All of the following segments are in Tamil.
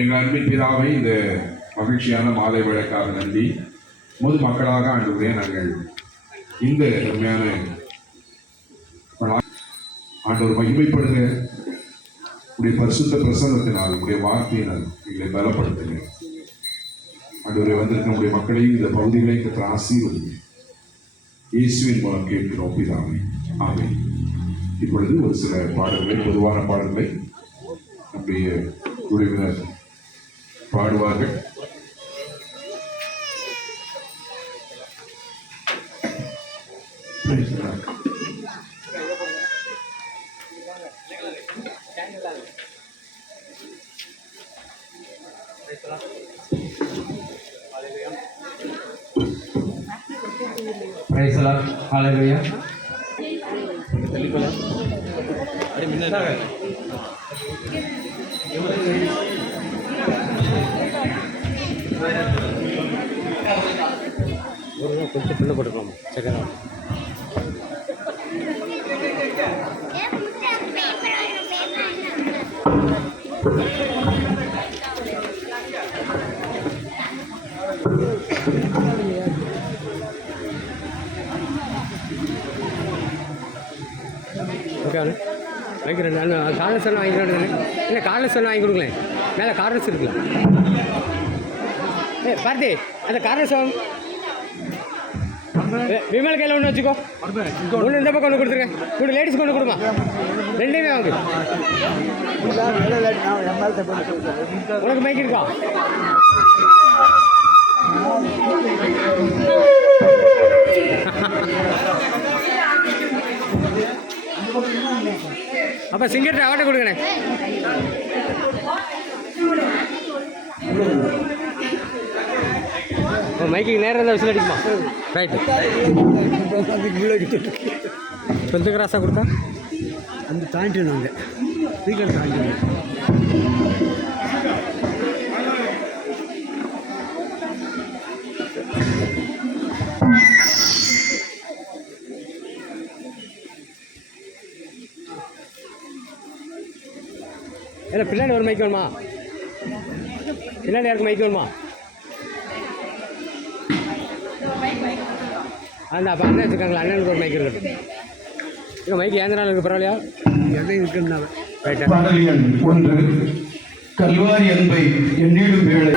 எங்கள் அன்பின் பிதாவை இந்த மகிழ்ச்சியான மாலை விளக்காக நன்றி. பொது மக்களாக ஆண்டவரே நாங்கள் இந்த அருமையான ஆண்டவர் மகிமைப்படுங்க. உடைய பரிசுத்த பிரசன்னத்தினால் உடைய வார்த்தையினால் எங்களை பலப்படுத்துங்க. ஆண்டவரை வந்திருக்க நம்முடைய மக்களையும் இந்த பகுதிகளை கற்று ஆசீர்வதிங்க. இயேசுவின் மூலம் கேட்கிறோம் பிதாவே, ஆமென். இப்பொழுது ஒரு சில பாடல்களை, பொதுவான பாடல்களை நம்முடைய குழுவினர் பாடுவார்கள். Praise the Lord. Hallelujah. கொஞ்சம் பிள்ளை போட்டுக்கலாம் செகண்ட். ஓகே வாங்கிக்கிறேன். நான் கார்லஸ் எல்லாம் வாங்கிக்கிறேன். இல்லை கார்லஸ் எல்லாம் வாங்கி கொடுக்கலேன். மேலே கார்லஸ் இருக்குல்ல. பார்த்தி அந்த கார்லஸ் விமல் கையில் ஒன்று வச்சுக்கோ. ஒன்று இந்த பக்கம் ஒன்று கொடுத்துருக்கேன். கூட லேடிஸ் கொண்டு கொடுமா. ரெண்டுமே வாங்க. உனக்கு மைக் இருக்கா? அப்போ சிங்கர் அவட்ட கொடுங்கண்ணே. மைக்கு நேரம் இருந்தால் விசில் அடிக்குமா? ரைட்டு. கொஞ்சம் கிராஸாக கொடுத்தா அந்த தாண்டி நாங்கள் ஸ்பீக்கர் தாண்டி இல்லை. பின்னாடி ஒரு மைக் வேணுமா? பின்னாடி யாருக்கு மைக் வேணுமா? அந்த அப்போ அண்ணன் வச்சுருக்காங்களா? அண்ணனுக்கு ஒரு மைக் இருக்கட்டும். இல்லை மைக் ஏந்திராலும் இருக்குது, பரவாயில்லையா? எதையும் இருக்குன்னா ரைட்டா. பாடல் எண் 1 கல்வாரி அன்பை எண்ணிடும் வேளை.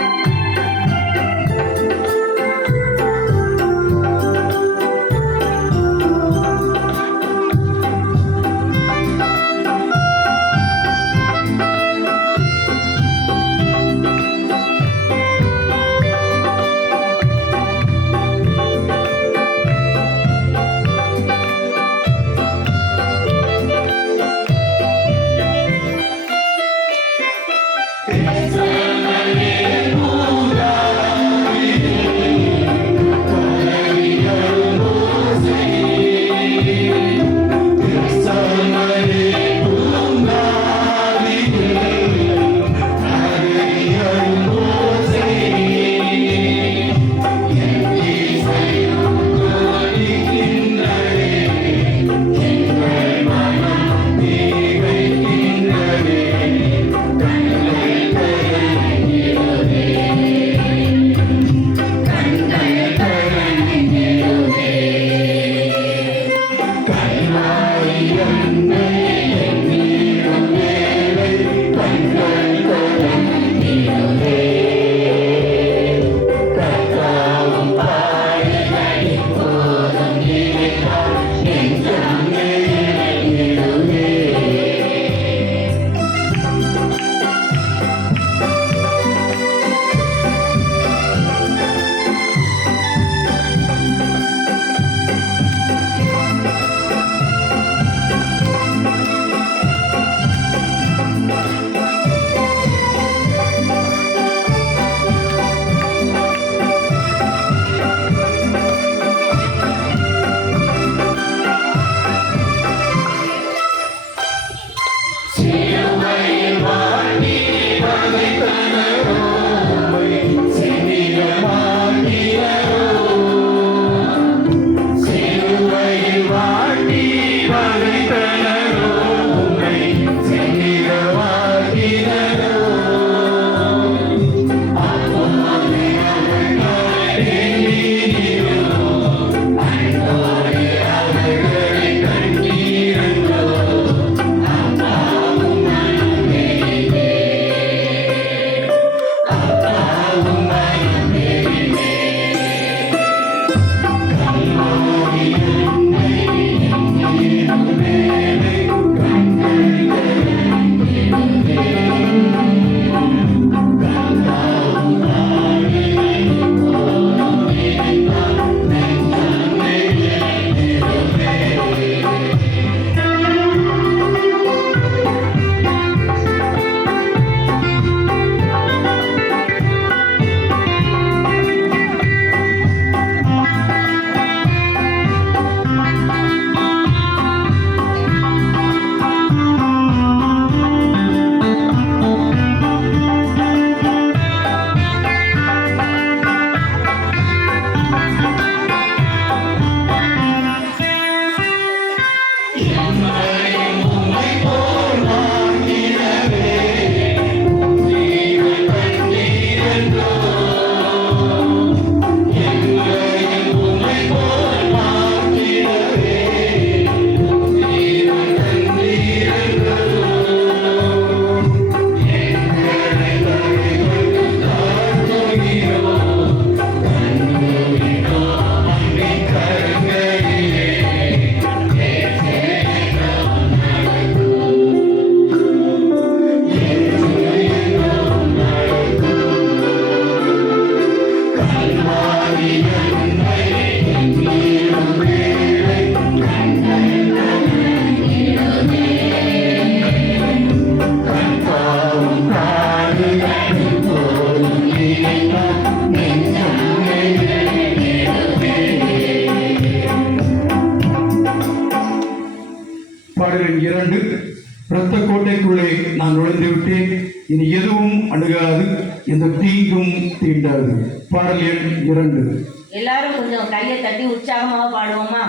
It's இரத்த கோட்டைக்குள்ளே நான் நுழைந்து விட்டேன். இனி எதுவும் அணுகாது, எந்த தீங்கும் தீண்டாது. பாடல் எண் 2. எல்லாரும் கொஞ்சம் கையை தட்டி உற்சாகமாக பாடுவோமா?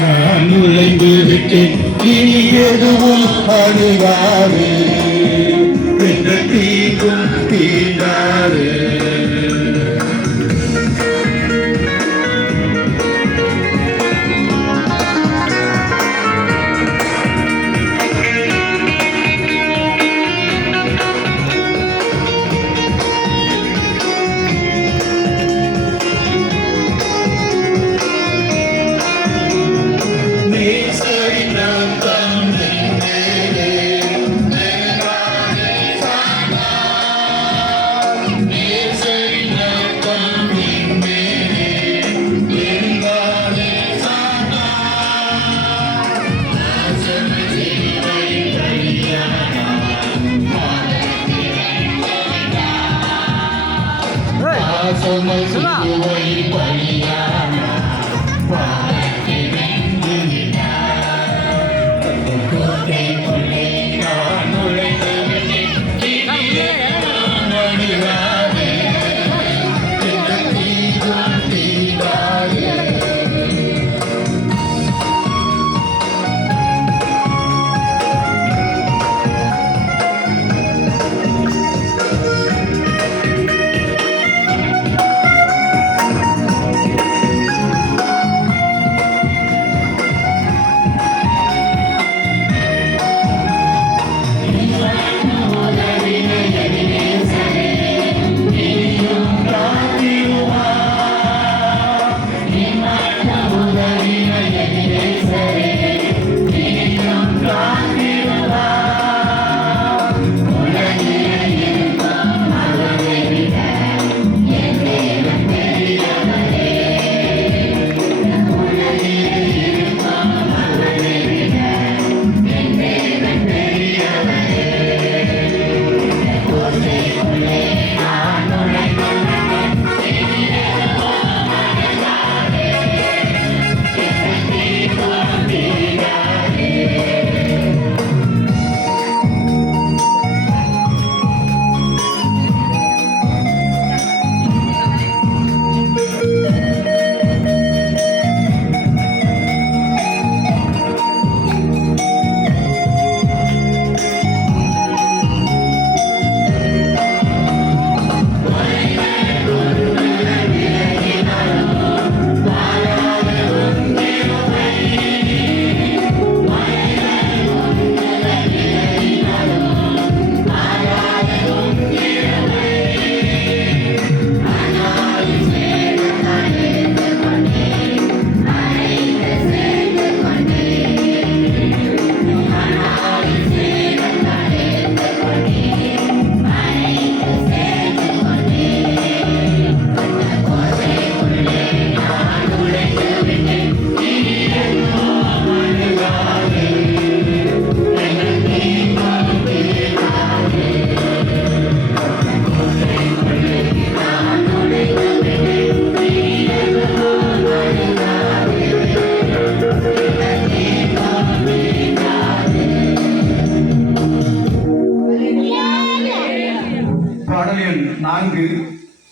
நான் நுழைந்து விட்டேன், இனி எதுவும் அணுகாது, எந்த தீங்கும் தீண்டாது.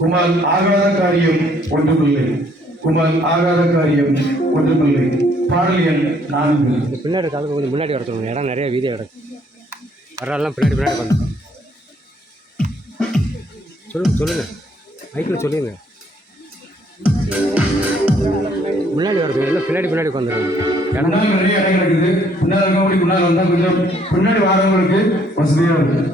உமால் ஆகாத காரியம் ஒன்றுமில்லை. உமால் ஆகாத காரியம் ஒன்றுமில்லை. பாடல் எண் 4. பின்னாடி காலத்துக்கு கொஞ்சம் முன்னாடி வர சொல்லுங்க. இடம் நிறைய வீதியாக கிடக்கு. வர்றாலாம் பின்னாடி பண்ணுங்க. சொல்லுங்கள் மைக்கில் சொல்லுங்கள். முன்னாடி வரது இல்லை பின்னாடி உட்காந்துருக்காங்க. முன்னாடி நிறைய இடம் இருக்குது. முன்னாடி இருக்கவங்க முன்னாடி வந்தால் கொஞ்சம் பின்னாடி வரவங்களுக்கு வசதியாக இருக்குது.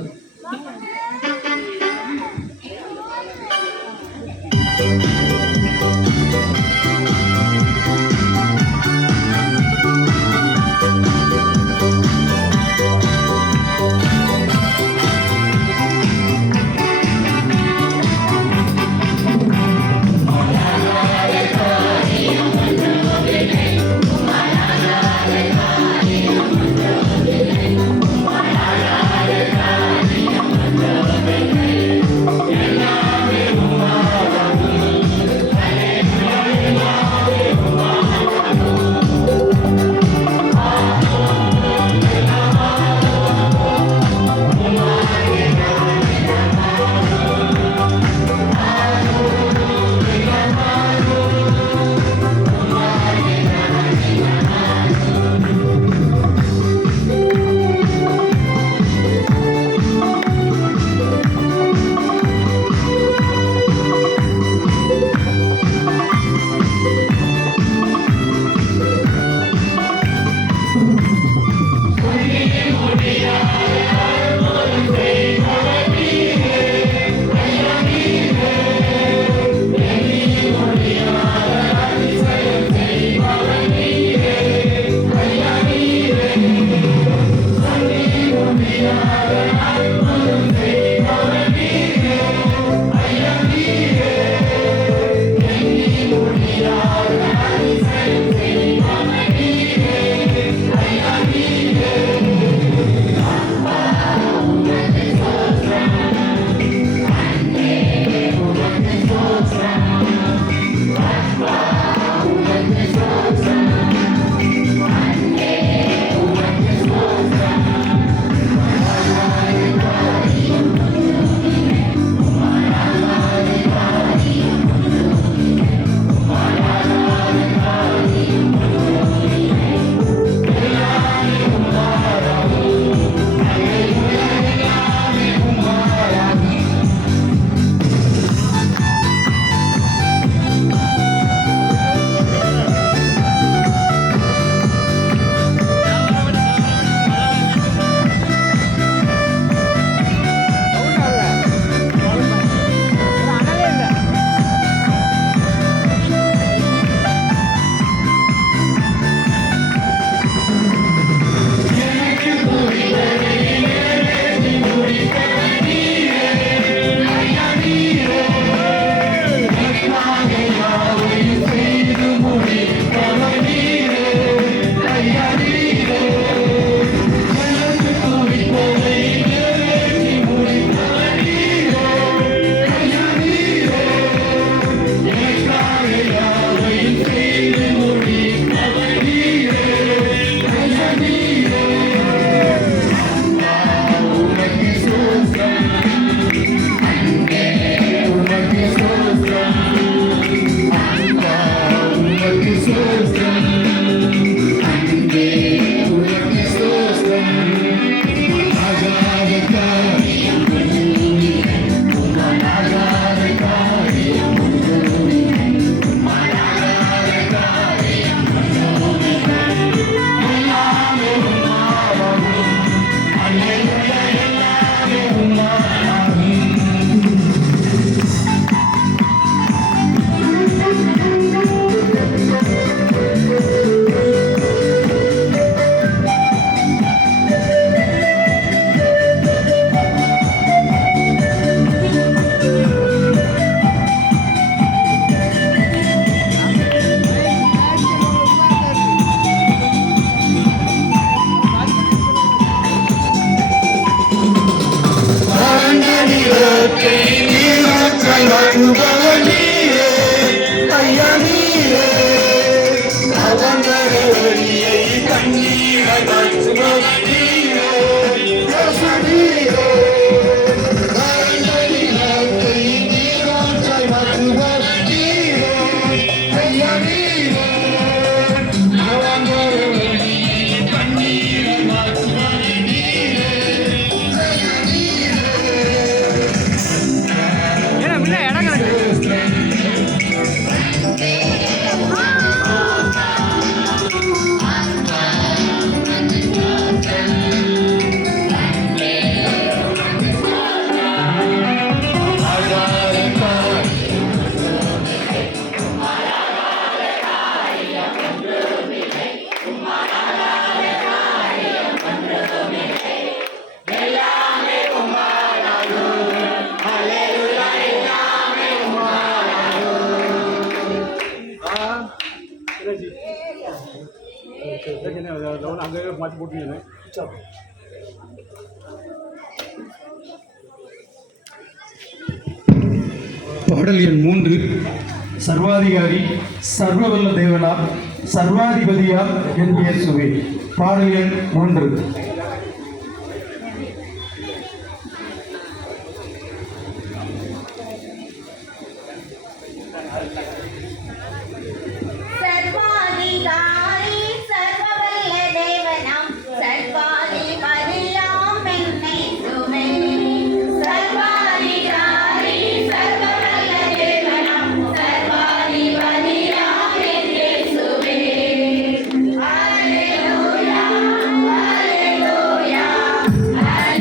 ஏன்னா முன்ன இடம் கிடக்கு மாற்றி போட்டுருங்க. பாடல் எண் 3 சர்வாதிகாரி சர்வவல்ல தேவனா சர்வாதிபதியா என் இயேசுவே. பாடல் எண் 3. சர்வாதிகாரி சர்வவல்ல தேவனாம் சர்வாதிபதியாம் என்னேசுவே. சர்வாதிகாரி சர்வவல்ல தேவனாம் சர்வாதிபதியாம் என்னேசுவே. ஹல்லேலூயா ஹல்லேலூயா ஹல்லேலூயா ஹல்லேலூயா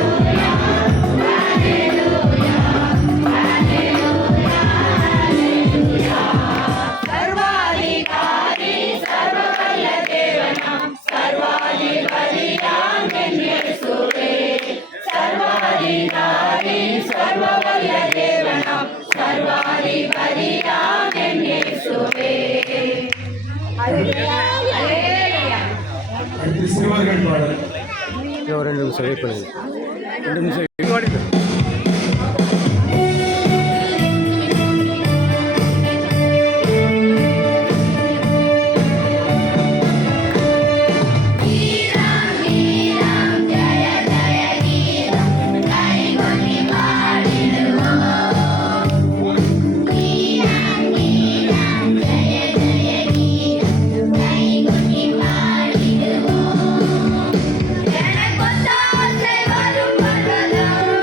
ஹல்லேலூயா ஹல்லேலூயா அடுத்து சிறுவர்கள் பாடல். ஒரு 2 நிமிஷம் வெயிட் பண்ணுங்க. 2 நிமிஷம் எனக்கொத்தாசை வரும் பர்வதம்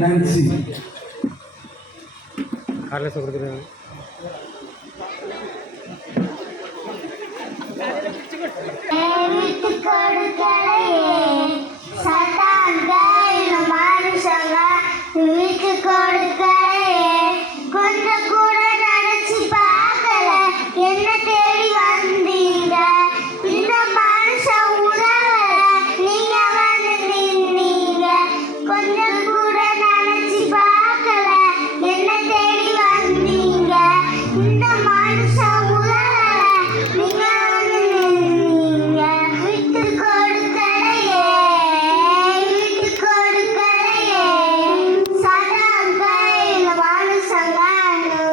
நான்சி. கார்லெஸ் கொடுத்துருக்காங்க. வீட்டு கொடுக்கலையே சட்டாங்கள் மனுஷங்க வீட்டு கொடுக்கலையே கொஞ்சம் கூட நினைச்சு பார்க்கல என்ன தேடி வந்தீங்க இந்த மனுஷன் உதவல நீங்க வந்து நின்னீங்க கொஞ்சம் கூட நினைச்சு பார்க்கல என்ன தேடி வந்தீங்க இந்த மனுஷன் உதவல நீங்க வந்து நின்னீங்க விட்டு கொடுக்கலையே விட்டு கொடுக்கலையே சடாங்கையில் மனுஷங்க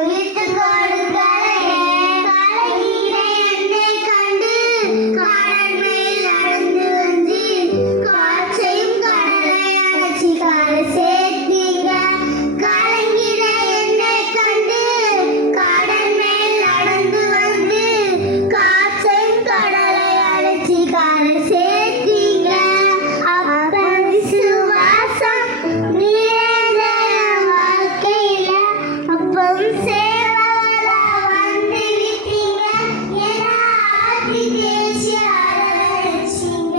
விட்டு கொடுக்கலையே கலைஞரே என்னை கண்டு கடல் மேல் நடந்து வந்து காற்றையும் கடலை அணைச்சி காலை சேர்த்தீங்க கலைஞரே என்னை கண்டு கடல் மேல் நடந்து வந்து காற்றையும் கடலை அணைச்சி காலை சேர்த்தீங்க அப்ப விசுவாசம் நிறைந்த வாழ்க்கையில அப்பவும் சேவலா வந்து விட்டீங்க ஏன்னா ஆதி தேசிய அரவணைச்சிங்க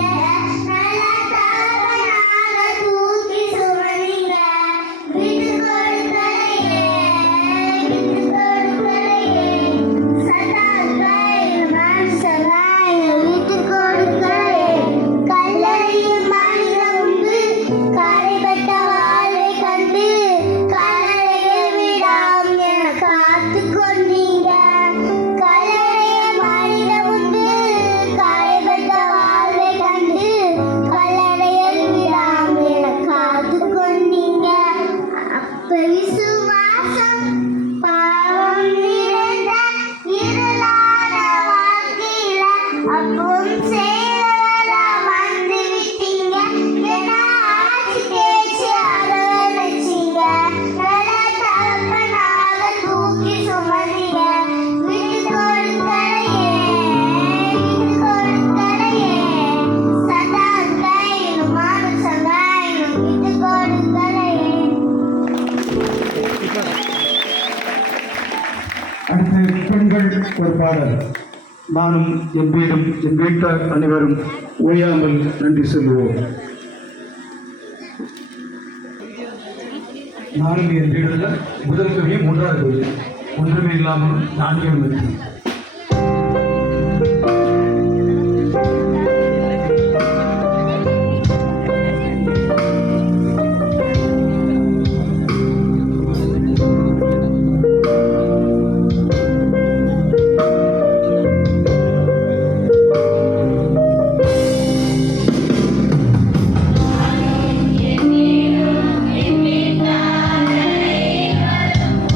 நல்ல தகவனாக தூக்கி சுமந்தீங்க விட்டு கொடுக்கலையே விட்டு கொடுக்கலையே சதாங்காய் மனுஷனாய் விட்டு கொடுக்கலையே கல்லறையில் மனித உண்டு காரைப்பட்ட வாழ்வை கண்டு கல்லறையை விடாம் என காத்து கொண்டீங்க கல்லறையை மனித உண்டு காரைப்பட்ட வாழ்வை கண்டு கல்லறையை விடாம் என காத்து கொண்டீங்க அப்ப விசுவாசம் பாவம் நிறைந்த இருளான வாழ்க்கையில அப்பவும் சேவலா வந்து விட்டீங்க ஏன்னா ஆட்சி தேய்ச்சி அரவணைச்சிங்க நல்ல தகப்பனாக தூக்கி சுமந்தீங்க விட்டு கொடுக்கலையே விட்டு கொடுக்கலையே சதாங்காயினும் மனுஷங்காயினும் விட்டு கொடுக்கலையே. அடுத்து பெண்கள் ஒரு பாடல். நானும் என் வீடும் என் வீட்டார் அனைவரும் ஓயாமல் நன்றி சொல்லுவோம். நானும் என் வீடுல முதல் கவி மூன்றாவது கவி ஒன்றுமே இல்லாமல் நான்கே உள்ளது.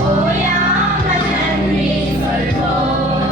ஓயாமல் நன்றி சொல்வோம்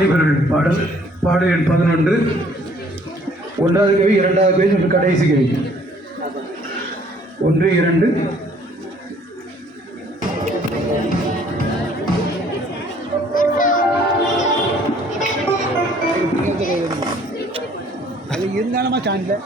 வாலிபர்கள் பாடல் பாடல் எண் 11 ஒன்றாவது கவி இரண்டாவது கவி மற்றும் கடைசி கவி 1 2 அது இருந்தாலுமா சான்ல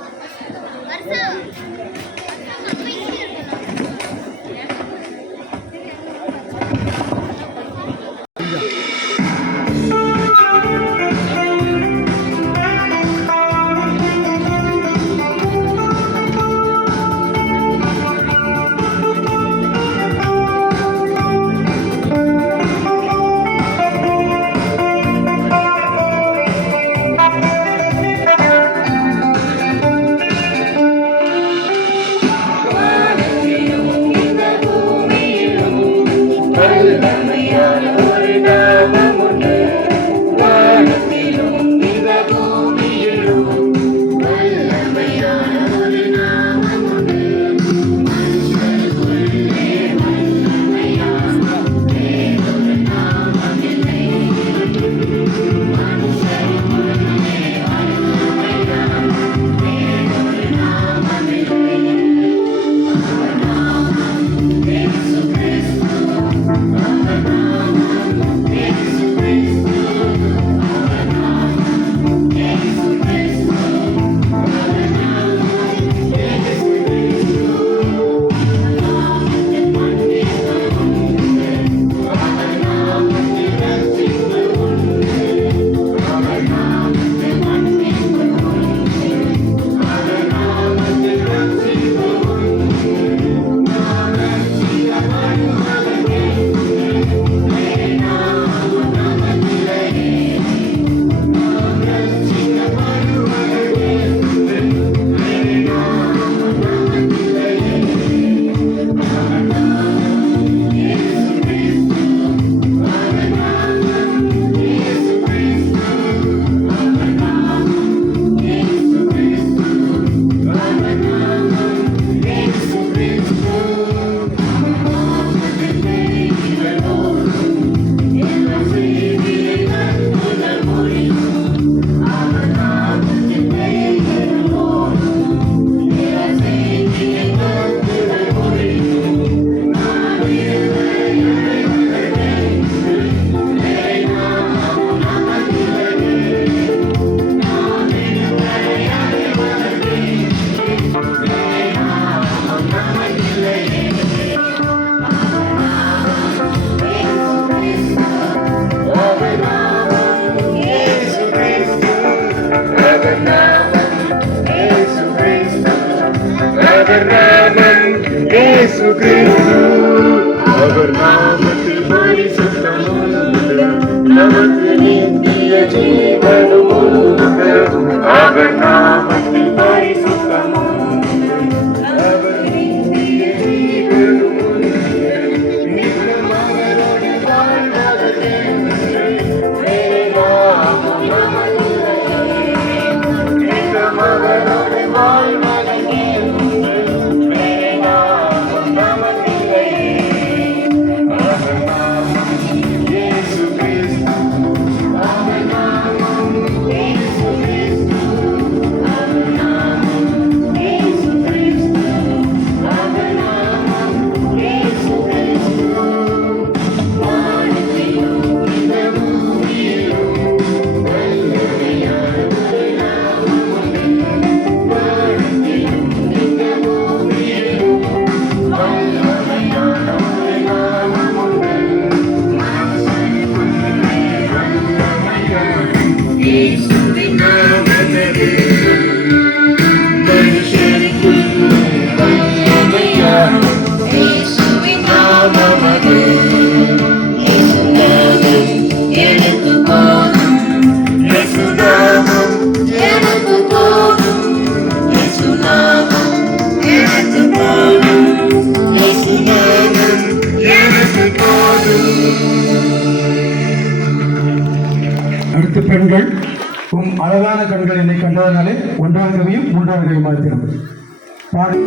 அடுத்த பெண்கள் அழகான கண்கள் என்னை கண்டதனாலே ஒன்றாம் கவியும் மூன்றாம் கவி மாத்திரம் பாடு.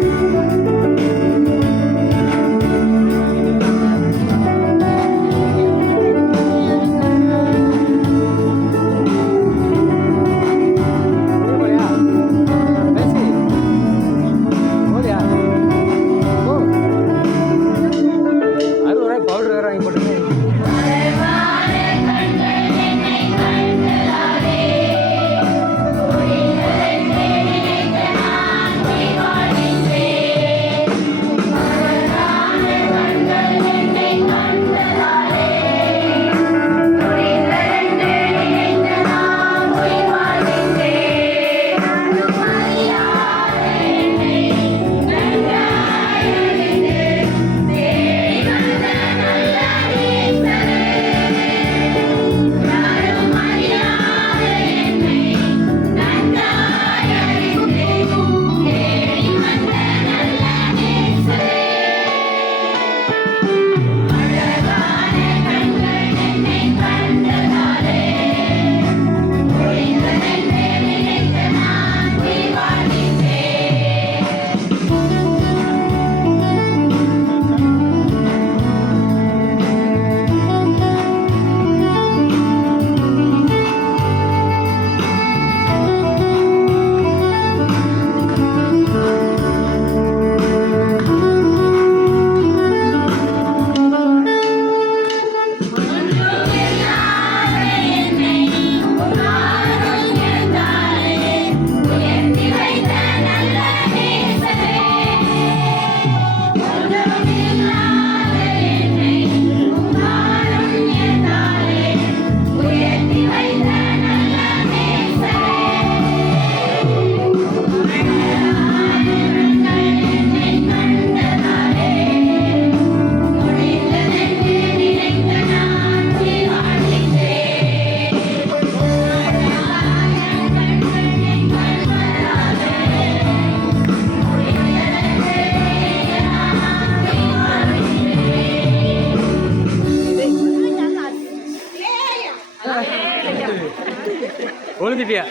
ஊற்றிட்டியா?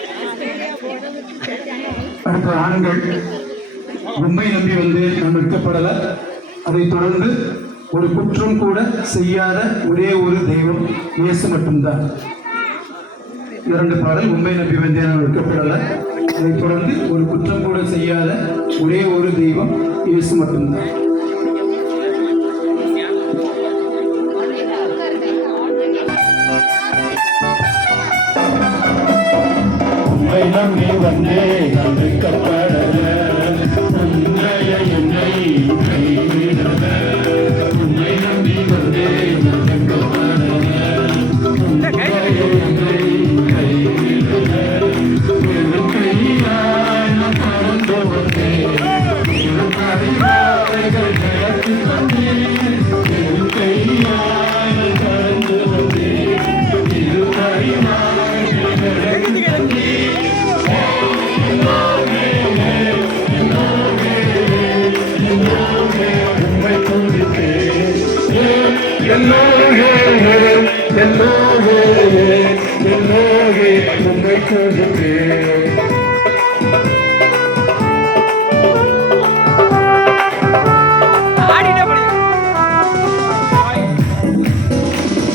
அடுத்த ஆண்கள் உண்மை நம்பி வந்து நாம் எடுக்கப்படலை. அதைத் தொடர்ந்து ஒரு குற்றம் கூட செய்யாத ஒரே ஒரு தெய்வம் இயேசு மட்டும்தான். 2 பாடல். உண்மை நம்பி வந்து நாம் எடுக்கப்படலை. அதைத் தொடர்ந்து ஒரு குற்றம் கூட செய்யாத ஒரே ஒரு தெய்வம் இயேசு மட்டும்தான். உம்மை நம்பி வந்தே அழைக்கப்படல உன்னைய என்னை கைவிடல உம்மை நம்பி வந்தே அழைக்கப்படல உன்னைய என்னை கைவிடல வெறும் கையாய் நான் பறந்து வந்தேன் வெறும் கையாய்கள் நடத்தி வந்தேன் வெறும் கையாய் நான் பறந்து வந்தேன் இரு கையாய்கள் நடத்தி வந்தேன்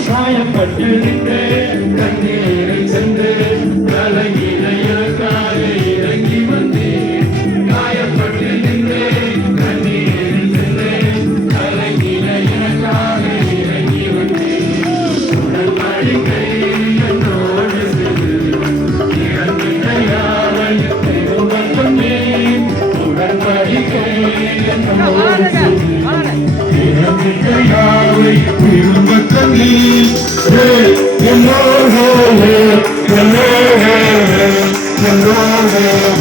காயப்பட்டிருந்தேன் கண்ணீரை சென்று கலங்கினையற்காக இறங்கி வந்தேன் காயப்பட்டிருந்தேன் கண்ணீரை சென்று கலங்கினையற்காக இறங்கி வந்தேன் உடன்படிக்கை என்னோடு இறங்கினையாவை திரும்ப சொன்னேன் உடன்படிக்கை என்னோடு இறங்கினையாவை திரும்ப சொன்னேன்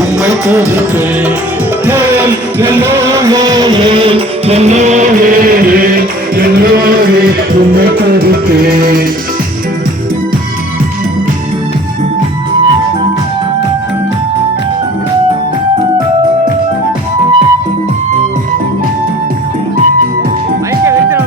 உம்மை துதிப்பேன் உம்மை துதிப்பேன் மைக்கை வைத்து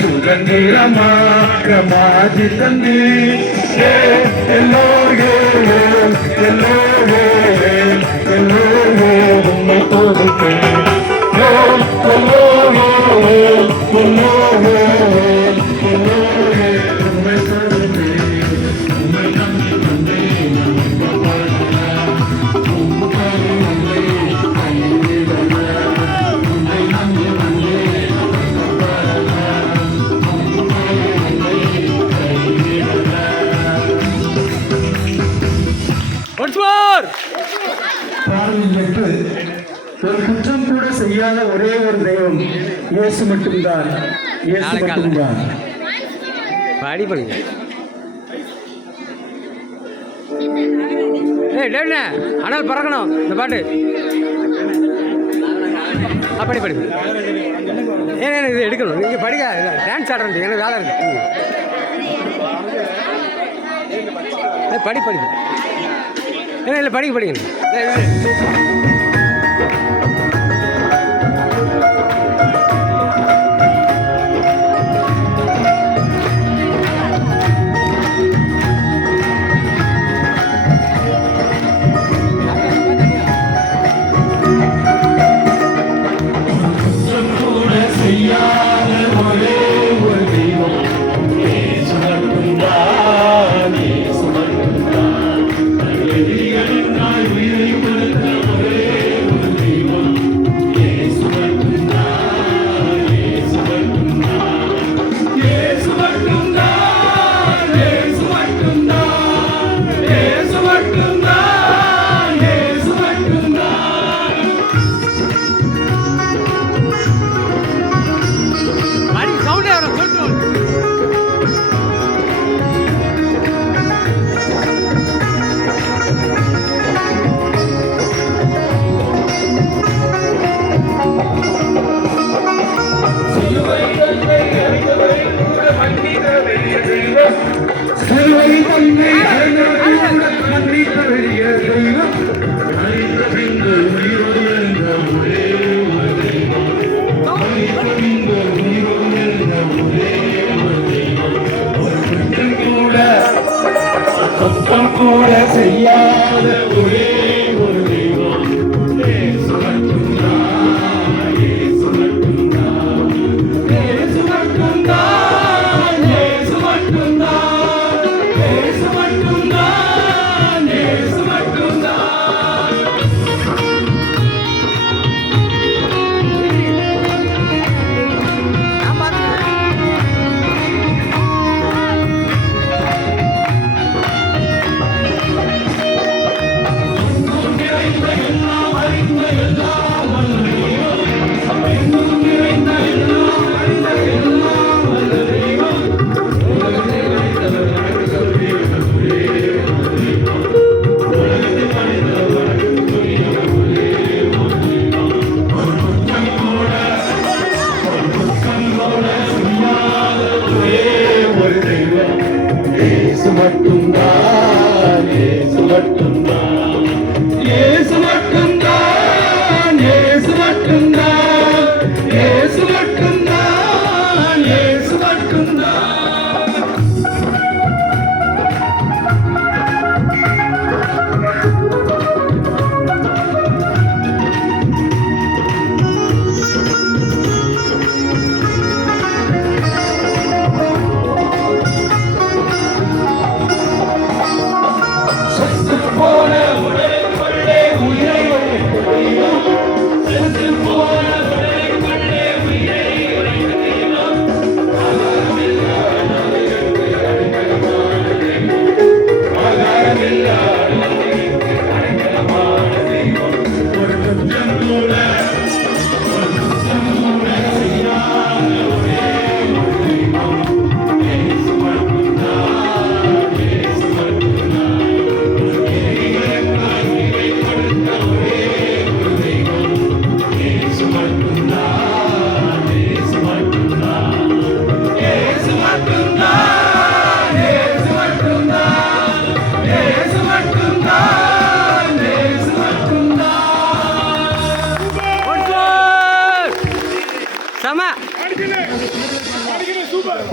சுதந்திரமாக மாற்றி தந்தி உம்மை துதிப்பேன் உம்மை துதிப்பேன் உம்மை நம்பி வந்தேன் உம்மை நம்பி வந்தேன் பாடலில் பெற்று ஒரு குற்றம் கூட செய்யாத ஒரே ஒரு தெய்வம் இயேசு மட்டும்தான். இயேசு மட்டும்தான். படி படிங்க. ஏய் டேண்ணே ஆனால் பறக்கணும் இந்த பாட்டு. படி படி. ஏன் இது எடுக்கணும் நீங்கள் படிக்க டான்ஸ் ஆடுறது எனக்கு வேலை இருக்கு. படி படி. ஏன்னா இல்லை படிக்க படிக்கணும். உயிரை கொடுத்த ஒரே ஒரு தெய்வம்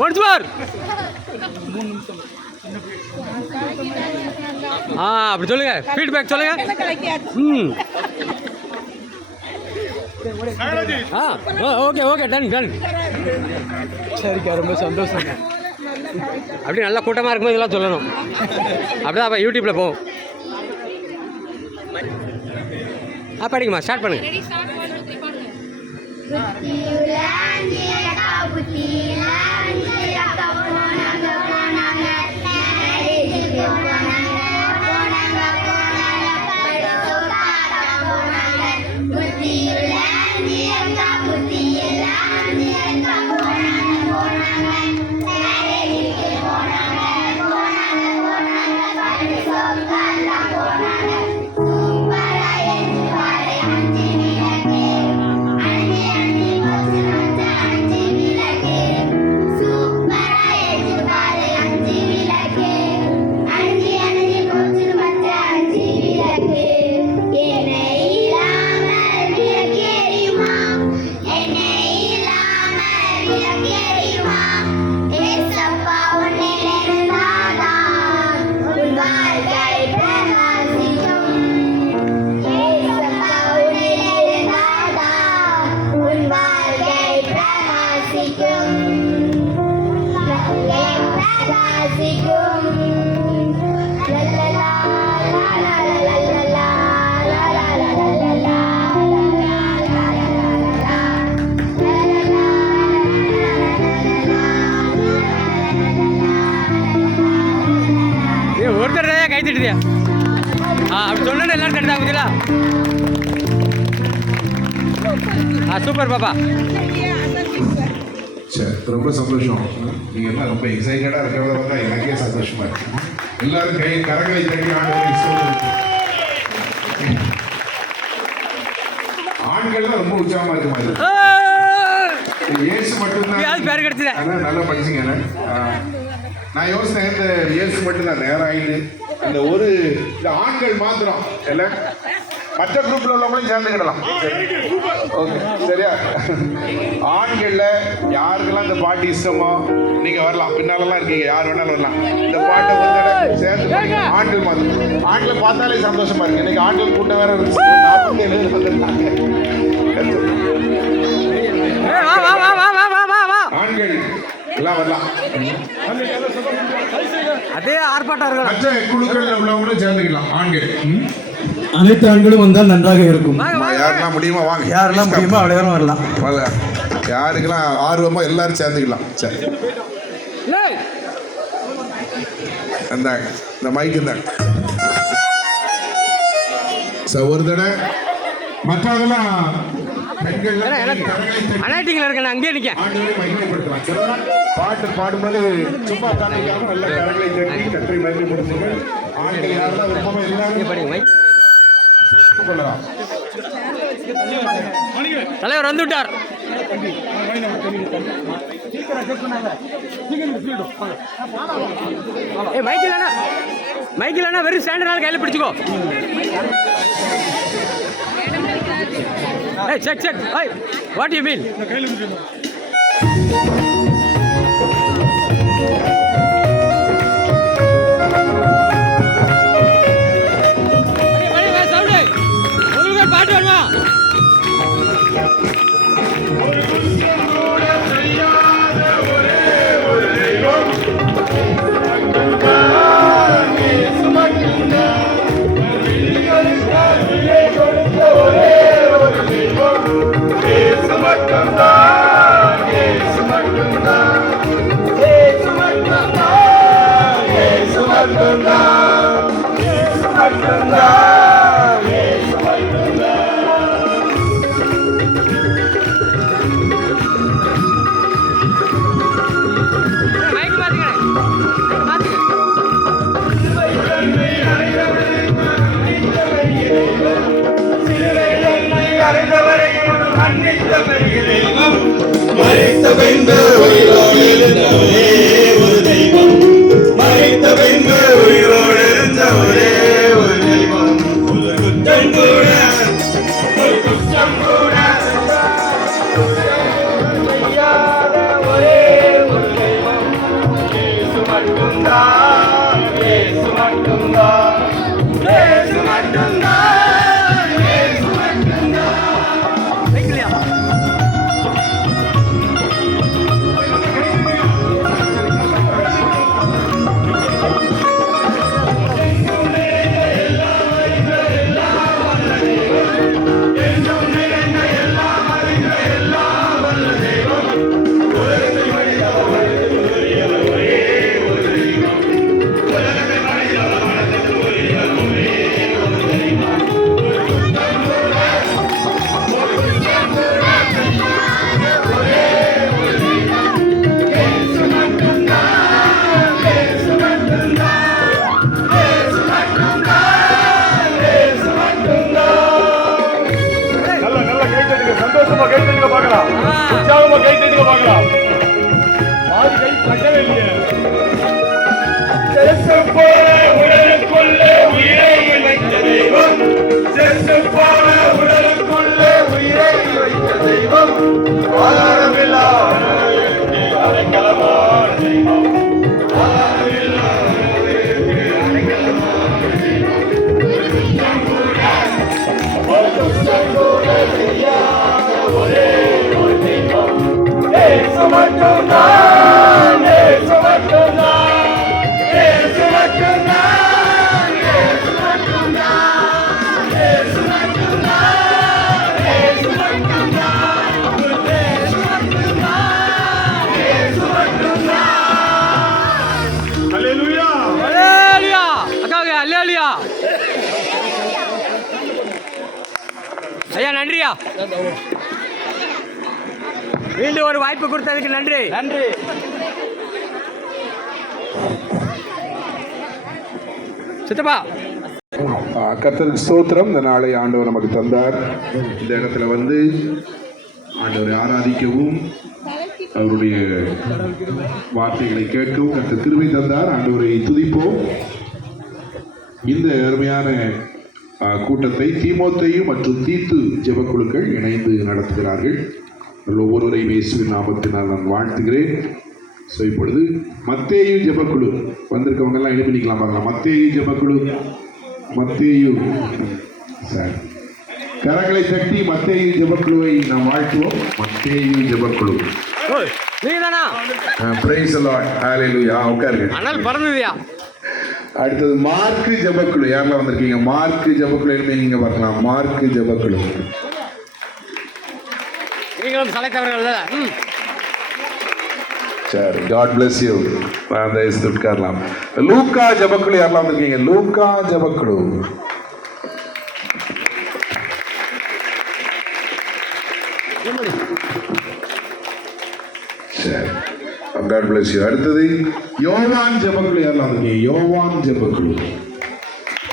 ஒன்ஸ் மோர். அப்படி சொல்லுங்க, ஃபீட்பேக் சொல்லுங்க. Okay okay, done done. சரிக்கா, ரொம்ப சந்தோஷம். அப்படி நல்லா கூட்டமாக இருக்கும்போது இதெல்லாம் சொல்லணும். அப்படிதான் அப்போ யூடியூப்பில் போவோம். படிக்குமா, ஸ்டார்ட் பண்ணுங்க. ஒருத்தர் கை தட்டுதியா? அப்படி சொன்னா எல்லாரும் தட்டுதா? சூப்பர் பாப்பா. சரி, ரொம்ப சந்தோஷம். நீங்க எல்லாம் ரொம்ப எக்ஸைட்டடா இருக்கிறத பார்த்தா எனக்கே சந்தோஷமா இருக்கு. எல்லாரும் கரங்களை தட்டி ஆண்கள்லாம் ரொம்ப உற்சாகமா இருக்கு மாதிரி. இயேசு மட்டும்தான் பேர் கிடைச்சது. நல்லா படிச்சுங்க. நான் யோசனை, இந்த இயேசு மட்டும்தான் நேரம் ஆயிடுது. அந்த ஒரு ஆண்கள் மாத்திரம் இல்லை, மற்ற குரூப்ல உள்ளவங்களையும் சேர்ந்துக்கிடலாம். ஓகே, சரியா? ஆண்கள்ல யாருக்கெல்லாம் இந்த பாட்டு இஷ்டமோ நீங்க வரலாம், பின்னாலெல்லாம் இருக்கீங்க, யார் வேணாலும் வரலாம். இந்த பாட்டை வந்து சேர்ந்து ஆண்கள் மாத்திரம். ஆண்களை பார்த்தாலே சந்தோஷமா இருக்கு. இன்னைக்கு ஆண்கள் கூட்டம் வேற இருக்கு. 47 வந்துருக்காங்க. ஆண்கள் எல்லாம் வரலாம். அதே ஆர்ப்பாட்டம் இருக்கலாம். மற்ற குழுக்கள் உள்ளவங்களும் சேர்ந்துக்கலாம். ஆண்கள் அனைத்து ஆண்களும் வந்தால் நன்றாக இருக்கும். யாரெல்லாம் முடியுமா வாங்க, யாரெல்லாம் முடியுமோ அவ்வளோ நேரம் வரலாம். யாருக்கெல்லாம் ஆர்வமோ எல்லாரும் சேர்ந்துக்கலாம். சரி, இந்தாங்க இந்த மைக் இருந்தாங்க. ஒரு தடவை மற்றதெல்லாம் அனாட்டிங்களா இருக்கேன், அங்கேயே நிற்க. பாட்டு பாடும்போது சும்மா காணிக்காம நல்ல கரங்களை தட்டி கற்றை மகிமைப்படுத்துங்கள். ஆண்கள் யாரெல்லாம் விருப்பமா எல்லாரும் கொள்ளலாம். தலைவர் வந்து விட்டார். மைக்கில் வெறும் ஸ்டாண்டர்டால கையில் பிடிச்சிக்கோ. Check check. What you mean? பாட்டு வேணுமா? மறைத்த பின்பு உயிரோடு இருந்த ஒரே ஒரு தெய்வம், மறைத்த பின்பு உயிரோடு இருந்த ஒரே ஒரு தெய்வம். ஒரு குற்றம் கூட, ஒரு குற்றம் கூட நல்லா கைத்தட்டுங்க, சந்தோஷமா கைத்தட்டுங்க பார்க்கலாம், உற்சாகமா கைத்தட்டுங்க பார்க்கலாம். பாதி கை தட்டவே இல்லையே. செத்துப் போன உடலுக்குள்ளே உயிரை வைத்த தெய்வம், செத்துப் போன உடலுக்குள்ளே உயிரை வைத்த தெய்வம், ஆதாரமில்லா உணர்வுக்கு அடைக்கலமான தெய்வம், ஆதாரமில்லா உணர்வுக்கு அடைக்கலமான தெய்வம். வருத்தம் கூட தெரியாத ஒரே ஒரு தெய்வம், இயேசு மட்டும்தான், இயேசு மட்டும்தான், இயேசு மட்டும்தான், இயேசு மட்டும்தான், இயேசு மட்டும்தான், இயேசு மட்டும்தான், இயேசு மட்டும்தான், இயேசு மட்டும்தான். அல்லேலூயா. அல்லேலூயா. அக்காவுக்கு அல்லேலூயா. ஐயா நன்றியா, மீண்டும் ஒரு வாய்ப்பு கொடுத்ததுக்கு நன்றி. நன்றி. சித்தப்பா கர்த்தருக்கு ஸ்தோத்திரம். இந்த நாளை ஆண்டவர் நமக்கு தந்தார். இந்த இடத்துல வந்து ஆண்டவரை ஆராதிக்கவும் அவருடைய வார்த்தைகளை கேட்கவும் கர்த்தர் கிருபை தந்தார். ஆண்டவரை துதிப்போம். இந்த அருமையான கூட்டத்தை தீமோத்தேயு மற்றும் தீத்து ஜெபக்குழுக்கள் இணைந்து நடத்துகிறார்கள். ஒவ்வொருவரையும் இயேசுவின் நாமத்தினால் நான் வாழ்த்துகிறேன். ஸோ இப்பொழுது மத்தேயு ஜெபக்குழு வந்திருக்கவங்க எல்லாம் எழுப்பி நிற்கலாம் பார்க்கலாம். மத்தேயு ஜெபக்குழு, மத்தேயு சார், கரங்களை தட்டி மத்தேயு ஜெபக்குழுவை நாம் வாழ்த்துவோம். மத்தேயு ஜெபக்குழு, நீங்க தானா? பிரைஸ் தி லார்ட், ஹalleluya. உட்காருங்க. அனல் பறந்துதியா. அடுத்தது மார்க்கு ஜெபக்குழு, யாரெல்லாம் வந்திருக்கீங்க? மார்க்கு ஜெபக்குழு எழுப்பீங்க பார்க்கலாம். மார்க்கு ஜெபக்குழு, நீங்களும் சலைத்தவர்கள். சரி, காட் பிளஸ் யூ. அந்த உட்காரலாம். லூக்கா ஜெபக்குழு, யாரெல்லாம் வந்திருக்கீங்க? லூக்கா ஜெபக்குழு, சரி, காட் பிளஸ் யூ. அடுத்தது யோவான் ஜெபக்குழு, யாரெல்லாம் வந்திருக்கீங்க? யோவான் ஜெபக்குழு,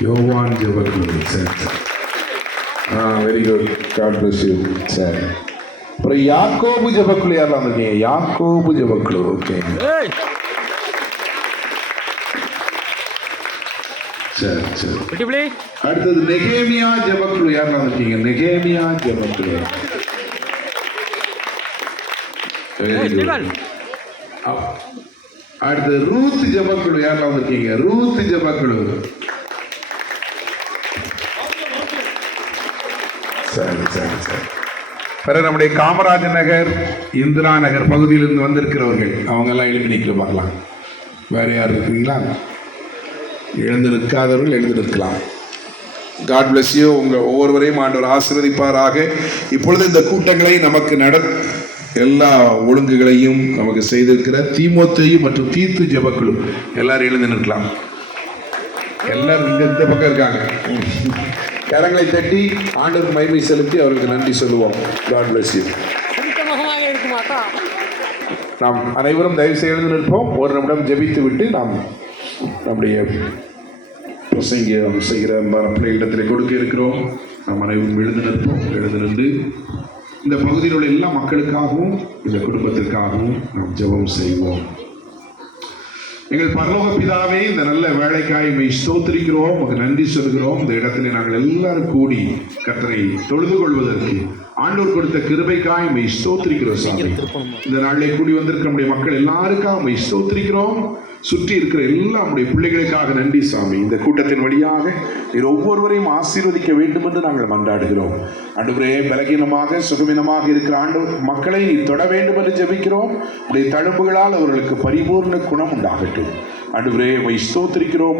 யோவான் ஜெபக்குழு, சரி சரி, very good, God bless you. சரி, அப்புறம் யாக்கோபு ஜெபக்குழு, யாரெல்லாம் வந்திருக்கீங்க? யாக்கோபு ஜெபக்குழு, ஓகே, சரி சரி. அடுத்தது நெகேமியா ஜெபக்குழு, யாரெல்லாம் வந்திருக்கீங்க? நெகேமியா ஜெபக்குழு, வெரி குட். அடுத்தது ரூத் ஜெபக்குழு, யாரெல்லாம் வந்திருக்கீங்க? ரூத் ஜெபக்குழு, சரி சரி சரி. பிறகு நம்முடைய காமராஜர் நகர், இந்திரா நகர் பகுதியிலிருந்து வந்திருக்கிறவர்கள் அவங்க எல்லாம் எழுதி நிற்க பார்க்கலாம். வேற யார் இருக்கிறீங்களா? எழுந்து நிற்காதவர்கள் எழுந்து நிற்கலாம். God bless you. உங்கள் ஒவ்வொருவரையும் ஆண்டவர் ஆசீர்வதிப்பாராக. இப்பொழுது இந்த கூட்டங்களை நமக்கு எல்லா ஒழுங்குகளையும் நமக்கு செய்திருக்கிற தீமோத்தேயு மற்றும் தீத்து ஜெபக்குழு எல்லாரும் எழுந்து நிற்கலாம். எல்லாரும் இந்த பக்கம் இருக்காங்க. கரங்களை தட்டி ஆண்டவர் மகிமை செலுத்தி அவர்களுக்கு நன்றி சொல்லுவோம். God bless you. நாம் அனைவரும் தயவு செய்து எழுந்து நிற்போம். ஒரு நிமிடம் ஜெபித்து விட்டு நாம் நம்முடைய பிரசங்கம் செய்கிற பிள்ளைகளிடத்தில் கொடுக்க இருக்கிறோம். நாம் அனைவரும் எழுந்து நிற்போம். எழுந்து நின்று இந்த பகுதியில் உள்ள எல்லா மக்களுக்காகவும் இந்த குடும்பத்திற்காகவும் நாம் ஜெபம் செய்வோம். எங்கள் பரலோக பிதாவே, இந்த நல்ல வேலைக்காய் உம்மை ஸ்தோத்திரிக்கிறோம், உங்களுக்கு நன்றி சொல்கிறோம். இந்த இடத்துல நாங்கள் எல்லாரும் கூடி கர்த்தரை தொழுது கொள்வதற்கு ஆண்டவர் கொடுத்த கிருபைக்காய் உம்மை ஸ்தோத்திரிக்கிறோம் சாமி. இந்த நாளிலே கூடி வந்திருக்கிற நம்முடைய மக்கள் எல்லாருக்காக உம்மை ஸ்தோத்திரிக்கிறோம். சுற்றி இருக்கிற எல்லா நம்முடைய பிள்ளைகளுக்காக நன்றி சாமி. இந்த கூட்டத்தின் வழியாக நீர் ஒவ்வொருவரையும் ஆசீர்வதிக்க வேண்டும் என்று நாங்கள் மன்றாடுகிறோம். ஆண்டவரே, பலகீனமாக சுகவீனமாக இருக்கிற மக்களை நீர் தொட வேண்டும் என்று ஜெபிக்கிறோம். உடைய தழும்புகளால் அவர்களுக்கு பரிபூர்ண குணம் உண்டாகட்டும். ஆண்டவரே, உம்மை ஸ்தோத்திரிக்கிறோம்.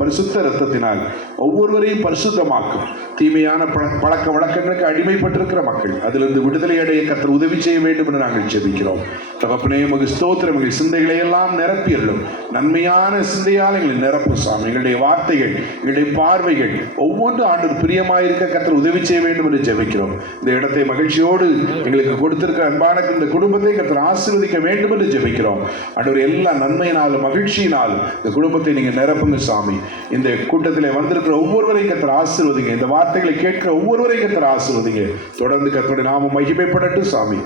பரிசுத்த இரத்தத்தினால் ஒவ்வொருவரையும் பரிசுத்தமாக்கும். தீமையான பழக்க வழக்கங்களுக்கு அடிமைப்பட்டிருக்கிற மக்கள் அதிலிருந்து விடுதலை அடைய கர்த்தர் உதவி செய்ய வேண்டும் என்று நாங்கள் ஜெபிக்கிறோம். தகப்பனே, உமக்கு ஸ்தோத்திரம். எங்கள் சிந்தைகளை எல்லாம் நிரப்பியருளும். நன்மையான சிந்தையால் எங்களை நிரப்பும் சாமி. எங்களுடைய வார்த்தைகள், எங்களுடைய பார்வைகள் ஒவ்வொன்று ஆண்டவர் பிரியமாயிருக்க கர்த்தர் உதவி செய்ய வேண்டும் என்று ஜெபிக்கிறோம். இந்த இடத்தை மகிழ்ச்சியோடு எங்களுக்கு கொடுத்திருக்கிற அன்பான இந்த குடும்பத்தை கர்த்தர் ஆசீர்வதிக்க வேண்டும் என்று ஜெபிக்கிறோம். ஆண்டவர் எல்லா நன்மையினாலும் மகிழ்ச்சியினாலும் இந்த குடும்பத்தை நீங்க நிரப்புங்க சாமி. இந்த கூட்டத்தில் வந்திருக்கிற ஒவ்வொருவரையும் கர்த்தர் ஆசீர்வதிங்க. இந்த வார்த்தைகளை கேட்கிற ஒவ்வொருவரையும் கர்த்தர் ஆசீர்வதிங்க. தொடர்ந்து கர்த்தருடைய நாமம் மகிமைப்படட்டும் சாமி.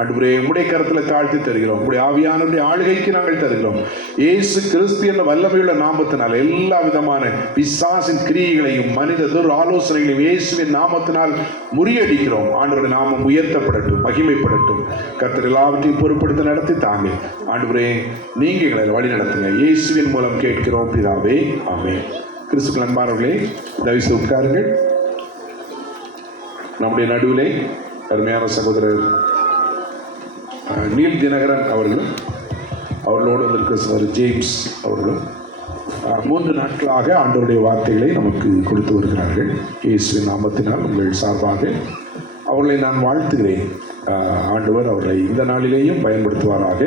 ஆண்டவரே, உம்முடைய கரத்தில் தாழ்த்தி தருகிறோம். உம்முடைய ஆவியானவருடைய ஆளுகைக்கு நாங்கள் தருகிறோம். இயேசு கிறிஸ்து என்ற வல்லமையுள்ள நாமத்தினால் எல்லா விதமான பிசாசின் கிரியைகளையும் மனித ஆலோசனைகளையும் இயேசுவின் நாமத்தினால் முறியடிக்கிறோம். ஆண்டவருடைய நாமம் உயர்த்தப்படட்டும், மகிமைப்படட்டும். கர்த்தர் எல்லாவற்றையும் பொறுப்படுத்த நடத்தி தாங்க. ஆண்டவரே, நீங்க எங்களை வழி நடத்துங்க. இயேசுவின் மூலம் கேட்கிறோம் பிதாவே, ஆமென். கிறிஸ்துக்கள் அன்பானவர்களே, தயவுசெய்து உட்காருங்கள். நம்முடைய நடுவிலே அருமையான சகோதரர் நீல் தினகரன் அவர்களும் அவர்களோடு வந்திருக்கிற சகோதரர் ஜேம்ஸ் அவர்களும் 3 நாட்களாக ஆண்டவருடைய வார்த்தைகளை நமக்கு கொடுத்து வருகிறார்கள். இயேசுவின் நாமத்தினால் உங்கள் சார்பாக அவர்களை நான் வாழ்த்துகிறேன். ஆண்டவர் அவர்களை இந்த நாளிலேயும் பயன்படுத்துவாராக.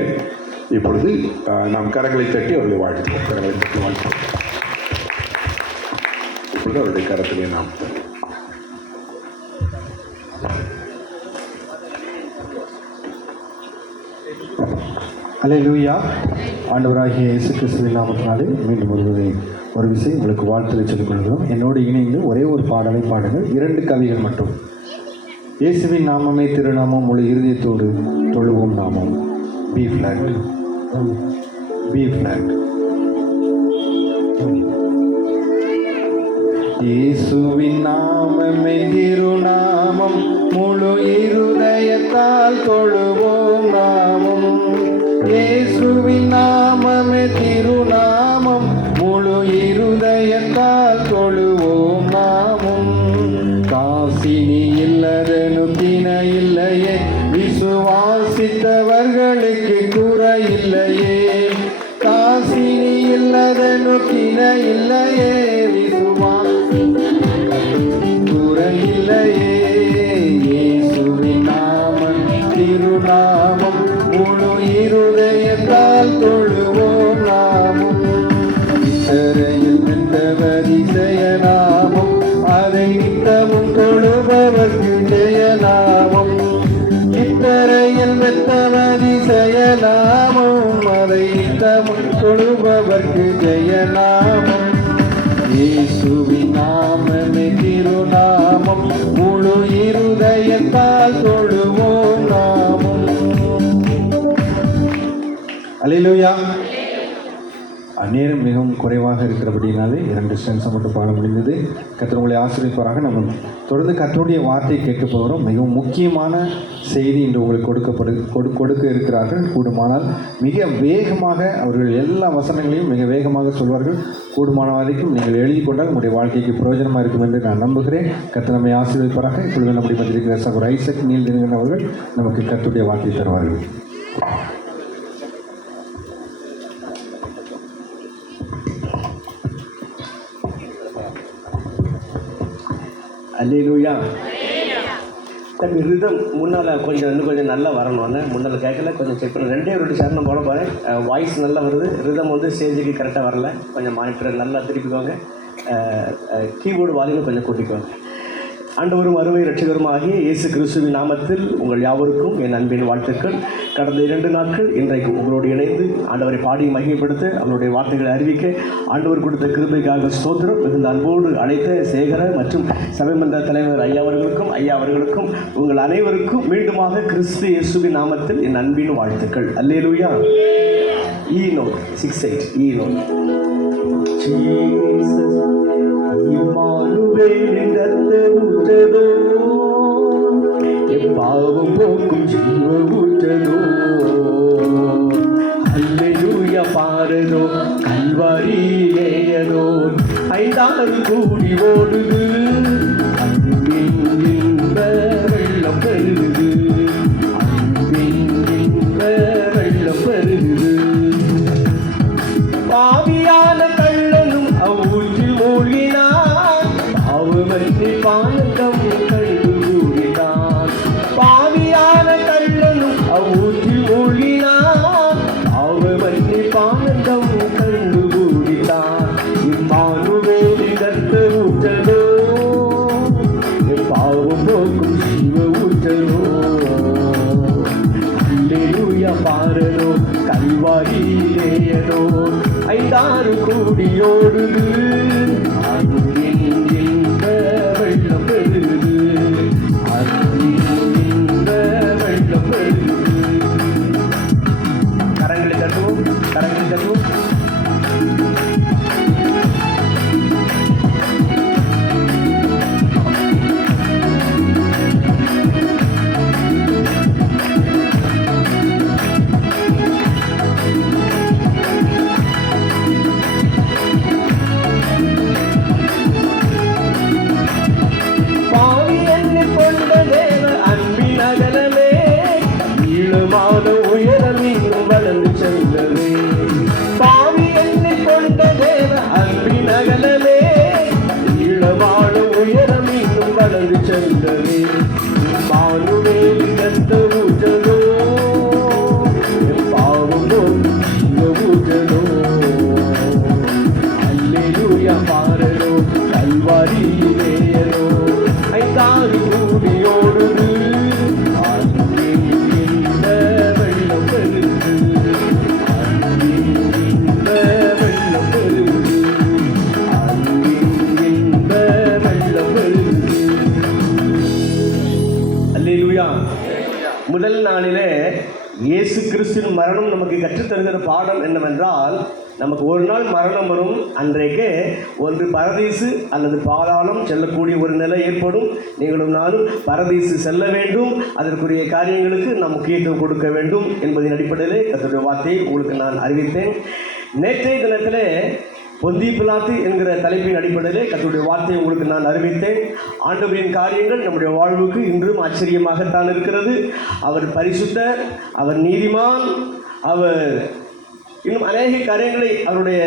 இப்பொழுது நாம் கரங்களை தட்டி அவர்களை வாழ்த்துவோம். கரங்களை தட்டி வாழ்த்துவோம். இப்பொழுது அவருடைய கரத்திலே நாம் அல்லேலூயா. ஆண்டவராகிய இயேசு கிறிஸ்துவின் நாமத்தினாலே மீண்டும் ஒரு விஷயம் உங்களுக்கு வாழ்த்துக்களை சொல்லிக் கொள்கிறோம். என்னோடு இணைந்து ஒரே ஒரு பாடலை பாடுங்கள். 2 கவிகள் மட்டும். இயேசுவின் நாமமே திருநாமம், முழு இருதயத்தோடு தொழுவோம் நாமம். B flat, B flat. இயேசுவின் நாமமே திருநாமம், முழு இருதயத்தால் தொழுவோம் நாமம். இயேசுவின் நாமமே திருநாமம், முழு இருதயத்தால் தொழுவோம் நாமம். காசினி இல்லதெனும் தினை இல்லையே, விசுவாசித்தவர்களுக்கு குறையில்லையே. காசினி இல்லதெனும் தினை இல்லையே, குறையில்லையே. இயேசுவின் நாமம் திருநாமம், முழு இருதயத்தால் தொழுவோம் நாமம். இத்தரையில் நின்றவர் இசையநாமம், அதை நித்தமும் தொழுபவர்க்கு ஜெயநாமம். இத்தரையில் நின்றவர் இசையநாமம், அதை நித்தமும் தொழுபவர்க்கு ஜெயநாமம். இயேசுவின் நாமமே திருநாமம், முழு இருதயத்தால் தொழுவோம் நாமம். அல்லேலூயா. நேரம் மிகவும் குறைவாக இருக்கிறபடினாலே 2 ஸ்டென்ஸை மட்டும் பாட முடிந்தது. கர்த்தர் உங்களை ஆசீர்வதிப்பாராக. நம்ம தொடர்ந்து கர்த்தருடைய வார்த்தையை கேட்க போகிறோம். மிகவும் முக்கியமான செய்தி இன்று உங்களுக்கு கொடுக்க இருக்கிறார்கள். கூடுமானால் மிக வேகமாக அவர்கள் எல்லா வசனங்களையும் மிக வேகமாக சொல்வார்கள். கூடுமான வரைக்கும் நீங்கள் எழுதி கொண்டால் உங்களுடைய வாழ்க்கைக்கு பிரயோஜனமாக இருக்கும் என்று நான் நம்புகிறேன். கர்த்தர் நம்மை ஆசீர்வதிப்பாராக. இப்பொழுது நம்முடைய மத்தியிருக்கிற சகோதரர் ஐசக் நீல் தினகரன் அவர்கள் நமக்கு கர்த்தருடைய வார்த்தையை தருவார்கள். அல்லேலூயா. தம்பி ரிதம் முன்னால் இன்னும் கொஞ்சம் நல்லா வரணும்னு முன்னால் கேட்கல, கொஞ்சம் செக் பண்ண 2 சரணம் போட போகிறேன். வாய்ஸ் நல்லா வருது, ரிதம் ஸ்டேஜுக்கு கரெக்டாக வரல. கொஞ்சம் மானிட்டர் நல்லா திருப்பிக்கோங்க. கீபோர்டு வால்யூம் கொஞ்சம் கூட்டிக்கோங்க. ஆண்டவரும் அருமை இரட்சகரும் ஆகிய இயேசு கிறிஸ்துவின் நாமத்தில் உங்கள் யாவருக்கும் என் அன்பின் வாழ்த்துக்கள். கடந்த 2 நாட்கள் இன்றைக்கு உங்களோடு இணைந்து ஆண்டவரை பாடி மகிமைப்படுத்த, அவருடைய வார்த்தைகளை அறிவிக்க ஆண்டவர் கொடுத்த கிருபைக்காக ஸ்தோத்திரம். மிகுந்த அன்போடு அழைத்த சேகர மற்றும் சபைமன்ற தலைவர் ஐயா அவர்களுக்கும் உங்கள் அனைவருக்கும் மீண்டுமாக கிறிஸ்து இயேசுவின் நாமத்தில் என் அன்பின் வாழ்த்துக்கள். அல்லேலூயா. E note 6/8 E note. Jesus Immanuel என்றது உற்றதோ, பாவம் போக்கும் ஜீவ ஊற்றலோ அல்லேலூயா பாரதோ கல்வாரியிலேயதோ ஐந்தாறு கூடி ஓடுது அன்பின் இன்ப வெள்ளம் பெருகுது அன்பின் இன்ப வெள்ளம் பெருகுது பாவியான கள்ளனும் அவ்வூற்றில் மூழ்கினான் பாவமன்றி பானந்தம் கண்டு கூறினான் பாவியான கள்ளனும் அவ்வூற்றில் மூழ்கினான் பாவமன்றி பானந்தம் கண்டு கூறினான் இம்மானுவேலி கர்த்த ஊற்றலோ என் பாவம் போக்கும் சிவ ஊற்றலோ அல்லேலூயா பாரலோ கல்வாரியிலேயதோ ஐந்தாறு கூடியோடுது அன்பின் இன்ப வெள்ளம் பெருகுது அன்பின் இன்ப வெள்ளம் பெருகுது கரங்களை தட்டுவோம் கரங்களை தட்டுவோம் பாவி என்னை கொண்ட தேவ அன்பின் அகலமே ஈழமான உயரம் இன்னும் வளர்ந்து செல்லவே பாவி என்னை கொண்ட தேவ அன்பின் அகலமே ஈழமான உயரம் இன்னும் வளர்ந்து செல்லவே மானுவேலி கத்த ஊற்றலோ என் பாவம் ஊற்றலோ அல்லேலூயா பாரலோ கல்வாரியிலேயதோ ஐந்தாறு கூடியோடுது அன்பின் இன்ப வெள்ளம் பெருகுது அன்பின் இன்ப வெள்ளம் பெருகுது அன்பின் இன்ப வெள்ளம் பெருகுது அல்லேலூயா. முதல் நாளிலே இயேசு கிறிஸ்துவின் மரணம் நமக்கு கற்றுத்தருகிற பாடம் என்னவென்றால் நமக்கு ஒரு நாள் மரணம் வரும். அன்றைக்கு ஒன்று பரதீசு அல்லது பாதாளம் செல்லக்கூடிய ஒரு நிலை ஏற்படும். நீங்களும் நானும் பரதீசு செல்ல வேண்டும். அதற்குரிய காரியங்களுக்கு நாம் முக்கியத்துவம் கொடுக்க வேண்டும் என்பதின் அடிப்படையிலே கர்த்தருடைய வார்த்தையை உங்களுக்கு நான் அறிவித்தேன். நேற்றைய தினத்திலே பொந்தி பிலாத்து என்கிற தலைப்பின் அடிப்படையிலே கர்த்தருடைய வார்த்தையை உங்களுக்கு நான் அறிவித்தேன். ஆண்டவரின் காரியங்கள் நம்முடைய வாழ்வுக்கு இன்றும் ஆச்சரியமாகத்தான் இருக்கிறது. அவர் பரிசுத்தர், அவர் நீதிமான், அவர் இன்னும் அநேக காரியங்களை அவருடைய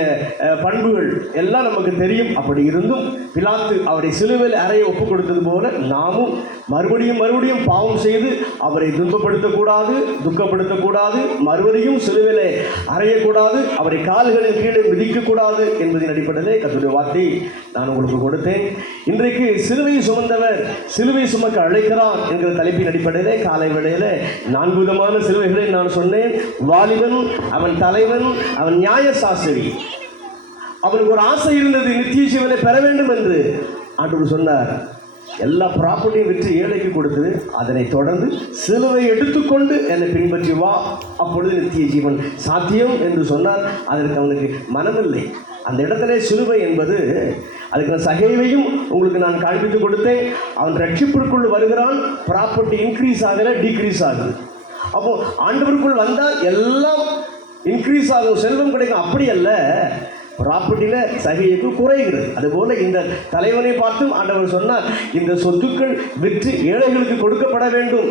பண்புகள் எல்லாம் நமக்கு தெரியும். அப்படி இருந்தும் பிலாத்து அவரை சிலுவையில் அறைய ஒப்புக் கொடுத்தது போல நாமும் மறுபடியும் பாவம் செய்து அவரை துன்பப்படுத்தக்கூடாது, துக்கப்படுத்தக்கூடாது, மறுபடியும் சிலுவையில் அறையக்கூடாது, அவரை கால்களின் கீழே மிதிக்கக்கூடாது என்பதின் அடிப்படையிலே கர்த்தருடைய வார்த்தையை நான் உங்களுக்கு கொடுத்தேன். இன்றைக்கு சிலுவையை சுமந்தவர் சிலுவை சுமக்க அழைக்கிறார் என்கிற தலைப்பின் அடிப்படையிலே காலை வேளையிலே 4 விதமான சிலுவைகளை நான் சொன்னேன். வாலிபன், அவன் தலைவன், அவன் நியாயசாஸ்திரி. அவனுக்கு ஒரு ஆசை இருந்தது, நித்திய ஜீவனை பெற வேண்டும் என்று. ஆண்டவர் சொன்னார், எல்லா ப்ராப்பர்ட்டியும் விற்று ஏழைக்கு கொடுத்து அதனை தொடர்ந்து சிலுவை எடுத்துக்கொண்டு என்னை பின்பற்றி வா, அப்பொழுது நித்திய ஜீவன் சாத்தியம் என்று சொன்னார். அதற்கு அவனுக்கு மனமில்லை. அந்த இடத்துல சிலுவை என்பது அதுக்கு நான் சகைவையும் உங்களுக்கு நான் காண்பித்து கொடுத்தேன். அவன் ரட்சிப்பிற்குள் வருகிறான், ப்ராப்பர்ட்டி இன்க்ரீஸ் ஆகல, டிக்ரீஸ் ஆகுது. அப்போ ஆண்டவருக்குள் வந்தால் எல்லாம் இன்க்ரீஸ் ஆகும், செல்வம் கிடைக்கும். அப்படி அல்ல, ப்ராப்பர்ட்டியில் சகைக்கு குறைகிறது. அதுபோல இந்த தலைவனை பார்த்தும் ஆண்டவர் சொன்னார், இந்த சொத்துக்கள் விற்று ஏழைகளுக்கு கொடுக்கப்பட வேண்டும்.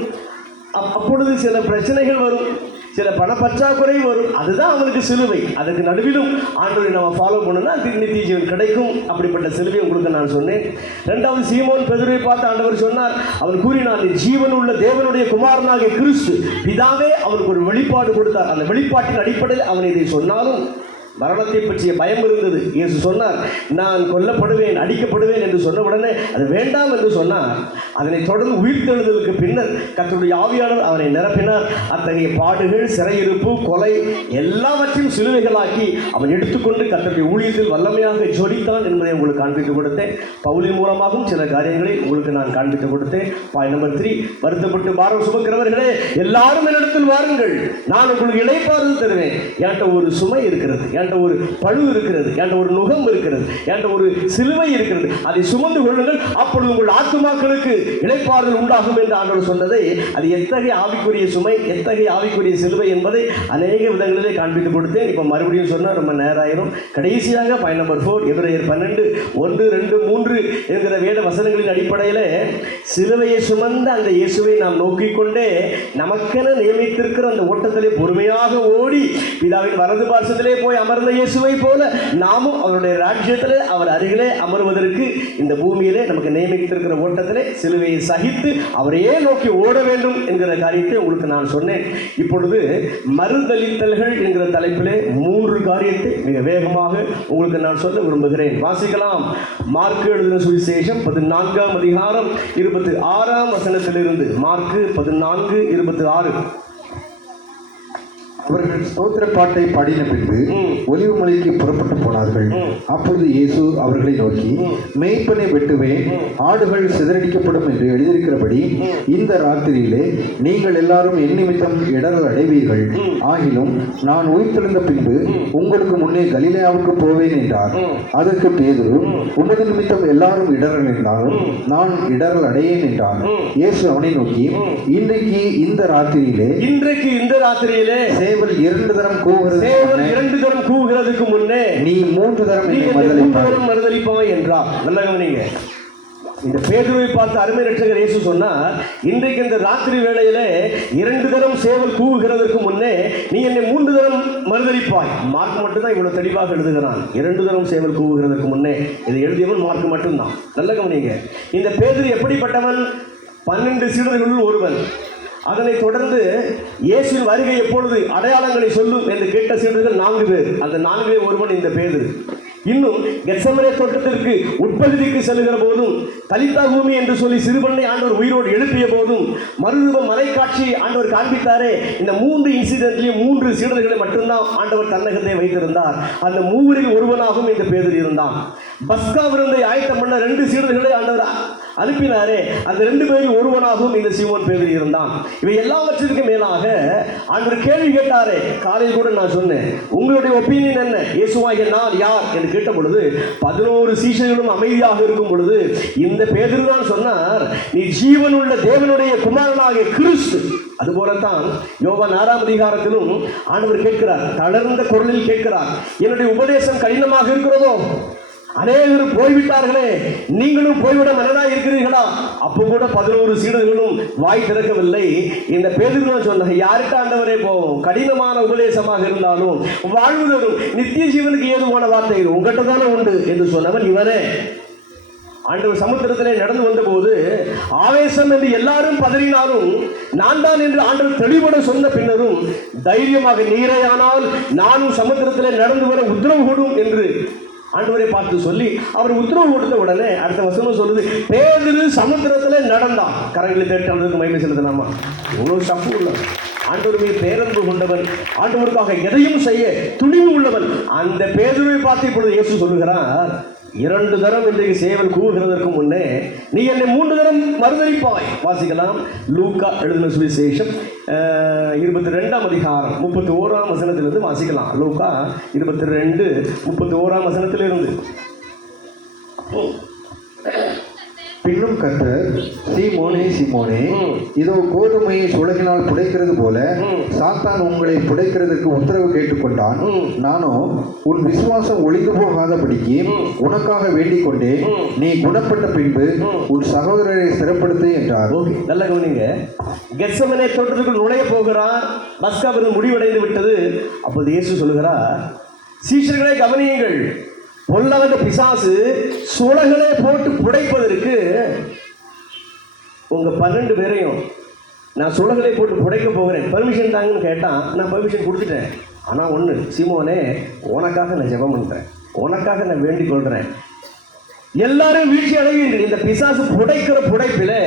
அப்பொழுது சில பிரச்சனைகள் வரும், சில பணப்பற்றாக்குறை வரும். அதுதான் அவனுக்கு சிலுவை. அதுக்கு நடுவிலும் ஆண்டவரை நம்ம ஃபாலோ பண்ணணும்னா நித்திய ஜீவன் கிடைக்கும். அப்படிப்பட்ட சிலுவை உங்களுக்கு நான் சொன்னேன். 2வது சீமோன் பேதுருவை பார்த்து ஆண்டவர் சொன்னார், அவன் கூறினான், ஜீவன் உள்ள தேவனுடைய குமாரனாகிய கிறிஸ்து பிதாவே அவனுக்கு ஒரு வெளிப்பாடு கொடுத்தார். அந்த வெளிப்பாட்டின் அடிப்படையில் அவன் இதை சொன்னாலும் மரணத்தை பற்றிய பயம் இருந்தது. இயேசு சொன்னார், நான் கொல்லப்படுவேன், அடிக்கப்படுவேன் என்று சொன்ன உடனே அது வேண்டாம் என்று சொன்னார். அதனை தொடர்ந்து உயிர்த்தெழுதலுக்கு பின்னர் கர்த்தருடைய ஆவியாளர் அவனை நிரப்பினார். அத்தகைய பாடுகள், சிறையிருப்பு, கொலை எல்லாவற்றையும் சிலுவைகளாக்கி அவன் எடுத்துக்கொண்டு கர்த்தருடைய ஊழியத்தில் வல்லமையாக ஜொலித்தான் என்பதை உங்களுக்கு காண்பித்துக் கொடுத்தேன். பவுலின் மூலமாகவும் சில காரியங்களை உங்களுக்கு நான் காண்பித்துக் கொடுத்தேன். பாயிண்ட் நம்பர் 3, வருத்தப்பட்டு பாரம் சுமக்கிறவர்களே எல்லாரும் என்னிடத்தில் வாருங்கள், நான் உங்களுக்கு இளைப்பாறுதல் தருவேன். என்கிட்ட ஒரு சுமை இருக்கிறது, என்கிட்ட ஒரு பழு இருக்கிறது, என்கிட்ட ஒரு நுகம் இருக்கிறது, என்கிட்ட ஒரு சிலுவை இருக்கிறது, அதை சுமந்து கொள்ளுங்கள், அப்பொழுது உங்கள் ஆத்துமாக்களுக்கு இளைப்பாறுதல் உண்டாகும் என்று ஆண்டவர் சொன்னதை, அது எத்தகைய ஆவிக்குரிய சுமை, எத்தகைய ஆவிக்குரிய சிலுவை என்பதை அநேக விதங்களிலே காண்பித்து கொடுத்தேன். இப்போ மறுபடியும் சொன்னால் ரொம்ப நேரம் ஆயிரும். கடைசியாக பாயிண்ட் நம்பர் 4, எபிரேயர் 12 1, 2, 3 என்கிற வேத வசனங்களின் அடிப்படையில் சிலுவையை சுமந்த அந்த இயேசுவை நாம் நோக்கிக் கொண்டே நமக்கென நியமித்திருக்கிற அந்த ஓட்டத்திலே பொறுமையாக ஓடி பிதாவின் வலது பார்சத்திலே போய் அமர்ந்த இயேசுவை போல நாமும் அவருடைய ராஜ்யத்திலே அவர் அருகிலே அமர்வதற்கு இந்த பூமியிலே நமக்கு நியமித்திருக்கிற ஓட்டத்திலே சிலுவையை சகித்து அவரையே நோக்கி ஓட வேண்டும் என்கிற காரியத்தை உங்களுக்கு நான் சொன்னேன். இப்பொழுது மறுதலித்தல்கள் என்கிற தலைப்பிலே 3 காரியத்தை மிக வேகமாக உங்களுக்கு நான் சொல்ல விரும்புகிறேன். வாசிக்கலாம். மார்க்கு எழுதின சுவிசேஷம் 14ஆம் அதிகாரம் 26ஆம் வசனத்திலிருந்து. மார்க்கு 14:26. அவர்கள் ஸ்தோத்திர பாட்டை பாடின பின்பு ஒலிவு மலைக்கு புறப்பட்டு போனார்கள். அப்பொழுது இயேசு அவர்களை நோக்கி, மேய்ப்பனை வெட்டுவேன், ஆடுகள் சிதறடிக்கப்படும் என்று எழுதியிருக்கிறபடி இந்த ராத்திரியிலே நீங்கள் எல்லாரும் என் நிமித்தம் இடரல் அடைவீர்கள். ஆகிலும் நான் உயிர்த்தெழுந்த பின்பு உங்களுக்கு முன்னே கலிலேயாவுக்கு போவேன் என்றார். அதற்கு பேதுரு, உமது நிமித்தம் எல்லாரும் இடரல் என்றாலும் நான் இடரல் அடையேன் என்றான். இயேசு அவனை நோக்கி, இன்றைக்கு இந்த ராத்திரியிலே சேவல் 2 தரம் கூவுகிறதுக்கு முன்னே நீ 3 தரம் மறுதலிப்பாய் என்றார். நல்ல கவனிங்க. இந்த பேதுருவை பார்த்து அருமை ரட்சகர் இயேசு சொன்னார், இன்றைக்கு இந்த ராத்திரி வேளையிலே 2 தரம் சேவல் கூவுகிறதற்கு முன்னே நீ என்னை 3 தரம் மறுதலிப்பாய். மார்க் மட்டும்தான் இவ்வளவு தெளிவாக எழுதுகிறான். 2 தரம் சேவல் கூவுகிறதற்கு முன்னே. இதை எழுதியவன் மார்க் மட்டும்தான். நல்ல கவனிங்க. இந்த பேதுரு எப்படிப்பட்டவன்? 12 சீடர்களுள் ஒருவன். அதனை தொடர்ந்து இயேசுவின் வருகை எப்பொழுது அடையாளங்களை சொல்லும் என்று கேட்ட சீடர்கள் 4 பேர். அந்த 4 ஒருவன் இந்த பேதுரு. இன்னும் கெத்செமனே தோட்டத்திற்கு உட்பகுதிக்கு செல்கிற போதும், தலித்தா பூமி என்று சொல்லி சிறுபண்ணை ஆண்டவர் உயிரோடு எழுப்பிய போதும், மறுரூப மலைக்காட்சியை ஆண்டவர் காண்பித்தாரே, இந்த 3 இன்சிடென்ட்லையும் 3 சீடர்களை மட்டும்தான் ஆண்டவர் தன்னகத்தை வைத்திருந்தார். அந்த 3 ஒருவனாகவும் இந்த பேதுரு இருந்தான். பஸ்கா விருந்தை ஆயத்தம் பண்ண 2 சீடர்களை ஆண்டவர் அனுப்பினாரே, அந்த 2 பேரில் ஒருவனாகவும் இந்த சீமோன் பேதுரு இருந்தான். இவை எல்லாவற்றிற்கு மேலாக ஆண்டவர் கேள்வி கேட்டாரே. காலையில் கூட நான் சொன்னேன், உங்களுடைய ஒப்பீனியன் என்ன? இயேசுவாகிய நான் யார் என்று கேட்ட பொழுது 11 சீஷர்களும் அமைதியாக இருக்கும் பொழுது இந்த பேதுரு தான் சொன்னார், நீ ஜீவனுள்ள தேவனுடைய குமாரனாகிய கிறிஸ்து. அதுபோலத்தான் யோவான் 6ஆம் அதிகாரத்திலும் ஆண்டவர் கேட்கிறார், தளர்ந்த குரலில் கேட்கிறார், என்னுடைய உபதேசம் கடினமாக இருக்கிறதோ? அநேகரும் போய்விட்டார்களே, நீங்களும் போய்விட மனதாய் இருக்கிறீர்களா? அப்போ கூட 11 சீடர்களும் வாய் திறக்கவில்லை. இந்த பேதுரு சொன்னாங்க, யார்கிட்ட ஆண்டவரே போவோம்? கடினமான உபதேசமாக இருந்தாலும் வாழ்வு தரும் நித்திய ஜீவனுக்கு ஏதுவான வார்த்தை உங்கள்கிட்ட தானே உண்டு என்று சொன்னவன் இவனே. ஆண்டவர் சமுத்திரத்திலே நடந்து வந்த போது ஆவேசம் என்று எல்லாரும் பதறினாலும், நான் தான் என்று ஆண்டவர் தெளிவுபட சொன்ன பின்னரும் தைரியமாக, நீரையானால் நானும் சமுத்திரத்திலே நடந்து வர உத்தரவு கொடும் என்று ஆண்டவரை பார்த்து சொல்லி அவர் உத்தரவு கொடுத்த உடனே அடுத்த வசனம் சொல்லுது, பேதுரு சமுத்திரத்தில் நடந்தான். கரங்களை தட்டி ஆண்டவருக்கு மகிமை செலுத்தலாமா? இவ்வளவு தப்பு உள்ளவன், ஆண்டவர் மீது பேரன்பு கொண்டவன், ஆண்டவருக்காக எதையும் செய்ய துணிவு உள்ளவன். அந்த பேதுருவை பார்த்து இப்பொழுது இயேசு சொல்லுகிறார், 2 தரம் இன்றைக்கு சேவல் கூவுகிறதற்கு முன்னே நீ என்னை 3 தரம் மறுதலிப்பாய். வாசிக்கலாம். லூக்கா எழுதின சுவிசேஷம் 22ஆம் அதிகாரம் 31ஆம் வசனத்திலிருந்து வாசிக்கலாம். லூக்கா 22 31ஆம் வசனத்திலிருந்து. பின்னும் கர்த்தர், சீமோனே சீமோனே, இதோ கோதுமையை சுளகினால் புடைக்கிறது போல சாத்தான் உங்களை புடைக்கிறதுக்கு உத்தரவு கேட்டுக்கொண்டான். நானோ உன் விசுவாசம் ஒளிந்து போகாதபடிக்கு உனக்காக வேண்டிக் கொண்டேன். நீ குணப்பட்ட பின்பு உன் சகோதரரை ஸ்திரப்படுத்து என்றார். நல்ல கவனிங்க. கெத்செமனே தோட்டத்துக்குள் நுழைய போகிறார். பஸ்கா விருந்து முடிவடைந்து விட்டது. அப்போது இயேசு சொல்லுகிறார், சீஷர்களை கவனியுங்கள், பொல்லாத பிசாசு சுளகளை போட்டு புடைப்பதற்கு உங்க 12 பேரையும் நான் சுளகளை போட்டு புடைக்க போகிறேன், பர்மிஷன் தாங்கன்னு கேட்டான். நான் பர்மிஷன் கொடுத்துட்டேன். ஆனால் ஒன்று, சீமோனே, உனக்காக நான் ஜெபம் பண்ணுறேன், உனக்காக நான் வேண்டிக் கொள்கிறேன். எல்லாரும் வீழ்ச்சி அடைவீர்கள். இந்த பிசாசு புடைக்கிற புடைப்பில்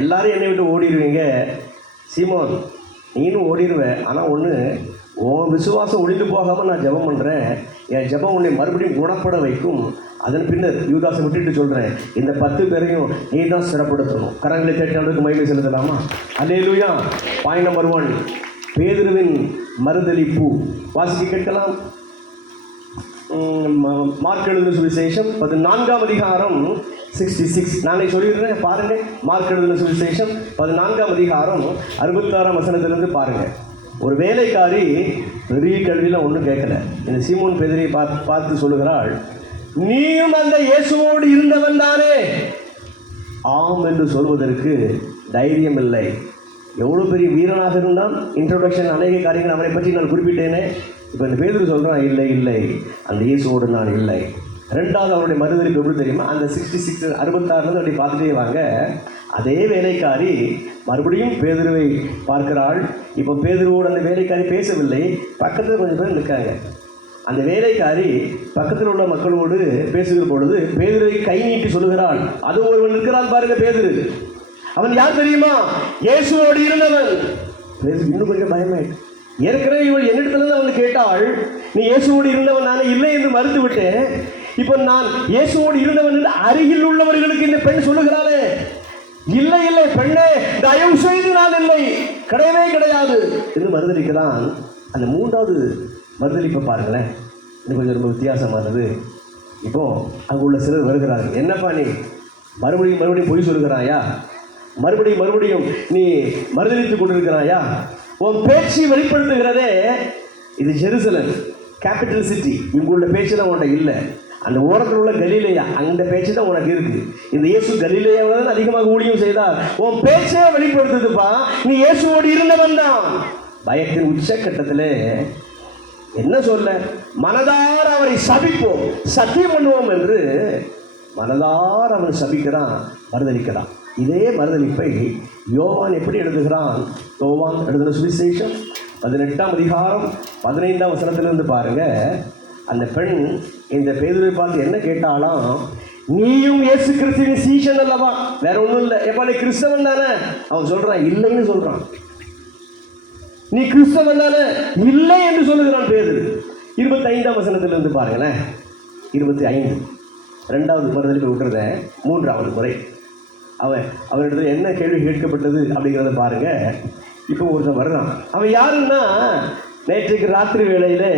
எல்லாரும் என்னை விட்டு ஓடிடுவீங்க. சீமோன், நீனும் ஓடிடுவேன். ஆனால் ஒன்று, உன் விசுவாசம் ஒழிந்து போகாமல் நான் ஜெபம் பண்ணுறேன். என் ஜெபம் உன்னை மறுபடியும் குணப்பட வைக்கும். அதன் பின்னர் யூதாசை விட்டுட்டு சொல்கிறேன், இந்த 10 பேரையும் நீ தான் சிறப்படுத்தணும். கரங்களை தேட்டாளுக்கு மகிமை செலுத்தலாமா? அல்லேலூயா. பாயிண்ட் நம்பர் 1, பேதுருவின் மறுதலிப்பு. வாசிக்க கேட்கலாம். மார்க் எழுதின சுவிசேஷம் 14ஆம் அதிகாரம் 66. நானே சொல்லிடுறேன் பாருங்க. மார்க் எழுதின சுவிசேஷம் 14ஆம் அதிகாரம் 66ஆம் வசனத்திலிருந்து பாருங்க. ஒரு வேலைக்காரி பெரிய கேள்வியெல்லாம் ஒன்றும் கேட்கல. இந்த சீமோன் பேதுருவை பார்த்து சொல்லுகிறாள், நீயும் அந்த இயேசுவோடு இருந்தவன் தானே? ஆம் என்று சொல்வதற்கு தைரியம் இல்லை. எவ்வளோ பெரிய வீரனாக இருந்தால் இன்ட்ரோடக்ஷன் அநேக காரியங்கள் அவரை பற்றி நான் குறிப்பிட்டேனே. இப்போ இந்த பேதுரு சொல்கிறான், இல்லை இல்லை, அந்த இயேசுவோடு நான் இல்லை. ரெண்டாவது அவருடைய மறுதளிப்பு எப்படி தெரியுமா? அந்த 66 66 அப்படி பார்த்துட்டே வாங்க. அதே வேலைக்காரி மறுபடியும் பேதுருவை பார்க்கிறாள். இப்போ பேதுருவோடு அந்த வேலைக்காரி பேசவில்லை, பக்கத்தில் கொஞ்சம் பேர் நிற்காங்க. அந்த வேலைக்காரி பக்கத்தில் உள்ள மக்களோடு பேசுகிற பொழுது பேதுருவை கை நீட்டி சொல்லுகிறாள், அது ஒருவன் இருக்கிறான் பாருங்க பேதுரு. அவன் யார் தெரியுமா? இயேசுவோடு இருந்தவன். இன்னும் கொஞ்சம் பயமாயிட்டு, ஏற்கனவே இவள் என்னிடத்துல அவன் கேட்டாள், நீ இயேசுவோடு இருந்தவன் நானே இல்லை என்று மறுத்து விட்டேன். இப்போ நான் இயேசுவோடு இருந்தவன் என்று அருகில் உள்ளவர்களுக்கு இந்த பெண் சொல்லுகிறாளே, இல்லை இல்லை பெண்ணே, தயவு செய்து நான் இல்லை, கிடையவே கிடையாது என்று மறுதளிக்கிறான். அந்த மூன்றாவது மறுதளிப்பை பாருங்களேன், இது கொஞ்சம் ரொம்ப வித்தியாசமானது. இப்போ அங்கே உள்ள சிலர் வருகிறார்கள், என்னப்பா நீ மறுபடியும் பொய் சொல்லுகிறாயா? மறுபடியும் நீ மறுதளித்து கொண்டிருக்கிறாயா? உன் பேச்சு வெளிப்படுத்துகிறதே, இது ஜெருசலம் கேபிட்டல் சிட்டி, இங்குள்ள பேச்சுலாம் உன்ட இல்லை. அந்த ஓரத்தில் உள்ள கலிலேயா, அந்த பேச்சு தான் உனக்கு இருக்கு. இந்த இயேசு கலிலேயாவில் தான் அதிகமாக ஊழியம் செய்தார். உன் பேச்சே வெளிப்படுத்துதுப்பா, நீ இயேசுவோடு இருந்தவன் தான். பயத்தின் உச்சக்கட்டத்தில் என்ன சொல்ல, மனதார அவரை சபிப்போம், சத்தியம் பண்ணுவோம் என்று மனதார அவன் சபிக்கிறான், மறுதளிக்கிறான். இதே மறுதளிப்பை யோவான் எப்படி எழுதுகிறான்? யோவான் எழுதின சுவிசேஷம் 18ஆம் அதிகாரம் 15ஆம் வசனத்திலிருந்து பாருங்க. அந்த பெண் இந்த பேதுருவை பார்த்து என்ன கேட்டாலாம், நீயும் இயேசு கிறிஸ்துவின் சீஷன் அல்லவா? வேற ஒன்றும் இல்லை, எப்பா நீ கிறிஸ்தவன் தானே? அவன் சொல்றான், இல்லைன்னு சொல்றான். நீ கிறிஸ்தவன் தானே? இல்லை என்று சொல்லுகிறான் பேதுரு. 25ஆம் வசனத்திலிருந்து பாருங்களேன். 25 ரெண்டாவது மறுதளிப்பை விட்டுறத மூன்றாவது முறை அவனிடத்தில் என்ன கேள்வி கேட்கப்பட்டது அப்படிங்கிறத பாருங்க. இப்போ ஒருத்தன் வர்றான். அவன் யாருன்னா, நேற்றைக்கு ராத்திரி வேளையில்,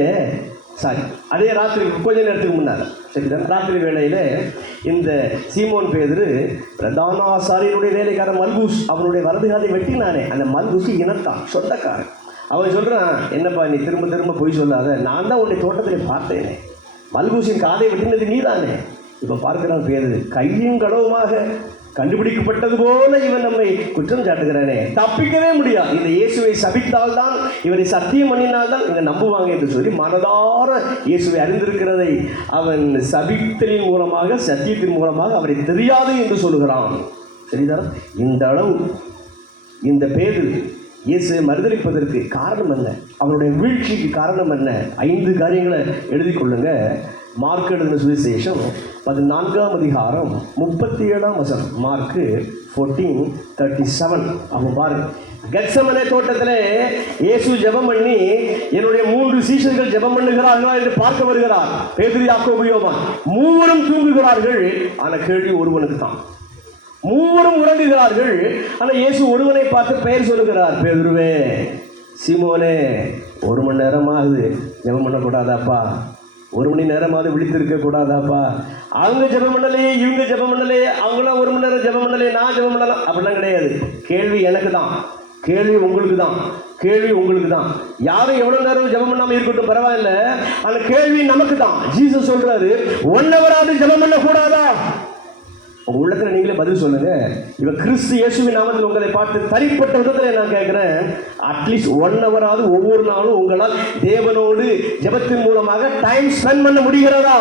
அதே ராத்திரி கொஞ்ச நேரத்துக்கு முன்னாடி, சரிதான், ராத்திரி வேளையில் இந்த சீமோன் பேதுரு பிரதான ஆசாரியனுடைய வேலைக்காரன் மல்கூஸ் அவனுடைய வலதுகாலை வெட்டினானே, அந்த மல்கூஸு இனத்தான், சொந்தக்காரன். அவன் சொல்கிறான், என்னப்பா நீ திரும்ப பொய் சொல்லாத, நான் தான் உன்னை தோட்டத்தில் பார்த்தேனே, மல்கூஸின் காதை வெட்டினது நீ தானே. இப்போ பார்க்கிறான் பேதுரு, கையும் களவுமாக கண்டுபிடிக்கப்பட்டது போல இவன் நம்மை குற்றம் சாட்டுகிறானே, தப்பிக்கவே முடியாது. இந்த இயேசுவை சபித்தால்தான், இவரை சத்தியம் பண்ணினால்தான் இவங்க நம்புவாங்க என்று சொல்லி மனதார இயேசுவை அறிந்திருக்கிறதை அவன் சபித்தலின் மூலமாக, சத்தியத்தின் மூலமாக அவரை தெரியாது என்று சொல்லுகிறான். சரிதான். இந்த அளவு இந்த பேதுரு இயேசுவை மறுதளிப்பதற்கு காரணம் என்ன, அவனுடைய வீழ்ச்சிக்கு காரணம் என்ன? 5 காரியங்களை எழுதி கொள்ளுங்க. மார்க் எழுதின சுவிசேஷம் 14ஆம் அதிகாரம் 37ஆம் வசனம். மார்க்கு 14:37. அவன் பாருங்க, கெத்செமனே தோட்டத்திலே இயேசு ஜெபம் பண்ணி, என்னுடைய 3 சீஷர்கள் ஜெபம் பண்ணுகிறார்களா என்று பார்க்க வருகிறார். பேதுரு, யாக்கோபு, யோவான் மூவரும் தூங்குகிறார்கள். ஆனால் கேள்வி ஒருவனுக்கு தான். மூவரும் உறங்குகிறார்கள். ஆனால் இயேசு ஒருவனை பார்த்து பெயர் சொல்லுகிறார், பேதுருவே, சீமோனே, 1 மணி நேரமாகுது ஜெபம் பண்ணக்கூடாதாப்பா? 1 மணி நேரமாவது விழித்திருக்க கூடாதாப்பா? அவங்க ஜெபம் பண்ணலையே, இவங்க ஜெபம் பண்ணலையே, அவங்களாம் 1 மணி நேரம் ஜெபம் பண்ணலையே, நான் ஜெபம் பண்ணலாம் அப்படிலாம் கிடையாது. கேள்வி எனக்கு தான், கேள்வி உங்களுக்கு தான், கேள்வி உங்களுக்கு தான். யாரும் எவ்வளவு நேரம் ஜெபம் பண்ணாமல் இருக்கட்டும் பரவாயில்ல, அந்த கேள்வி நமக்கு தான். ஜீசஸ் சொல்றாரு, 1 ஹவராவது ஜெபம் பண்ண கூடாதா? உங்க உள்ளத்துல நீங்களே பதில் சொல்லுங்க. இவன் கிறிஸ்து இயேசுவின் நாமத்தில் உங்களை பார்த்து தனிப்பட்ட விதத்தில் நான் கேட்கிறேன், அட்லீஸ்ட் 1 ஹவராவது ஒவ்வொரு நாளும் உங்களால் தேவனோடு ஜெபத்தின் மூலமாக டைம் ஸ்பெண்ட் பண்ண முடிகிறதா?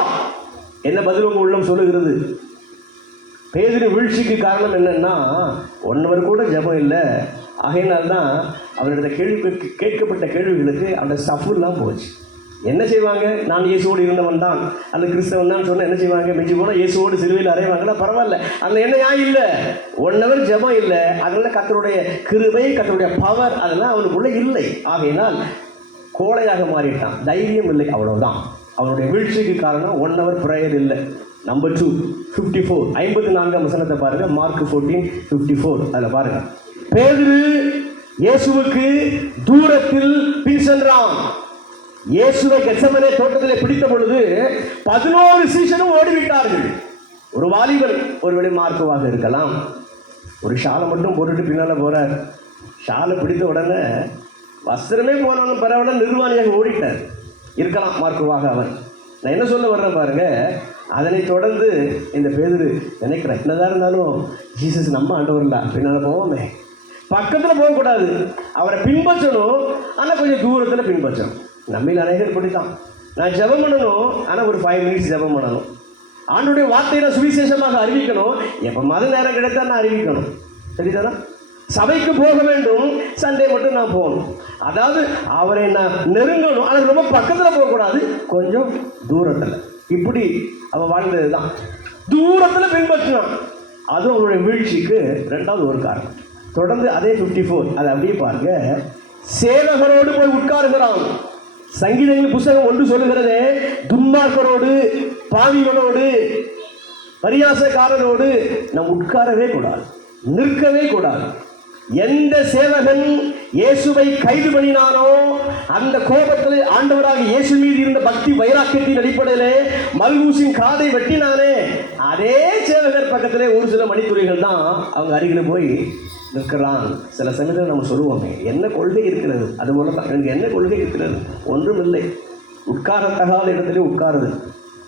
என்ன பதில் உங்க உள்ளம் சொல்லுகிறது? பேதுரு வீழ்ச்சிக்கு காரணம் என்னன்னா, 1 ஹவர் கூட ஜெபம் இல்லை. ஆகையினால்தான் அவரிடத்த கேட்கப்பட்ட கேள்விகளுக்கு அந்த ஸ்டஃப்லாம் போச்சு. என்ன செய்வாங்க? நான் இயேசுவோடு இருந்தவன் தான், அந்த கிறிஸ்தவன் தான் சொன்ன என்ன செய்வாங்க? மிஞ்சி போனால் இயேசுவோடு சிலுவையில் அறைவாங்கன்னா பரவாயில்ல, அந்த எண்ணம் ஏன் இல்லை? 1 ஹவர் ஜெபம் இல்லை, அதனால கர்த்தருடைய கிருபை, கர்த்தருடைய பவர் அதெல்லாம் அவனுக்குள்ள இல்லை. ஆகையினால் கோழையாக மாறிட்டான், தைரியம் இல்லை, அவ்வளவுதான். அவனுடைய வீழ்ச்சிக்கு காரணம் 1 ஹவர் ப்ரேயர் இல்லை. நம்பர் 2 54 54ஆம் வசனத்தை பாருங்க. மார்க் 14:54 அதில் பாருங்க. பேதுரு இயேசுவுக்கு தூரத்தில் பின் சென்றான். இயேசுவை கெத்செமனே தோட்டத்திலே பிடித்த பொழுது 11 சீஷனும் ஓடிவிட்டார்கள். ஒரு வாலிபன் ஒருவேளை மார்க்குவாக இருக்கலாம், ஒரு ஷாலை மட்டும் போட்டுட்டு பின்னால போறார். ஷாலை பிடித்த உடனே வஸ்திரமே போனாலும் பரவாயில்ல, நிர்வாணியாக ஓடிட்டார் இருக்கலாம் மார்க்குவாக அவன். நான் என்ன சொல்ல வர்றேன் பாருங்க, அதனை தொடர்ந்து இந்த பேதுரு நினைக்கிறேன், என்னதான் இருந்தாலும் ஜீசஸ் நம்ம ஆண்டவர்ல, பின்னால் போவோமே, பக்கத்தில் போகக்கூடாது, அவரை பின்பற்றணும், ஆனால் கொஞ்சம் தூரத்தில் பின்பற்றணும். நம்மில் அநேகர் இப்படித்தான், நான் ஜெபம் பண்ணணும், ஆனால் ஒரு 5 மினிட்ஸ் ஜெபம் பண்ணணும். ஆண்டுடைய வார்த்தையை நான் சுவிசேஷமாக அறிவிக்கணும், எப்போ மத நேரம் கிடைத்தா நான் அறிவிக்கணும், சரிதானா? சபைக்கு போக வேண்டும், சண்டே மட்டும் நான் போகணும். அதாவது அவரை நான் நெருங்கணும், ஆனால் ரொம்ப பக்கத்தில் போகக்கூடாது, கொஞ்சம் தூரத்தில். இப்படி அவன் வாழ்ந்தது தான், தூரத்தில் பின்பற்றினான். அதுவும் அவருடைய வீழ்ச்சிக்கு 2வது ஒரு காரணம். தொடர்ந்து அதே 54 அதை அப்படியே பாருங்க, சேவகரோடு போய் உட்காருகிறான். சங்கீதங்களின் புத்தகம் ஒன்று சொல்லுகிறது, துன்மார்க்கரோடு, பாவிகளோடு, பரியாசக்காரரோடு நாம் உட்காரவே கூடாது, நிற்கவே கூடாது. எந்த சேவகன் இயேசுவை கைது பண்ணினானோ, அந்த கோபத்தில் ஆண்டவராக இயேசு மீது இருந்த பக்தி வைராக்கியத்தின் அடிப்படையிலே மல்கூசின் காதை வெட்டினானே, அதே சேவகர் பக்கத்திலே ஒரு சில மணித்துறைகள் தான் அவங்க அருகில் போய் நிற்கிறான். சில சமயத்தில் நம்ம சொல்லுவோமே, என்ன கொள்கை இருக்கிறது, அதுபோல தான் எனக்கு என்ன கொள்கை இருக்கிறது, ஒன்றும் இல்லை. உட்காரத்தகாத இடத்துல உட்காருது,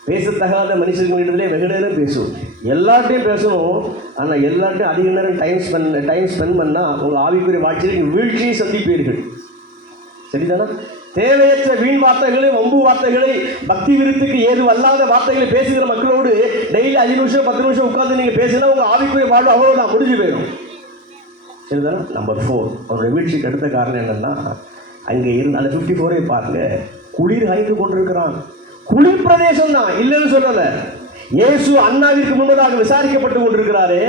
பேசத்தகாத மனுஷர்களிடத்திலே வெகு நேரம் பேசும், எல்லார்ட்டையும் பேசணும், ஆனால் எல்லார்ட்டையும் அதிக நேரம் டைம் ஸ்பெண்ட் பண்ணால் உங்கள் ஆவிக்குரிய வாழ்க்கையில் நீங்கள் வீழ்ச்சியை சந்திப்பீர்கள், சரிதானா? தேவையற்ற வீண் வார்த்தைகளை, வம்பு வார்த்தைகளை, பக்தி விருத்துக்கு ஏது அல்லாத வார்த்தைகளை பேசுகிற மக்களோடு டெய்லி 5 நிமிஷம் 10 நிமிஷம் உட்கார்ந்து நீங்கள் பேசினா உங்கள் ஆவிக்குரிய வாழ்வு அவ்வளோதான், முடிஞ்சு போயிடும், சரிதானா? நம்பர் 4, அவருடைய வீழ்ச்சிக்கு அடுத்த காரணம் என்னென்னா, அங்கே இருந்து அந்த 54 பாருங்க, குளிர் காய்ந்து கொண்டிருக்கிறான். குளிர் பிரதேசம் தான், இல்லைன்னு சொல்லல. இயேசு அண்ணாவிற்கு முன்பதாக விசாரிக்கப்பட்டு கொண்டிருக்கிறாரு,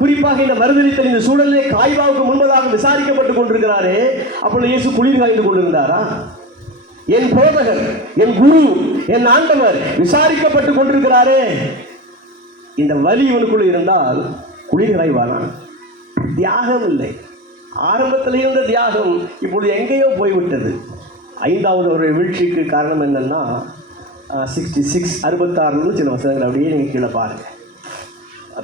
குறிப்பாக இந்த மறுதலித்தல் இந்த சூழலிலே காய்பாவுக்கு முன்பதாக விசாரிக்கப்பட்டு கொண்டிருக்கிறாரு. அப்பொழுது இயேசு குளிர் காய்ந்து கொண்டிருந்தாரா? என் போதகர், என் குரு, என் ஆண்டவர் விசாரிக்கப்பட்டு கொண்டிருக்கிறாரே, இந்த வலி இவனுக்குள்ள இருந்தால் குளிர் காய்வானா? தியாகம் இல்லை, ஆரம்பத்தில் இருந்த தியாகம் இப்பொழுது எங்கேயோ போய்விட்டது. 5வது ஒரு வீழ்ச்சிக்கு காரணம் என்னன்னா 66 66 சில வசனங்கள் அப்படியே நீங்கள் கீழே பாருங்கள்.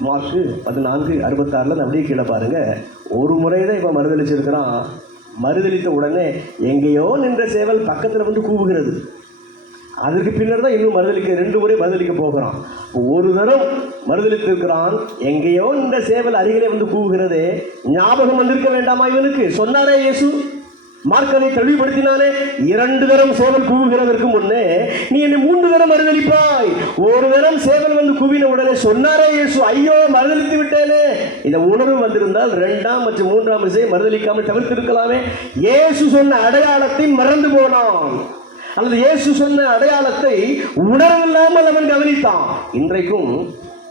மார்க்கு 14:66 அப்படியே கீழே பாருங்கள். ஒரு முறை தான் இப்போ மறுதளிச்சிருக்கிறான். மறுதளித்த உடனே எங்கேயோ நின்ற சேவல் பக்கத்தில் வந்து கூவுகிறது. அதுக்கு பின்னர் தான் இன்னும் மறுதளிக்க 2 முறை மறுதளிக்க போகிறான். ஒரு தரம் மறுதளித்திருக்கிறான், எங்கேயோ நின்ற சேவல் அருகிலே வந்து கூவுகிறதே, ஞாபகம் வந்திருக்க வேண்டாமா இவனுக்கு? சொன்னாரே இயேசு, மார்க்கனை தெளிவுபடுத்தினானே, 2 தரம் சேவல் கூவுகிறதற்கு முன்னே நீ என்னை 3 தரம் மறுதளிப்பாய். ஒரு தரம் சேவல் வந்து கூவின உடனே சொன்னாரே இயேசு, ஐயோ மறுதளித்து விட்டேனே. இந்த உணர்வு வந்திருந்தால் 2ஆம் மற்றும் 3ஆம் விஷயம் மறுதளிக்காமல் தவிர்த்திருக்கலாமே. இயேசு சொன்ன அடையாளத்தை மறந்து போனான், அல்லது இயேசு சொன்ன அடையாளத்தை உணர்வில்லாமல் அவன் கவனித்தான். இன்றைக்கும்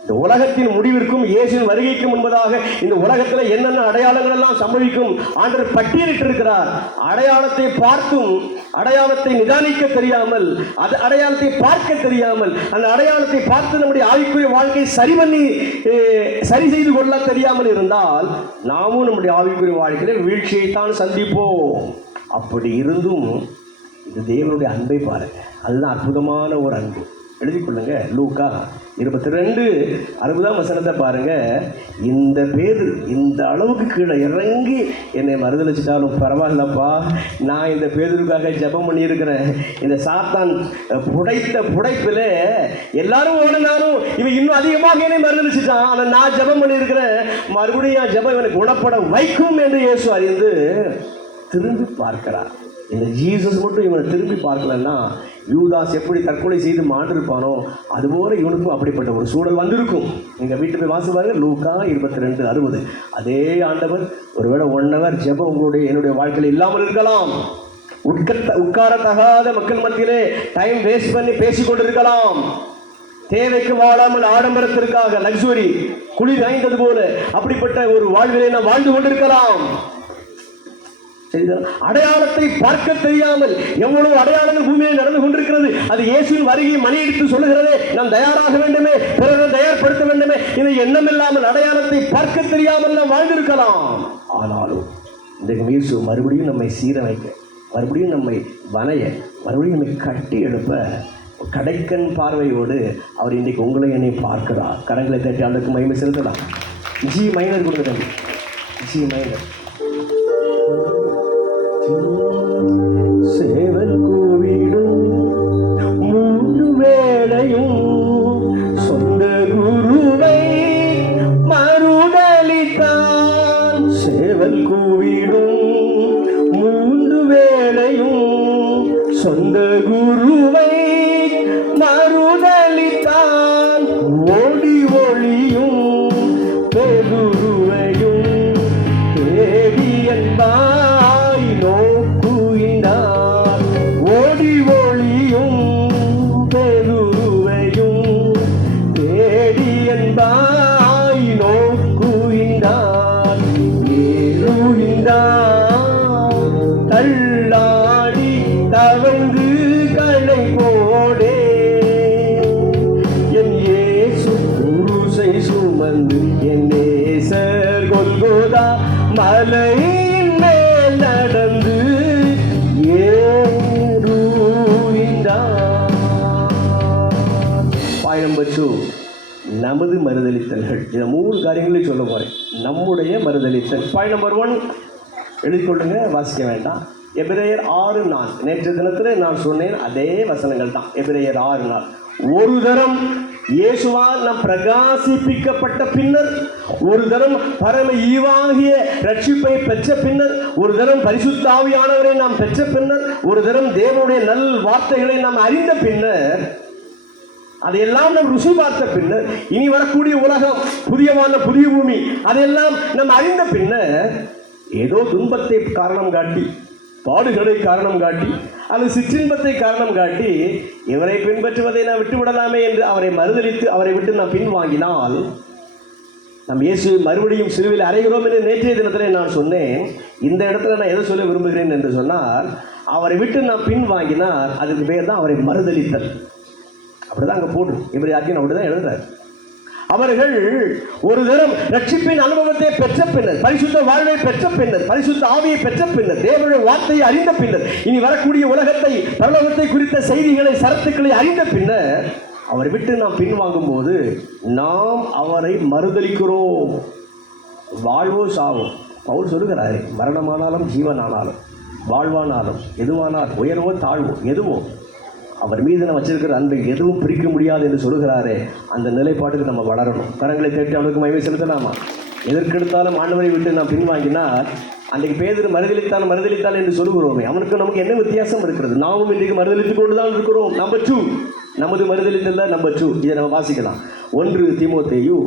இந்த உலகத்தின் முடிவிற்கும் இயேசுவின் வருகைக்கு முன்பதாக இந்த உலகத்தில் என்னென்ன அடையாளங்கள் எல்லாம் சம்பவிக்கும் ஆண்டவர் பட்டியலிட்டு இருக்கிறார். அடையாளத்தை பார்த்தும் அடையாளத்தை நிதானிக்க தெரியாமல், அது அடையாளத்தை பார்க்க தெரியாமல், அந்த அடையாளத்தை பார்த்து நம்முடைய ஆவிக்குரிய வாழ்க்கை சரி செய்து கொள்ள தெரியாமல் இருந்தால் நாமும் நம்முடைய ஆவிக்குரிய வாழ்க்கையில் வீழ்ச்சியைத்தான் சந்திப்போம். அப்படி இருந்தும் இது தேவனுடைய அன்பை பாருங்க, அதுதான் அற்புதமான ஒரு அன்பு. எழுதிக்கொள்ளுங்க, லூக்கா 22:60 வசனத்தை பாருங்க. இந்த பேர் இந்த அளவுக்கு கீழே இறங்கி என்னை மறுதளிச்சிட்டாலும் பரவாயில்லப்பா, நான் இந்த பேருக்காக ஜெபம் பண்ணியிருக்கிறேன். இந்த சாத்தான் புடைப்பில் எல்லாரும் ஓடினாலும் இவன் இன்னும் அதிகமாக என்னை மறுதளிச்சிட்டான், ஆனால் நான் ஜெபம் பண்ணியிருக்கிறேன், மறுபடியும் என் ஜெபம் இவனுக்கு குணப்பட வைக்கும் என்று இயேசு அறிந்து திரும்பி பார்க்கிறார். இந்த ஜீசஸ் மட்டும் இவனை திரும்பி பார்க்கலன்னா யூதாஸ் எப்படி தற்கொலை செய்து மாண்டிருப்பானோ அதுபோல இவனுக்கும் அப்படிப்பட்ட ஒரு சூழல் வந்திருக்கும். நீங்கள் வீட்டு போய் வாசி பாருங்க, லூக்கா 22:60. அதே ஆண்டவர் ஒருவேளை 1 hour ஜெபம் என்னுடைய வாழ்க்கையில் இல்லாமல் இருக்கலாம். உட்காரத்தகாத மக்கள் மத்தியிலே டைம் வேஸ்ட் பண்ணி பேசிக்கொண்டிருக்கலாம். தேவைக்கு வாழாமல் ஆடம்பரத்திற்காக லக்ஸுரி குளிர் காய்ந்தது போல அப்படிப்பட்ட ஒரு வாழ்விலை நாம் வாழ்ந்து கொண்டிருக்கலாம். அடையாளத்தை பார்க்க தெரியாமல் எவ்வளவு அடையாளங்கள் பூமியில் நடந்து கொண்டிருக்கிறது. அது இயேசுவின் வருகையை மணியடித்து சொல்லுகிறதே, நாம் தயாராக வேண்டுமே, பிறரை தயார்படுத்த வேண்டுமே, இதை எண்ணம் இல்லாமல் அடையாளத்தை பார்க்க தெரியாமல் நாம் வாழ்ந்திருக்கலாம். ஆனாலும் இன்றைக்கு இயேசு மறுபடியும் நம்மை சீரமைக்க, மறுபடியும் நம்மை வனைய, மறுபடியும் நம்மை கட்டி எழுப்ப கடைக்கண் பார்வையோடு அவர் இன்றைக்கு உங்களை என்னை பார்க்கிறார். கரங்களை தட்டி அவருக்கு மகிமை செலுத்தலாம். ஜி மைனர் கொடுக்குறேன். G minor. சேவல் கூவிடும் 3 வேளையும் சொந்த குருவை மறுதலித்தான். சேவல் கூவிடும் 3 வேளையும் சொந்த குருவை மறுதலித்தான். ஓடி ஒளியும் பெருருவையும் தேடி என்பாய் நோக்குகின்றார். ஓடி ஒளியும் பெருருவையும் தேடி என்பாய் நோக்குகின்றார். ஏறுகின்றார் தள்ளாடி தவழ்ந்து களை போடே என் இயேசு குருசை சுமந்து என் நேசர் கொல்கோதா மலையின் மேல் நடந்து ஏறுகின்றார். பாயிண்ட் நம்பர் 2, நமது மறுதலித்தல்கள். இந்த 3 காரியங்களையும் சொல்ல போறேன். நம்முடைய மறுதலித்தல். பாயிண்ட் நம்பர் 1 எழுதிக்கொள்ளுங்க, வாசிக்க வேண்டாம். எபிரேயர் 6:4. நேற்று தினத்தில் நான் சொன்னேன் அதே வசனங்கள் தான். எபிரேயர் 6:4. ஒரு தரம் இயேசுவால் நாம் பிரகாசிப்பிக்கப்பட்ட பின்னர், ஒரு தரம் பரம ஈவாகிய ரட்சிப்பை பெற்ற பின்னர், ஒரு தரம் பரிசுத்த ஆவியானவரை நாம் பெற்ற பின்னர், ஒரு தரம் தேவனுடைய நல் வார்த்தைகளை நாம் அறிந்த பின்னர், அதையெல்லாம் நாம் ருசி பார்த்த பின்னர், இனி வரக்கூடிய உலகம், புதியவான புதிய பூமி, அதையெல்லாம் நாம் அறிந்த பின்னர், ஏதோ துன்பத்தை காரணம் காட்டி, பாடுகளை காரணம் காட்டி, அல்லது சிற்றின்பத்தை காரணம் காட்டி, இவரை பின்பற்றுவதை நான் விட்டுவிடலாமே என்று அவரை மறுதலித்து அவரை விட்டு நாம் பின்வாங்கினால், நம் இயேசு மறுபடியும் சிலுவையில் அறைகிறோம் என்று நேற்றைய தினத்தில் நான் சொன்னேன். இந்த இடத்துல நான் எதை சொல்ல விரும்புகிறேன் என்று சொன்னால், அவரை விட்டு நாம் பின்வாங்கினால் அதுக்கு பேர் தான் அவரை மறுதலித்தல். அப்படிதான் அங்கே போடு. இவர் யாருக்கும் அப்படிதான் எழுதுறாரு. அவர்கள் ஒரு தரம் ரட்சிப்பின் அனுபவத்தை பெற்ற பின்னர், பரிசுத்த வாழ்வை பெற்ற பின்னர், பரிசுத்த ஆவியை பெற்ற பின்னர், தேவனுடைய வார்த்தையை அறிந்த பின்னர், இனி வரக்கூடிய உலகத்தை, பரலோகத்தை குறித்த செய்திகளை, சரத்துக்களை அறிந்த பின்னர் அவரை விட்டு நாம் பின்வாங்கும் போது நாம் அவரை மறுதலிக்கிறோம். வாழ்வோ சாவோ, பவுல் சொல்லுகிறாரு, மரணமானாலும் ஜீவனானாலும் வாழ்வானாலும் எதுவானால், உயர்வோ தாழ்வோ எதுவோ, அவர் மீது நம்ம வச்சிருக்கிற அன்பை எதுவும் பிரிக்க முடியாது என்று சொல்லுகிறாரே, அந்த நிலைப்பாட்டுக்கு நம்ம வளரணும். கரங்களை தட்டி அவனுக்கு மகிமை செலுத்தலாமா? எதற்கெடுத்தாலும் ஆண்டவரை விட்டு நாம் பின்வாங்கினால், அன்றைக்கு பேதுரு மறுதலித்தால் என்று சொல்லுகிறோமே, அவனுக்கு நமக்கு என்ன வித்தியாசம் இருக்கிறது? நாமும் இன்றைக்கு மறுதலித்துக் கொண்டுதான் இருக்கிறோம். நம்பர் 2, நமது மறுதலித்தல் தான் நம்பர் 2. இதை நம்ம வாசிக்கலாம். 1 தீமோத்தேயு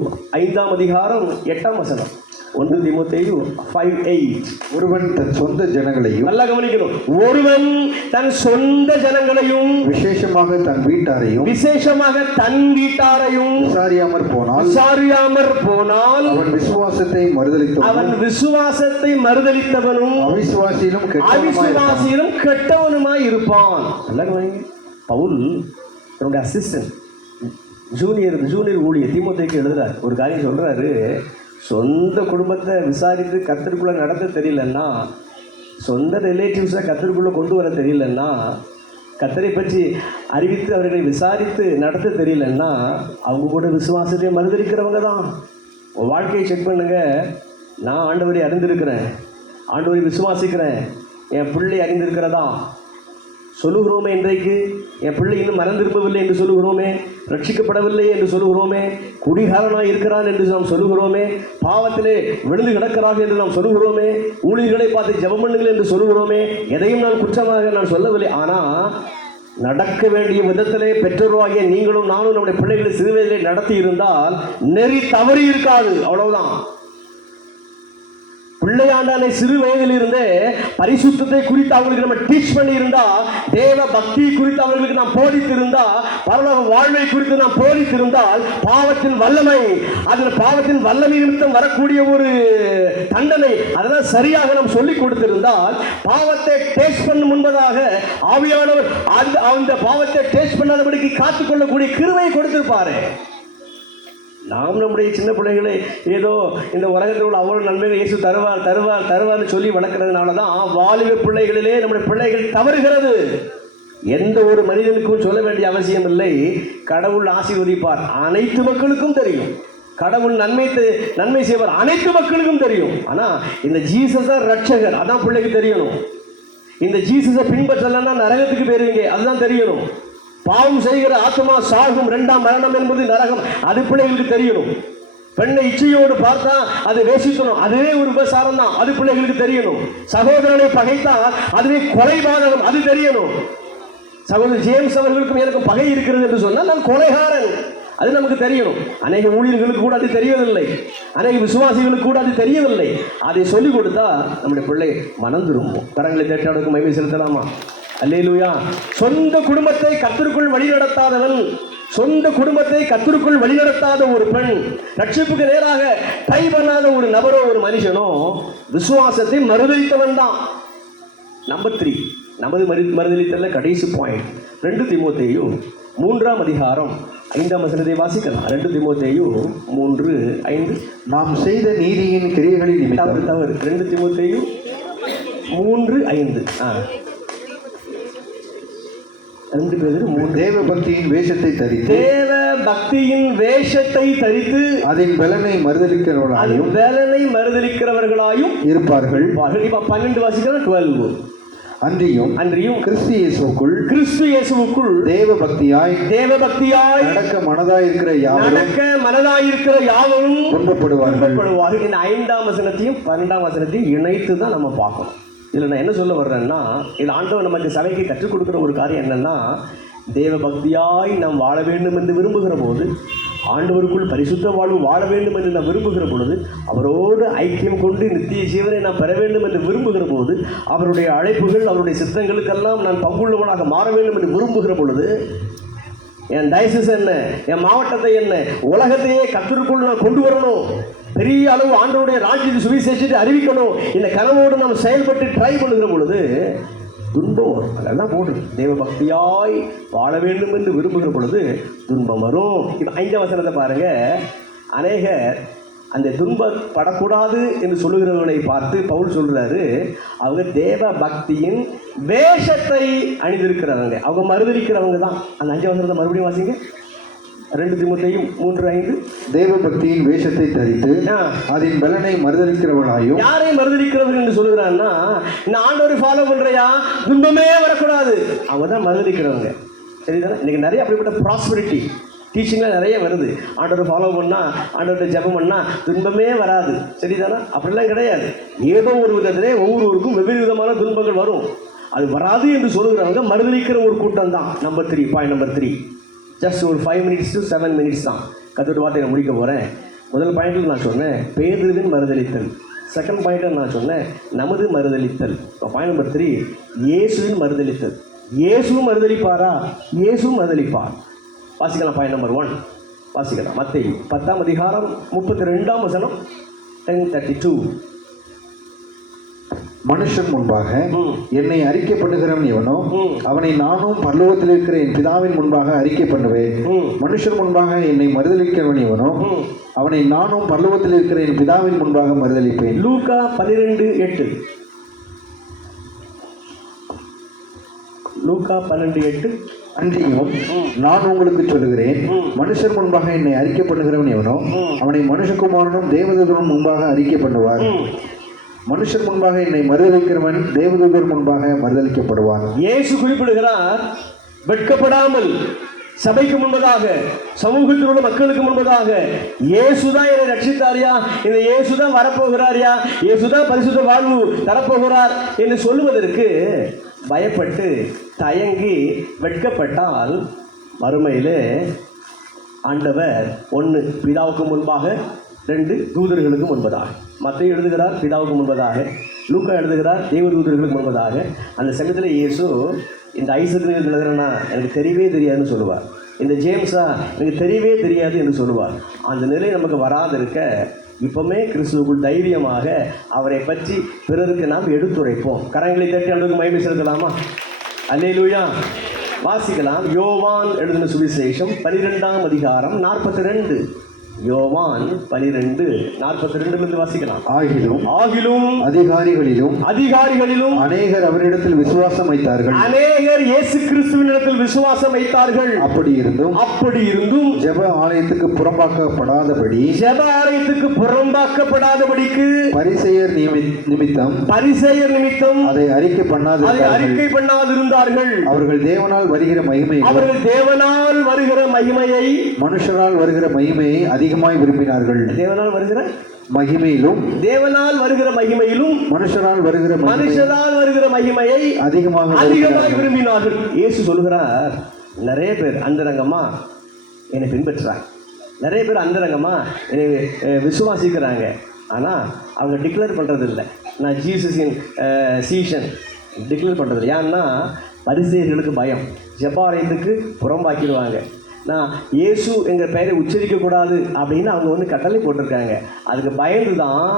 5ஆம் அதிகாரம் 8ஆம் வசனம். 1 தீமோத்தேயு 5:8. ஒருவன் தன் சொந்த ஜனங்களையும், நல்லா கவனிக்கணும், ஒருவன் தன் சொந்த ஜனங்களையும் விசேஷமாக தன் வீட்டாரையும் விசாரியாமர் போனால் அவன் விசுவாசத்தை மறுதலித்தவனும் அவிசுவாசியிலும் கெட்டவனுமாய் இருப்பான். நல்லா கவனிங்க. பவுல் தன்னுடைய அசிஸ்டன்ட் ஜூனியர் ஊழியர் தீமோத்தேயுக்கு எழுதுறாரு. ஒரு காரியம் சொல்றாரு, சொந்த குடும்பத்தை விசாரித்து கர்த்தருக்குள்ளே நடத்த தெரியலன்னா, சொந்த ரிலேட்டிவ்ஸை கர்த்தருக்குள்ளே கொண்டு வர தெரியலன்னா, கர்த்தரை பற்றி அறிவித்து அவர்களை விசாரித்து நடத்த தெரியலன்னா, அவங்க கூட விசுவாசத்தை மறுதலிக்கிறவங்க தான். வாழ்க்கையை செக் பண்ணுங்க. நான் ஆண்டவரை அறிந்திருக்கிறேன், ஆண்டவரை விசுவாசிக்கிறேன், என் பிள்ளை அறிந்திருக்கிறதா சொல்லுகிறோமே. இன்றைக்கு என் பிள்ளை இன்னும் மறந்திருப்பவில்லை என்று சொல்லுகிறோமே, ரட்சிக்கப்படவில்லை என்று சொல்லுகிறோமே, குடிகாரனாக இருக்கிறான் என்று நாம் சொல்லுகிறோமே, பாவத்திலே விழுந்து கிடக்கிறார்கள் என்று நாம் சொல்லுகிறோமே, ஊழியர்களை பார்த்து ஜெபம் பண்ணுங்கள் என்று சொல்லுகிறோமே. எதையும் நான் குற்றமாக நான் சொல்லவில்லை. ஆனால் நடக்க வேண்டிய விதத்திலே பெற்றோராகிய நீங்களும் நானும் நம்முடைய பிள்ளைகளை சிறுவயதிலே நடத்தி இருந்தால் நெறி தவறி இருக்காது. அவ்வளவுதான். பிள்ளையாண்டானை சிறு வயதில் இருந்தே பரிசுத்தத்தை குறித்து அவங்களுக்கு நம்ம டீச் பண்ணி இருந்தா, தேவ பக்தி குறித்து அவர்களுக்கு நாம் போதித்திருந்தா, பரலோக வாழ்வை குறித்து நாம் போதித்திருந்தால், பாவத்தின் வல்லமை, அதில் பாவத்தின் வல்லமை நிமித்தம் வரக்கூடிய ஒரு தண்டனை, அதெல்லாம் சரியாக நாம் சொல்லிக் கொடுத்திருந்தால், பாவத்தை டேஸ்ட் பண்ணும் முன்பதாக ஆவியானவர் அந்த பாவத்தை டேஸ்ட் பண்ணாதபடிக்கு காத்துக்கொள்ளக்கூடிய கிருபையை கொடுத்திருப்பாரு. நாம் நம்முடைய சின்ன பிள்ளைகளை ஏதோ இந்த உலகத்தில் உள்ள அவ்வளோ நன்மைகள் இயேசு தருவார்னு சொல்லி வளர்க்கறதுனால தான் வாலிப பிள்ளைகளிலே நம்முடைய பிள்ளைகள் தவறுகிறது. எந்த ஒரு மனிதனுக்கும் சொல்ல வேண்டிய அவசியம் இல்லை. கடவுள் ஆசீர்வதிப்பார், அனைத்து மக்களுக்கும் தெரியும். கடவுள் நன்மை செய்வார், அனைத்து மக்களுக்கும் தெரியும். ஆனா இந்த ஜீசஸ் தான் ரட்சகர், அதான் பிள்ளைக்கு தெரியணும். இந்த ஜீசஸை பின்பற்றலன்னா நரகத்துக்கு போயிருவீங்க, அதுதான் தெரியணும். பாவம் செய்கிற ஆத்மா சாகும், 2ஆம் மரணம் என்பது நரகம், அது பிள்ளைகளுக்கு தெரியணும். பெண்ணை இச்சையோடு பார்த்தா அது வேசித்தணும், அதுவே ஒரு விபசாரம் தான், அது பிள்ளைகளுக்கு தெரியணும். சகோதரனை பகைத்தால் அதுவே கொலைபாதகம், அது தெரியணும். சகோதரர் ஜேம்ஸ் அவர்களுக்கும் எனக்கும் பகை இருக்கிறது என்று சொன்னால் நான் கொலைகாரன், அது நமக்கு தெரியணும். அநேக ஊழியர்களுக்கு கூட அது தெரியவில்லை, அநேக விசுவாசிகளுக்கு கூட அது தெரியவில்லை. அதை சொல்லிக் கொடுத்தா நம்முடைய பிள்ளை மனம் திரும்பும். கரங்களை தேட்டாடுக்கு மகிமை செலுத்தலாமா? அல்லேலூயா. சொந்த குடும்பத்தை கர்த்தருக்குள் வழிநடத்தாதவன், சொந்த குடும்பத்தை கர்த்தருக்குள் வழிநடத்தாத ஒரு பெண், ரட்சிப்புக்கு நேராக கை பண்ணாத ஒரு நபரோ ஒரு மனுஷனோ விசுவாசத்தை மறுதலித்தவன் தான். நம்பர் 3, நமது மறுதலித்தல்ல கடைசி பாயிண்ட் 2 தீமோத்தேயு 3ஆம் அதிகாரம் 5ஆம் வசனத்தை வாசிக்கலாம். 2 தீமோத்தேயு 3:5. நாம் செய்த நீதியின் கிரியைகளின் நிமித்தம். தவறு 2 தீமோத்தேயு 3:5. 2 பேர் 3. தேவ பக்தியின் வேஷத்தை தரித்து, தேவ பக்தியின் வேஷத்தை தரித்து அதன் பலனை மறுதலிக்கிறவர்களாயும் இருப்பார்கள். இப்ப 12 வாசிக்கலாம். 12. அன்றியும் கிறிஸ்து இயேசுவுக்குள் தேவ பக்தியாய் நடக்க மனதாயிருக்கிற யாவரும் துன்பப்படுவார்கள். இந்த 5ஆம் வசனத்தையும் 12ஆம் வசனத்தையும் இணைத்து தான் நம்ம பார்க்கணும். இதில் நான் என்ன சொல்ல வர்றேன்னா, இது ஆண்டவர் நமக்கு சபைக்கு கற்றுக் கொடுக்குற ஒரு காரியம் என்னன்னா, தேவ பக்தியாய் நாம் வாழ வேண்டும் என்று விரும்புகிற போது, ஆண்டவருக்குள் பரிசுத்த வாழ்வு வாழ வேண்டும் என்று நாம் விரும்புகிற பொழுது, அவரோடு ஐக்கியம் கொண்டு நித்திய ஜீவனை நாம் பெற வேண்டும் என்று விரும்புகிற போது, அவருடைய அழைப்புகள் அவருடைய சித்தங்களுக்கெல்லாம் நான் பங்குள்ளவனாக மாற வேண்டும் என்று விரும்புகிற பொழுது, என் டயசிஸ் என்ன, என் மாவட்டத்தை என்ன, உலகத்தையே கர்த்தருக்குள் நான் கொண்டு வரணும், பெரிய அளவு ஆண்டவருடைய ராஜ்யத்தை சுவிசேஷத்தை அறிவிக்கணும், இந்த கனவோடு நாம் செயல்பட்டு ட்ரை பண்ணுகிற பொழுது துன்பம் வரும். அதெல்லாம் போடுது. தேவ பக்தியாய் வாழ வேண்டும் என்று விரும்புகிற பொழுது துன்பம் வரும். இப்போ 5ஆம் வசனத்தை பாருங்க. அநேகர் அந்த துன்பப்படக்கூடாது என்று சொல்லுகிறவர்களை பார்த்து பவுல் சொல்றாரு, அவங்க தேவ பக்தியின் வேஷத்தை அணிந்திருக்கிறவங்க, அவங்க மறுதலிக்கிறவங்க தான். அந்த 5ஆம் வசனத்தை மறுபடியும் வாசிங்க. 2 தீமோத்தேயு 3:5. தேவ பக்தியின் வேஷத்தை தரித்து அதன் பலனை மறுதலிக்கிறவர்களாயும். யாரை மறுதலிக்கிறவர்கள் என்று சொல்லுகிறான்னா, இந்த ஆண்டவரை ஃபாலோ பண்றையா, துன்பமே வரக்கூடாது, அவங்க தான் மறுதலிக்கிறவங்க. சரிதானே? இன்னைக்கு நிறைய அப்படிப்பட்ட ப்ராஸ்பரிட்டி டீச்சிங்லாம் நிறைய வருது. ஆண்டவரை ஃபாலோ பண்ணால், ஆண்டவர்கிட்ட ஜெபம் பண்ணால் துன்பமே வராது. சரிதானே? அப்படிலாம் கிடையாது. ஏதோ ஒரு விதத்திலே ஒவ்வொருவருக்கும் வெவ்வேறு விதமான துன்பங்கள் வரும். அது வராது என்று சொல்லுகிறவங்க மறுதலிக்கிற ஒரு கூட்டம் தான். Point number 3. ஜஸ்ட் ஒரு 5 minutes to 7 minutes தான் கற்றுட்டு வார்த்தையை நான் முடிக்க போகிறேன். முதல் பாயிண்டில் நான் சொன்னேன் பேதுருவின் மறுதலித்தல். செகண்ட் பாயிண்டில் நான் சொன்னேன் நமது மறுதலித்தல். இப்போ பாயிண்ட் நம்பர் 3 இயேசுவின் மறுதலித்தல். இயேசுவும் மறுதலிப்பாரா? இயேசுவும் மறுதலிப்பார். வாசிக்கலாம். பாயிண்ட் நம்பர் 1 வாசிக்கலாம். மத்தேயு 10ஆம் அதிகாரம் 32ஆம் வசனம் 10:32. மனுஷன் முன்பாக என்னை அறிக்கை பண்ணுகிறவன் எவனோ அவனை நானும் பரலோகத்தில் இருக்கிற என் பிதாவின் முன்பாக அறிக்கை பண்ணுவேன். மனுஷன் முன்பாக என்னை மறுதலிக்கிறவன் எவனோ அவனை நானும் பரலோகத்தில் இருக்கிற என் பிதாவின் முன்பாக மறுதலிப்பேன். லூக்கா 12:8. லூக்கா 12:8. அன்றியும் நான் உங்களுக்கு சொல்லுகிறேன், மனுஷர் முன்பாக என்னை அறிக்கை பண்ணுகிறவன் எவனோ அவனை மனுஷகுமாரனும் தேவதூதரும் முன்பாக அறிக்கை பண்ணுவார். மனுஷர் முன்பாக என்னை மறுதலிக்கிறவன் தேவதூதர் முன்பாக மறுதலிக்கப்படுவான். இயேசு குறிப்பிடுகிறார், வெட்கப்படாமல் சபைக்கு முன்பதாக, சமூகத்தில் உள்ள மக்களுக்கு முன்பதாக, இயேசுதான் என்னை ரட்சித்தாரியா, இந்த இயேசுதான் வரப்போகிறாரியா, இயேசுதான் பரிசுத்த வாழ்வு தரப்போகிறார் என்று சொல்லுவதற்கு பயப்பட்டு தயங்கி வெட்கப்பட்டால் மறுமையிலே ஆண்டவர் 1 பிதாவுக்கு முன்பாக, 2 தூதர்களுக்கு முன்பதாக. மத்தேயு எழுதுகிறார் பிதாவுக்கு முன்பதாக, லூக்கா எழுதுகிறார் தேவதூதர்களுக்கு முன்பதாக. அந்த சமயத்தில் இயேசு இந்த ஐசக் எழுதுகிறேன்னா எனக்கு தெரியவே தெரியாதுன்னு சொல்லுவார். இந்த ஜேம்ஸா எனக்கு தெரியவே தெரியாது என்று சொல்லுவார். அந்த நிலை நமக்கு வராதிருக்க இப்போமே கிறிஸ்துவுக்குள் தைரியமாக அவரை பற்றி பிறருக்கு நாம் எடுத்துரைப்போம். கரங்களை தட்டி அவருக்கு மகிமை செலுத்தலாமா? அல்லேலூயா. வாசிக்கலாம். யோவான் எழுதின சுவிசேஷம் 12ஆம் அதிகாரம் 42. யோவான் 12:42 வாசிக்கலாம். ஆகிலும் அதிகாரிகளிலும் அநேகர் அவரிடத்தில் விசுவாசம் வைத்தார்கள். அநேகர் இயேசு கிறிஸ்துவினிடத்தில் விசுவாசம் வைத்தார்கள். அப்படி இருந்தும் ஜெப ஆலயத்துக்கு புறம்பாக்கப்படாதபடிக்கு பரிசேயர் நிமித்தம் அதை அறிக்கை பண்ணாதிருந்தார்கள். அவர்கள் தேவனால் வருகிற மகிமையை மனுஷரால் வருகிற மகிமையை அதிகமாய் விரும்பினார்கள். தேவனால் வருகிற மகிமையிலும் மனுஷரால் வருகிற மகிமையை அதிகமாக விரும்பினார்கள். இயேசு சொல்கிறார், நிறைய பேர் அந்தரங்கமா என்னை பின்பற்றுறாங்க, நிறைய பேர் அந்தரங்கமா என்னை விசுவாசிக்கிறாங்க. ஆனால் அவங்க டிக்ளேர் பண்ணுறது இல்லை, நான் ஜீசஸின் சீஷன் டிக்ளேர் பண்ணுறது. ஏன்னா பரிசேயர்களுக்கு பயம், ஜெபாலயத்துக்கு புறம்பாக்கிடுவாங்க, நான் இயேசு எங்கள் பெயரை உச்சரிக்கக்கூடாது அப்படின்னு அவங்க கட்டளை போட்டிருக்காங்க. அதுக்கு பயந்து தான்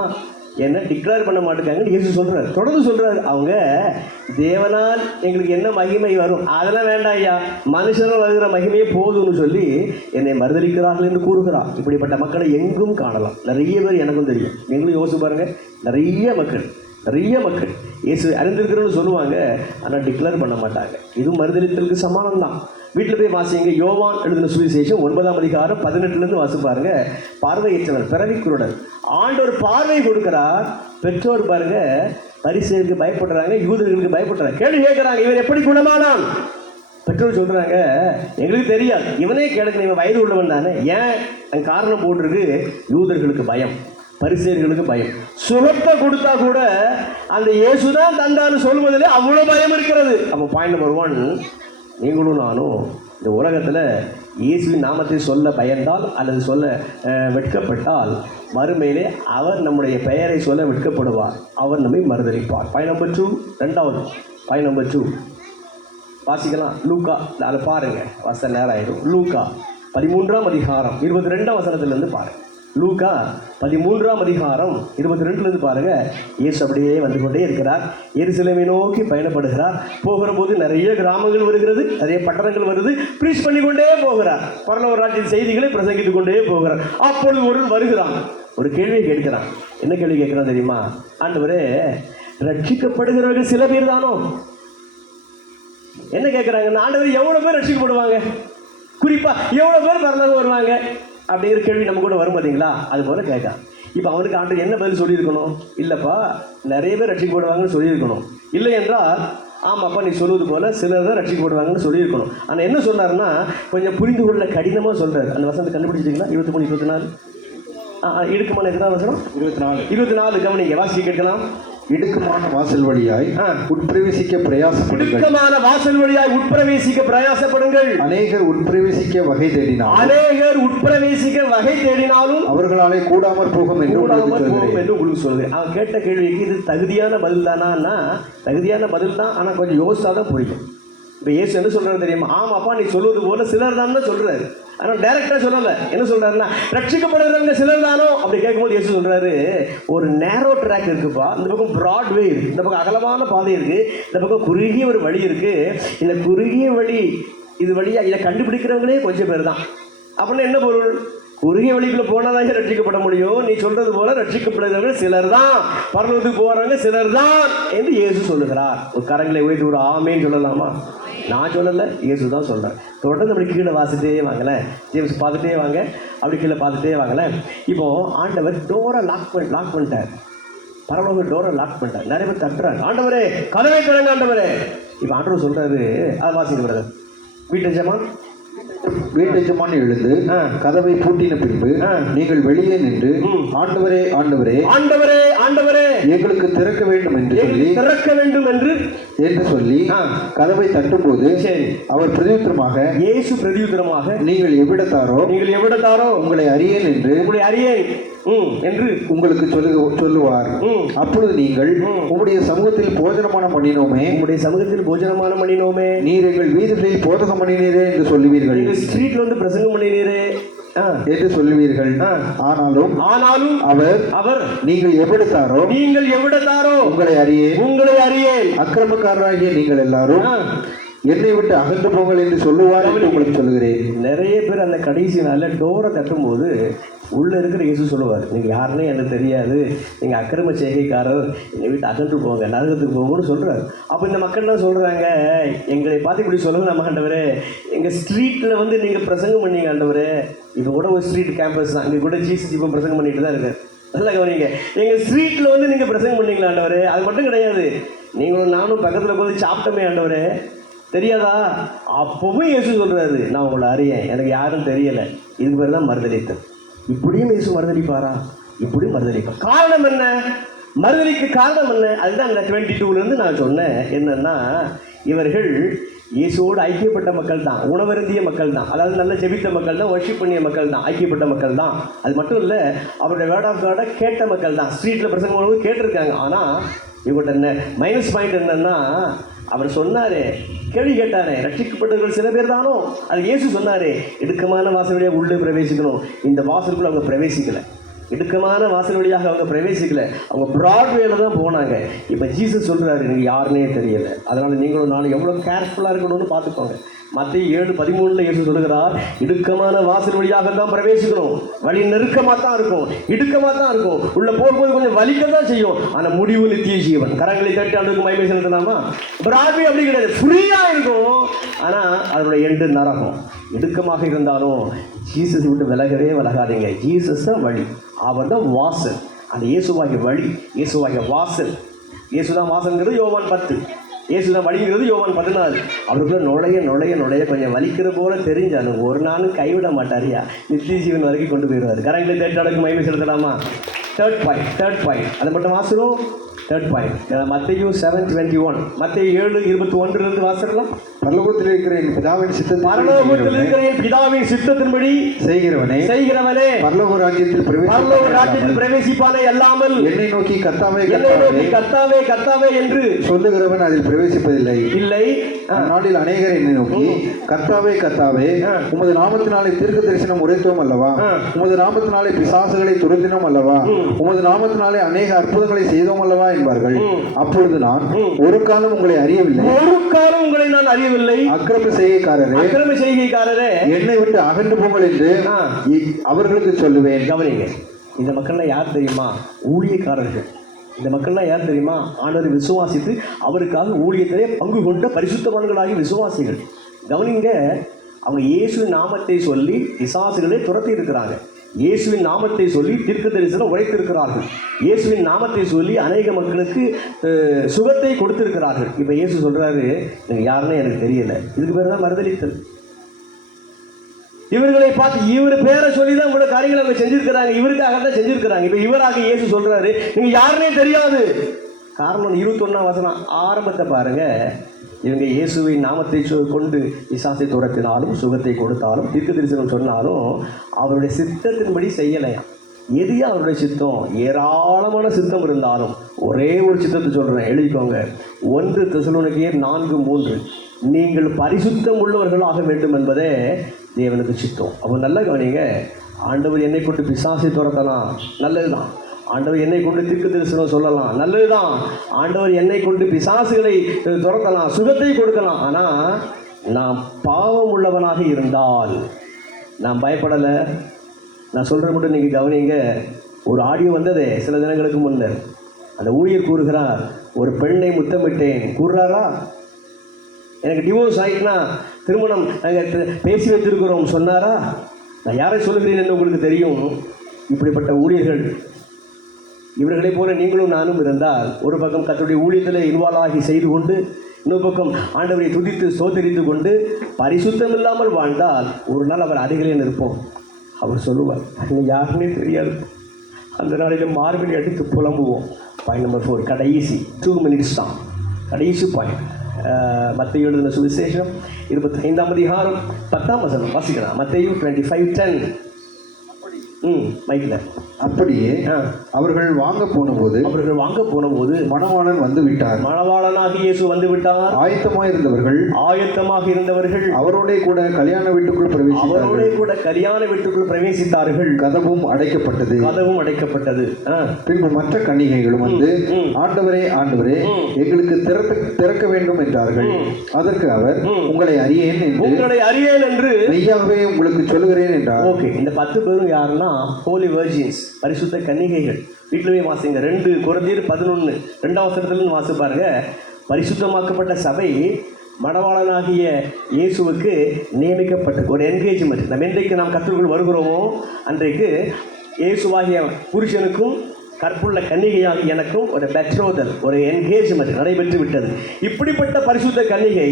என்ன டிக்ளேர் பண்ண மாட்டேங்காங்கன்னு இயேசு சொல்கிறார். தொடர்ந்து சொல்கிறார், அவங்க தேவனால் எங்களுக்கு என்ன மகிமை வரும் அதெல்லாம் வேண்டாம் ஐயா, மனுஷனால் வருகிற மகிமையே போதும்னு சொல்லி என்னை மறுதளிக்கிறார்கள் என்று கூறுகிறார். இப்படிப்பட்ட மக்களை எங்கும் காணலாம். நிறைய பேர் எனக்கும் தெரியும், நீங்களும் யோசிச்சு பாருங்கள். நிறைய மக்கள் இயேசு அறிந்திருக்கிறோன்னு சொல்லுவாங்க, ஆனால் டிக்ளேர் பண்ண மாட்டாங்க. இதுவும் மறுதளித்தலுக்கு சமானம் தான். வீட்டில் போய் வாசிங்க, யோவான் எழுதின சுவிசேஷம் 9:18 வாசி பாருங்க. பார்வையற்றவர், பிறவிக்குருடர், ஆண்டவர் பார்வை கொடுக்கிறார். பெற்றோர் பாருங்க பரிசேயருக்கு பயப்படுறாங்க, யூதர்களுக்கு பயப்படுறாங்க. கேள்வி கேட்கிறாங்க, இவர் எப்படி குணமானான்? பெற்றோர் சொல்றாங்க, எங்களுக்கு தெரியாது, இவனே கேளுங்க, இவன் வயது உள்ளவன் தானே. ஏன் காரணம் போட்டிருக்கு, யூதர்களுக்கு பயம், பரிசேயர்களுக்கு பயம். சுகத்தை கொடுத்தா கூட அந்த இயேசுதான் தந்தான்னு சொல்வதில் அவ்வளோ பயம் இருக்கிறது. அப்போ பாயிண்ட் நம்பர் 1, நீங்களும் நானும் இந்த உலகத்தில் இயேசுவின் நாமத்தை சொல்ல பயந்தால் அல்லது சொல்ல வெட்கப்பட்டால் மறுமையிலே அவர் நம்முடைய பெயரை சொல்ல வெட்கப்படுவார், அவர் நம்மை மறுதளிப்பார். பாயிண்ட் நம்பர் 2, ரெண்டாவது பாயிண்ட் நம்பர் 2 வாசிக்கலாம். லூக்கா, அதை பாருங்க, வசன நேரம் ஆயிடும். லூக்கா 13:22 பாருங்க. லூக்கா 13:22 பாருங்க. இயேசு அப்படியே வந்து கொண்டே இருக்கிறார், எருசலேமை நோக்கி பயணப்படுகிறார். போகிற போது நிறைய கிராமங்கள் வருகிறது, நிறைய பட்டணங்கள் வருது, பிரீச் பண்ணி கொண்டே போகிறார், பரலோக ராஜ்யத்தின் செய்திகளை பிரசங்கித்துக் கொண்டே போகிறார். அப்பொழுது ஒருவன் வருகிறான், ஒரு கேள்வியை கேட்கிறான். என்ன கேள்வி கேட்கிறான் தெரியுமா? ஆண்டவரே, ரட்சிக்கப்படுகிறவர்கள் சில பேர் தானோ? என்ன கேட்கிறாங்க? ஆண்டவர் எவ்வளவு பேர் ரட்சிக்கப்படுவாங்க, குறிப்பா எவ்வளவு பேர் பரலோகம் வருவாங்க அப்படிங்கிற கேள்வி நம்ம கூட வரும் பார்த்தீங்களா? அது போல கேட்கான். இப்போ அவனுக்கு ஆண்டவர் என்ன பதில் சொல்லியிருக்கணும்? இல்லைப்பா, நிறைய பேர் ரட்சிக்கப்படுவாங்கன்னு சொல்லியிருக்கணும். இல்லை என்றால் ஆமாப்பா நீ சொல்வது போல சிலர் தான் ரட்சிக்கப்படுவாங்கன்னு சொல்லியிருக்கணும். ஆனால் என்ன சொன்னார்னா கொஞ்சம் புரிந்து கொள்ள கடினமாக சொல்கிறார். அந்த வசனத்தை கண்டுபிடிச்சிட்டிங்களா? 23-24 இடுக்கமான எத்தனை வசனம்? 24 கவனிங்க, வாசிக்க கேட்கலாம். இடுக்கமான வாசல் வழியாய் உட்பிரவேசிக்க பிரயாசப்படுங்கள். அநேகர் உட்பிரவேசிக்க வகை தேடினாலும் அவர்களாலே கூடாமற் போகும் என்று உங்களுக்கு சொல்லுது. அவன் கேட்ட கேள்விக்கு இது தகுதியான பதில் தானா? தகுதியான பதில் தான், ஆனால் கொஞ்சம் யோசித்தா தான் புரியும். இப்போ இயேசு என்ன சொல்றாரு தெரியுமா? ஆமாப்பா நீ சொல்வது போல சிலர் தான் சொல்றாரு, ஆனால் டைரக்டா சொல்லலை. என்ன சொல்றாருன்னா ரட்சிக்கப்படுகிறவங்க சிலர் தானோ அப்படி கேட்கும்போது இயேசு சொல்றாரு, ஒரு நேரோ ட்ராக் இருக்குப்பா, இந்த பக்கம் ப்ராட் வே இருக்கு, இந்த பக்கம் அகலமான பாதை இருக்கு, இந்த பக்கம் குறுகிய ஒரு வழி இருக்கு. இந்த குறுகிய வழி இது வழியா இதை கண்டுபிடிக்கிறவங்களே கொஞ்சம் பேர் தான். அப்படின்னா என்ன பொருள்? குறுகிய வழிக்குள்ள போனாதான் ரட்சிக்கப்பட முடியும். நீ சொல்றது போல ரட்சிக்கப்படுகிறவர்கள் சிலர் தான், பரலோகத்துக்கு போறவங்க சிலர் தான் என்று இயேசு சொல்லுகிறார். ஒரு கரங்களை உயர்த்தி ஒரு ஆமேன்னு சொல்லலாமா? நான் சொல்லலை, இயேசு தான் சொல்கிறேன். தொடர்ந்து அப்படி கீழே வாசிட்டே வாங்கலேன், ஜேம்ஸ் பார்த்துட்டே வாங்க, அப்படி கீழே பார்த்துட்டே வாங்கலேன். இப்போது ஆண்டவர் டோரை லாக் பண்ணிட்டார், பரலோக டோரை லாக் பண்ணிட்டார். நிறைய பேர் தட்டுறாங்க, ஆண்டவரே கதவை திறங்க ஆண்டவரே. இப்போ ஆண்டவர் சொல்கிறாரு, அதை வாசிக்க பிரதர். வீட்டெஜமான் எழுந்து கதவை பூட்டின பின்பு நீங்கள் வெளியே நின்று ஆண்டவரே ஆண்டவரே ஆண்டவரே ஆண்டவரே எங்களுக்கு திறக்க வேண்டும் என்று சொல்லி கதவை தட்டும்போது அவர் பிரதியுத்தரமாக இயேசு பிரதியுத்தரமாக நீங்கள் எவ்விடத்தாரோ உங்களை அறியேன் என்று உங்களுக்கு சொல்லுவார். அப்பொழுது நீங்கள் உம்முடைய சமூகத்தில் போஜனமான பண்ணினோமே, நீர் எங்கள் வீடுகளில் போதகம் பண்ணினீரே என்று சொல்லுவீர்கள், ஸ்ட்ரீட்ல வந்து பிரசங்கம் பண்ணினீரே என்று சொல்லுவீர்கள். ஆனாலும் அவர் நீங்கள் எவ்விடத்தாரோ உங்களை அறியேன், அக்கிரமக்காரராகிய நீங்கள் எல்லாரும் என்னை விட்டு அகன்று போங்கள் என்று சொல்லுவார் என்று உங்களுக்கு சொல்லுகிறேன். நிறைய பேர் அந்த கடைசி நாளில் டோரை தட்டும்போது உள்ளே இருக்கிற இயேசு சொல்லுவார், நீங்கள் யாருன்னே எனக்கு தெரியாது, நீங்கள் அக்கிரம செய்கைக்காரர், என்னை விட்டு அகன்று போங்க, நரகத்துக்கு போங்கன்னு சொல்கிறார். அப்போ இந்த மக்கள்லாம் சொல்கிறாங்க, எங்களை பார்த்து இப்படி சொல்லுங்க நம்ம ஆண்டவரே, எங்கள் ஸ்ட்ரீட்டில் வந்து நீங்கள் பிரசங்கம் பண்ணீங்க ஆண்டவரே. இப்போ கூட ஒரு ஸ்ட்ரீட் கேம்பஸ் தான், இங்கே கூட ஜீசஸ் இப்போ பிரசங்கம் பண்ணிட்டு தான் இருக்கார். நல்லா கவனிங்க, எங்கள் ஸ்ட்ரீட்டில் வந்து நீங்கள் பிரசங்கம் பண்ணீங்களா ஆண்டவரே? அது மட்டும் கிடையாது, நீங்களும் நானும் பக்கத்தில் உட்காந்து சாப்பிட்டோமே ஆண்டவரே, தெரியாதா? அப்பவும் இயேசு சொல்கிறாரு, நான் உங்களை அறியேன், எனக்கு யாரும் தெரியலை. இதுக்கு பேர் தான் மறுதலித்தல். இப்படியும் இயேசு மறுதலிப்பாரா? இப்படியும் மறுதலிப்பார். காரணம் என்ன? மறுதலிக்கு காரணம் என்ன? அதுதான் இந்த 22லேருந்து நான் சொன்னேன். என்னன்னா, இவர்கள் இயேசுவோடு ஐக்கியப்பட்ட மக்கள் தான், உணவருந்திய மக்கள் தான், அதாவது நல்ல ஜெபித்த மக்கள் தான், வர்ஷிப் பண்ணிய மக்கள் தான், ஐக்கியப்பட்ட மக்கள் தான். அது மட்டும் இல்லை, அவருடைய வேர்ட் ஆஃப் காடை கேட்ட மக்கள் தான். ஸ்ட்ரீட்டில் பிரசங்கம் பண்ணும்போது கேட்டிருக்காங்க. ஆனால் இவங்கள்ட்ட என்ன மைனஸ் பாயிண்ட் என்னன்னா, அவர் சொன்னாரே, கேள்வி கேட்டாரே, ரட்சிக்கப்பட்டவர்கள் சில பேர் தானோ, அது இயேசு சொன்னாரே, இடுக்கமான வாசல் வழியாக உள்ளே பிரவேசிக்கணும். இந்த வாசலுக்குள்ள அவங்க பிரவேசிக்கலை. இடுக்கமான வாசல் வழியாக அவங்க பிரவேசிக்கலை. அவங்க ப்ராட்வேல தான் போனாங்க. இப்போ ஜீசஸ் சொல்கிறாரு, எனக்கு யாருன்னே தெரியலை. அதனால் நீங்களும் நானும் எவ்வளோ கேர்ஃபுல்லாக இருக்கணும்னு பார்த்துக்கோங்க. மத்தேயு 7:13 இயேசு சொல்லுகிறார், இடுக்கமான வாசல் வழியாக தான் பிரவேசிக்கணும். வழி நெருக்கமாக தான் இருக்கும், இடுக்கமாக தான் இருக்கும், உள்ள போகும்போது கொஞ்சம் வலிக்க தான் செய்யும், ஆனால் முடிவு நித்திய ஜீவன். கரங்களை தட்டி ஆண்டுக்கு மகிமை செலுத்தலாமா? பிராட்வே அப்படி கிடையாது, ஃப்ரீயாக இருக்கும், ஆனால் அதனுடைய எண்டு நரகம். இடுக்கமாக இருந்தாலும் ஜீசஸ் விட்டு விலகாதீங்க. ஜீசஸ் தான் வழி, அவர் தான் வாசல். அந்த இயேசுவாகிய வழி, இயேசுவாகிய வாசல். இயேசுதான் வாசல்ங்கிறது யோவான் 10, இயேசுதான் வழிங்கிறது யோவான் 14. அவருக்குள்ள நுழைய கொஞ்சம் வலிக்கிற போல தெரிஞ்சாலும் ஒரு நாளும் கைவிட மாட்டாரியா, நித்திய ஜீவன் வரைக்கும் கொண்டு போயிடுவார். கரங்களை தேட்டாளுக்கு மகிமை செலுத்தலாமா? தேர்ட் பாயிண்ட் அதை மட்டும் வாசலும். தேர்ட் பாயிண்ட் மத்தேயு 7:21, மத்தேயு 7:21 வாசிக்கலாம். பரலோகத்தில் இருக்கிற என் பிதாவின் சித்தத்தின்படி செய்கிறவனே பரலோக ராஜ்யத்தில் பிரவேசிப்பானே அல்லாமல் என்னை நோக்கி கர்த்தாவே கர்த்தாவே என்று சொல்லுகிறவன் அதில் பிரவேசிப்பதில்லை. இல்லை. நாளில் அநேகர் என்னை நோக்கி கர்த்தாவே உமது நாமத்தினாலே தீர்க்க தரிசனம் உரைத்தோம் அல்லவா, உமது நாமத்தினாலே பிசாசுகளை துரத்தினோம் அல்லவா, உமது நாமத்தினாலே அநேக அற்புதங்களை செய்தோம் அல்லவா என்பார்கள். அப்பொழுது நான் ஒரு காலம் உங்களை அறியவில்லை, நான் அறியவில்லை, அக்கிரம செய்கைக்காரரே என்னை விட்டு அகன்று போங்கள் என்று அவர்களுக்கு சொல்லுவேன். கவனிங்க, இந்த மக்கள்லாம் யார் தெரியுமா? ஊழியக்காரர்கள். இந்த மக்கள்லாம் யார் தெரியுமா? ஆண்டவரை விசுவாசித்து அவருக்காக ஊழியத்திலே பங்கு கொண்ட பரிசுத்தவான்களாகி விசுவாசிகள். கவனிங்க, அவங்க இயேசுவின் நாமத்தை சொல்லி பிசாசுகளை துரத்தி இருக்கிறாங்க. இயேசுவின் நாமத்தை சொல்லி தீர்க்க தரிசனம் உரைத்திருக்கிறார்கள். இயேசுவின் நாமத்தை சொல்லி அநேக மக்களுக்கு சுகத்தை கொடுத்திருக்கிறார்கள். இப்போ இயேசு சொல்கிறாரு, எனக்கு யாருன்னு எனக்கு தெரியல. இதுக்கு பேர் தான் மறுதலித்தல். இவர்களை பார்த்து இவர் பேரை சொல்லி தான் இவ்வளோ காரியங்கள் அவங்க செஞ்சுருக்கிறாங்க, இவருக்காக தான் செஞ்சுருக்கிறாங்க. இப்போ இவராக இயேசு சொல்கிறாரு, நீங்கள் யாருன்னே தெரியாது. காரணம் 21ஆம் வசனம் ஆரம்பத்தை பாருங்க. இவங்க இயேசுவின் நாமத்தை கொண்டு பிசாசை துரத்தினாலும் சுகத்தை கொடுத்தாலும் தீர்க்க தரிசனம் சொன்னாலும் அவருடைய சித்தத்தின்படி செய்யலையாம். எதையா அவருடைய சித்தம்? ஏராளமான சித்தம் இருந்தாலும் ஒரே ஒரு சித்தத்தை சொல்கிறேன், எழுதிக்கோங்க. 1 தெசலோனிக்கேயர் 4:3, நீங்கள் பரிசுத்தம் உள்ளவர்களாக வேண்டும் என்பதே தேவனுக்கு சித்தம். அப்போ நல்லா கவனிங்க, ஆண்டவர் என்னை கொண்டு பிசாசை துரத்தலாம், நல்லதுதான். ஆண்டவர் என்னை கொண்டு தீர்க்க தரிசனம் சொல்லலாம், நல்லதுதான். ஆண்டவர் என்னை கொண்டு பிசாசுகளை துரத்தலாம், சுகத்தை கொடுக்கலாம். ஆனால் நான் பாவம் உள்ளவனாக இருந்தால் நான் பயப்படலை. நான் சொல்கிற மட்டும் நீங்கள் கவனிங்க. ஒரு ஆடியோ வந்ததே சில தினங்களுக்கு முன்னர். அந்த ஊழியர் கூறுகிறார், ஒரு பெண்ணை முத்தமிட்டேன். கூறுறாரா? எனக்கு டிவோர்ஸ் ஆகிட்டுனா திருமணம் நாங்கள் பேசி வைத்திருக்கிறோம் சொன்னாரா? நான் யாரை சொல்லுகிறேன் என்று உங்களுக்கு தெரியும். இப்படிப்பட்ட ஊழியர்கள், இவர்களைப் போல நீங்களும் நானும் இருந்தால், ஒரு பக்கம் கர்த்தருடைய ஊழியத்தில் இன்வால்வ் ஆகி செய்து கொண்டு, இன்னொரு பக்கம் ஆண்டவரை துதித்து சோதரித்து கொண்டு பரிசுத்தம் இல்லாமல் வாழ்ந்தால் ஒரு நாள் அவர் அருகிலே நிற்போம். அவர் சொல்லுவார், நீங்கள் யாருன்னே தெரியாது. அந்த நாளில் மார்கழி அடித்து புலம்புவோம். பாயிண்ட் நம்பர் 4, கடைசி 2 minutes தான், கடைசி பாயிண்ட். மத்தேயு எழுதின சுவிசேஷம் 25ஆம் அதிகாரம் 10ஆம் வசனம் வாசிக்கலாம். மத்தேயு 25:10. மைக்கில். அப்படியே அவர்கள் வாங்க போனபோது மணவாளன் வந்து விட்டார். மணவாளனாகி இயேசு வந்து விட்டார். ஆயத்தமாக இருந்தவர்கள் அவரோட கூட கல்யாண வீட்டுக்குள் பிரவேசித்தார்கள். கதவும் அடைக்கப்பட்டது. பின்பு மற்ற கன்னிகைகளும் வந்து ஆண்டவரே ஆண்டவரே எங்களுக்கு திறக்க வேண்டும் என்றார்கள். அதற்கு அவர் உங்களை அறியேன் என்று மெய்யாகவே உங்களுக்கு சொல்லுகிறேன் என்றார். ஓகே, இந்த 10 பேரும் யாருன்னா ஹோலி வெர்ஜின்ஸ், பரிசுத்த கன்னிகைகள். வீட்டிலுமே வாசிங்க. 2 கொரிந்தியர் 11 2 வாசி பாருங்க. பரிசுத்தமாக்கப்பட்ட சபை மணவாளனாகிய இயேசுவுக்கு நியமிக்கப்பட்ட ஒரு என்கேஜ்மெண்ட். நம்ம என்றைக்கு நாம் கர்த்தருக்குள் வருகிறோமோ அன்றைக்கு இயேசுவாகிய புருஷனுக்கும் கற்புள்ள கன்னிகையாகி எனக்கும் ஒரு பெட்ரோதல், ஒரு என்கேஜ்மெண்ட் நடைபெற்று விட்டது. இப்படிப்பட்ட பரிசுத்த கன்னிகை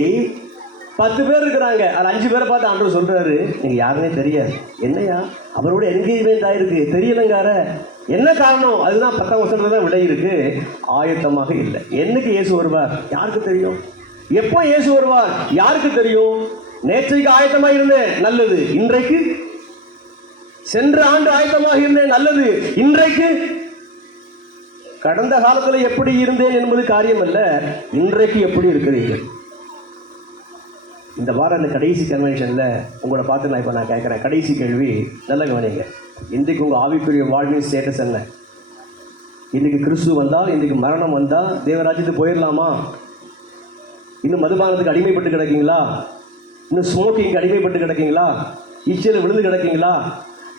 10 பேர் இருக்கிறாங்க. அது 5 பேரை பார்த்து ஆண்டவர் சொல்றாரு, நீங்க யாருன்னே தெரியாது. என்னையா அவரோட என்கேஜ்மெண்ட் ஆயிருக்கு, தெரியலங்கார என்ன காரணம்? அதுதான் 10ஆம் வசனத்துல தான் விடை இருக்கு. ஆயத்தமாக இல்லை. என்னைக்கு இயேசு வருவார் யாருக்கு தெரியும்? எப்போ இயேசு வருவார் யாருக்கு தெரியும்? நேற்றைக்கு ஆயத்தமாக இருந்தேன், நல்லது. இன்றைக்கு சென்ற ஆண்டு ஆயத்தமாக இருந்தேன், நல்லது. இன்றைக்கு கடந்த காலத்தில் எப்படி இருந்தேன் என்பது காரியம் அல்ல, இன்றைக்கு எப்படி இருக்கிறீர்கள்? இந்த வாரம் இந்த கடைசி கன்வென்ஷனில் உங்களை பார்த்து நான் கேட்குறேன். கடைசி கேள்வி, நல்ல கவனிங்க. இன்றைக்கு உங்கள் ஆவிக்குரிய வாழ்வின் ஸ்டேட்டஸ் என்ன? இன்றைக்கு கிறிஸ்து வந்தால், இன்றைக்கு மரணம் வந்தால் தேவராஜ்யத்துக்கு போயிடலாமா? இன்னும் மதுபானத்துக்கு அடிமைப்பட்டு கிடக்கீங்களா? இன்னும் ஸ்மோக்கிங்க்கு அடிமைப்பட்டு கிடக்கீங்களா? இச்சையில் விழுந்து கிடக்கீங்களா?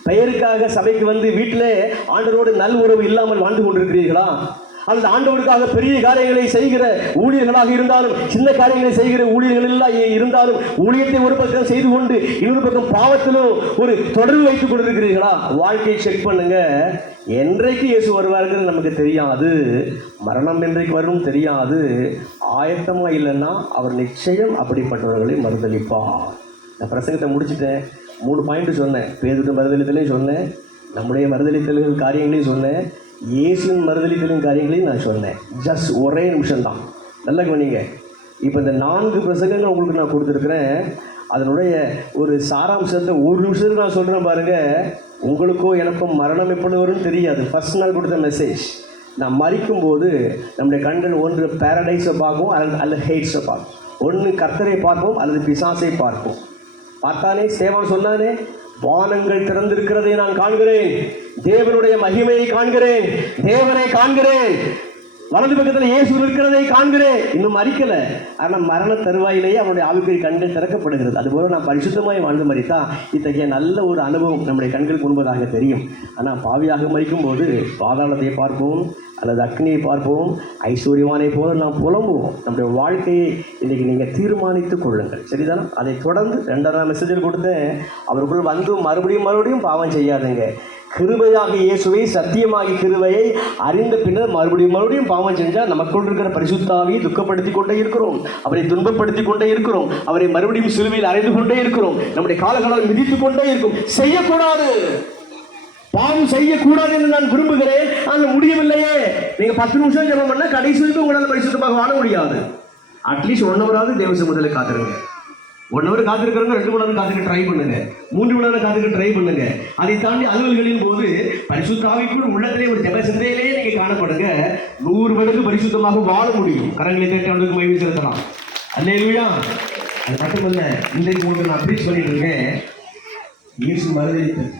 பெயருக்காக சபைக்கு வந்து வீட்டிலே ஆண்டவரோடு நல் உறவு இல்லாமல் வாழ்ந்து கொண்டிருக்கிறீர்களா? அந்த ஆண்டவருக்காக பெரிய காரியங்களை செய்கிற ஊழியர்களாக இருந்தாலும், சின்ன காரியங்களை செய்கிற ஊழியர்கள் எல்லாம் இருந்தாலும், ஊழியத்தை ஒரு பக்கம் செய்து கொண்டு இன்னொரு பக்கம் பாவத்திலும் ஒரு தொடர்பு வைத்துக் கொண்டிருக்கிறீர்களா? வாழ்க்கையை செக் பண்ணுங்க. என்றைக்கு இயேசு வருவார்கள் நமக்கு தெரியாது. மரணம் என்றைக்கு வரும் தெரியாது. ஆயத்தமாக இல்லைன்னா அவர் நிச்சயம் அப்படிப்பட்டவர்களை மறுதளிப்பார். நான் பிரசங்கத்தை முடிச்சுட்டேன். 3 பாயிண்ட் சொன்னேன். பேதுரு மறுதளித்தலையும் சொன்னேன், நம்முடைய மறுதளித்தல்கள் காரியங்களையும் சொன்னேன், இயேசுவின் மறுதளித்தலின் காரியங்களையும் நான் சொன்னேன். ஜஸ்ட் ஒரே நிமிஷம் தான். நல்லா கவனிங்க. இப்போ இந்த 4 பிரசங்கங்கள் உங்களுக்கு நான் கொடுத்துருக்குறேன். அதனுடைய ஒரு சாராம்சத்தை 1 நிமிஷத்துக்கு நான் சொல்கிறேன் பாருங்கள். உங்களுக்கோ எனக்கும் மரணம் எப்படி வரும்னு தெரியாது. ஃபர்ஸ்ட் நாள் கொடுத்த மெசேஜ், நான் மரிக்கும்போது நம்முடைய கண்கள் ஒன்று பேரடைஸை பார்க்கும் அல்லது ஹெய்ட்ஸை பார்க்கும். ஒன்று கர்த்தரை பார்ப்போம் அல்லது பிசாசை பார்ப்போம். பார்த்தானே சேவன் சொன்னானே, வானங்கள் திறந்திருக்கிறதை நான் காண்கிறேன், தேவனுடைய மகிமையை காண்கிறேன், தேவனை காண்கிறேன், வலது பக்கத்தில் இயேசு இருக்கிறதை காண்கிறேன். இன்னும் மறிக்கல, ஆனால் மரண தருவாயிலேயே அவனுடைய ஆவிக்குரிய கண்கள் திறக்கப்படுகிறது. அதுபோல நான் பரிசுத்தமாய் வாழ்ந்து மறித்தா இத்தகைய நல்ல ஒரு அனுபவம் நம்முடைய கண்களுக்கு முன்பதாக தெரியும். ஆனால் பாவியாக மறிக்கும் போது பாதாளத்தை பார்ப்போம் அல்லது அக்னியை பார்ப்போம், ஐஸ்வர்யவானை போல நாம் புலம்புவோம். நம்முடைய வாழ்க்கையை இன்றைக்கி நீங்கள் தீர்மானித்துக் கொள்ளுங்கள். சரிதானே? அதை தொடர்ந்து 2ஆம் மெசேஜில் கொடுத்தேன், அவருக்குள் வந்து மறுபடியும் பாவம் செய்யாதுங்க. கிருபையாகி இயேசுவை, சத்தியமாகி கிருபையை அறிந்த பின்னர் மறுபடியும் பாவம் செஞ்சால் நமக்குள் இருக்கிற பரிசுத்தாவியை துக்கப்படுத்தி கொண்டே இருக்கிறோம், அவரை துன்பப்படுத்தி கொண்டே இருக்கிறோம், அவரை மறுபடியும் சிலுவையில் அறைந்து கொண்டே இருக்கிறோம், நம்முடைய காலகளால் மிதித்து கொண்டே இருக்கும். செய்யக்கூடாது, பாவம் செய்யக்கூடாது என்று நான் விரும்புகிறேன். ஆனால் முடியவில்லையே. நீங்க 10 நிமிஷம் ஜெபம் பண்ணா கடைசி வரைக்கும் உங்களால் பரிசுத்தமாக வாழ முடியாது. அட்லீஸ்ட் 1 ஹவராவது தேவ சமூகத்தில் காத்திருங்க. 1 ஹவர் காத்திருக்கிறவங்க 2 மணி நேரம் காத்துக்க ட்ரை பண்ணுங்க, 3 மணி நேரம் காத்துக்க ட்ரை பண்ணுங்க. அதை தாண்டி அலுவல்களின் போது பரிசுத்த ஆவிக்குள் உள்ளத்திலே ஒரு ஜெப சிந்தையிலே நீங்க காணப்படுங்க. 100 மடங்கு பரிசுத்தமாக வாழ முடியும். கரங்களை தட்டி ஆண்டவருக்கு மகிமை செலுத்தலாம். அல்லேலூயா. அது மட்டுமல்ல, இன்றைக்கு உங்களுக்கு நான் ப்ரீச் பண்ணிட்டு இருக்கேன், இயேசு மறுதளித்தல்.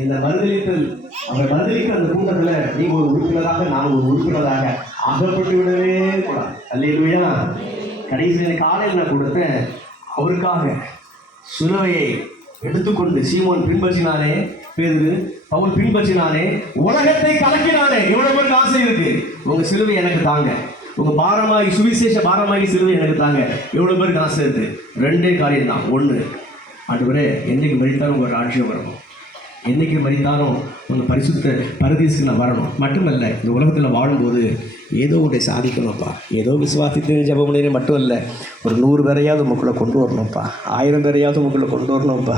இந்த மறுதளித்தல், அவர் மறுதளிக்க அந்த கூட்டத்தில் நீங்க ஒரு உறுப்பினராக, நான் ஒரு உறுப்பினராக அகப்பட்டு விடவே கூடாது. அல்லேலூயா. கடைசி காலையில் நான் கொடுத்தேன், அவருக்காக சிலுவையை எடுத்துக்கொண்டு சீமோன் பின்பற்றினானே, பேதுரு, பவுல் பின்பற்றினானே, உலகத்தை கலக்கினானே. எவ்வளவு பேருக்கு ஆசை இருக்கு, உங்க சிலுவை எனக்கு தாங்க, உங்க பாரமாகி சுவிசேஷ பாரமாகி சிலுவை எனக்கு தாங்க. எவ்வளவு பேருக்கு ஆசை இருக்கு? 2 காரியம் தான். 1, ஆண்டவரே என்னைக்கு மரித்தாலும் உங்க ராஜ்யம் வரணும், என்னைக்கு மரித்தாலும் உங்கள் பரிசுத்த பரதீசுக்கு நான் வரணும். மட்டுமல்ல, இந்த உலகத்தில் வாழும்போது ஏதோ ஒன்றை சாதிக்கணும்ப்பா. ஏதோ விசுவாசத்தின் ஜெபம் பண்ணினே மட்டும் இல்லை, ஒரு 100 பேரையாவது உங்களுக்குள்ளே கொண்டு வரணும்ப்பா, 1000 பேரையாவது உங்களுக்குள்ளே கொண்டு வரணும்ப்பா.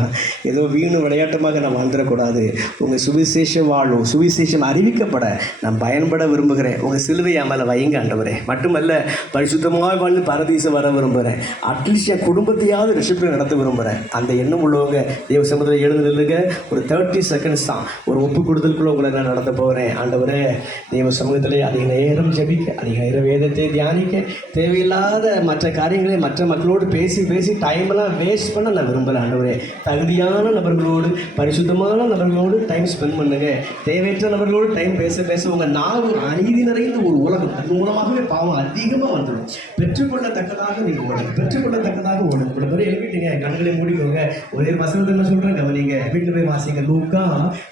ஏதோ வீணு விளையாட்டமாக நான் வாழ்ந்துடக்கூடாது. உங்கள் சுவிசேஷம் வாழும், சுவிசேஷம் அறிவிக்கப்பட நான் பயன்பட விரும்புகிறேன். உங்கள் சிலுவை என் மேலே வைங்க ஆண்டவரே. மட்டுமல்ல, பரிசுத்தமாக வாழ்ந்து பரதீசம் வர விரும்புகிறேன். அட்லீஸ்ட் என் குடும்பத்தையாவது ரிஷிப்பில் நடத்த விரும்புகிறேன். அந்த எண்ணம் உள்ளவங்க தேவ சமுதிரம் எழுந்து நில்லுங்க. ஒரு 30 செகண்ட்ஸ் தான், ஒரு ஒப்பு கொடுத்தலுக்குள்ள உங்களை நான் நடத்த போகிறேன். ஆண்டவரே, தேவ சமூகத்திலே அதிக நேரம் ஜெபிக்க, அதிக நேரம் வேதத்தை தியானிக்க, தேவையில்லாத மற்ற காரியங்களை மற்ற மக்களோடு பேசி டைமெல்லாம் வேஸ்ட் பண்ண நான் விரும்பலை. ஆண்டவரே, தகுதியான நபர்களோடு, பரிசுத்தமான நபர்களோடு டைம் ஸ்பெண்ட் பண்ணுங்க. தேவையற்ற நபர்களோடு டைம் பேச உங்கள் நாவு அநீதி நிறைந்த ஒரு உலகம், அது மூலமாகவே பாவம் அதிகமாக வந்துடும். பெற்றுக்கொள்ளத்தக்கதாக நீங்கள் ஓடுங்க, பெற்றுக்கொள்ளத்தக்கதாக ஓடுங்க. இவ்வளோ பேர் எழுப்பிட்டீங்க, கண்களை மூடிக்கோங்க. ஒரே வசனத்தை என்ன சொல்கிறேன் கவனிங்க. வீட்டில் போய் வாசிங்க. லூக்கா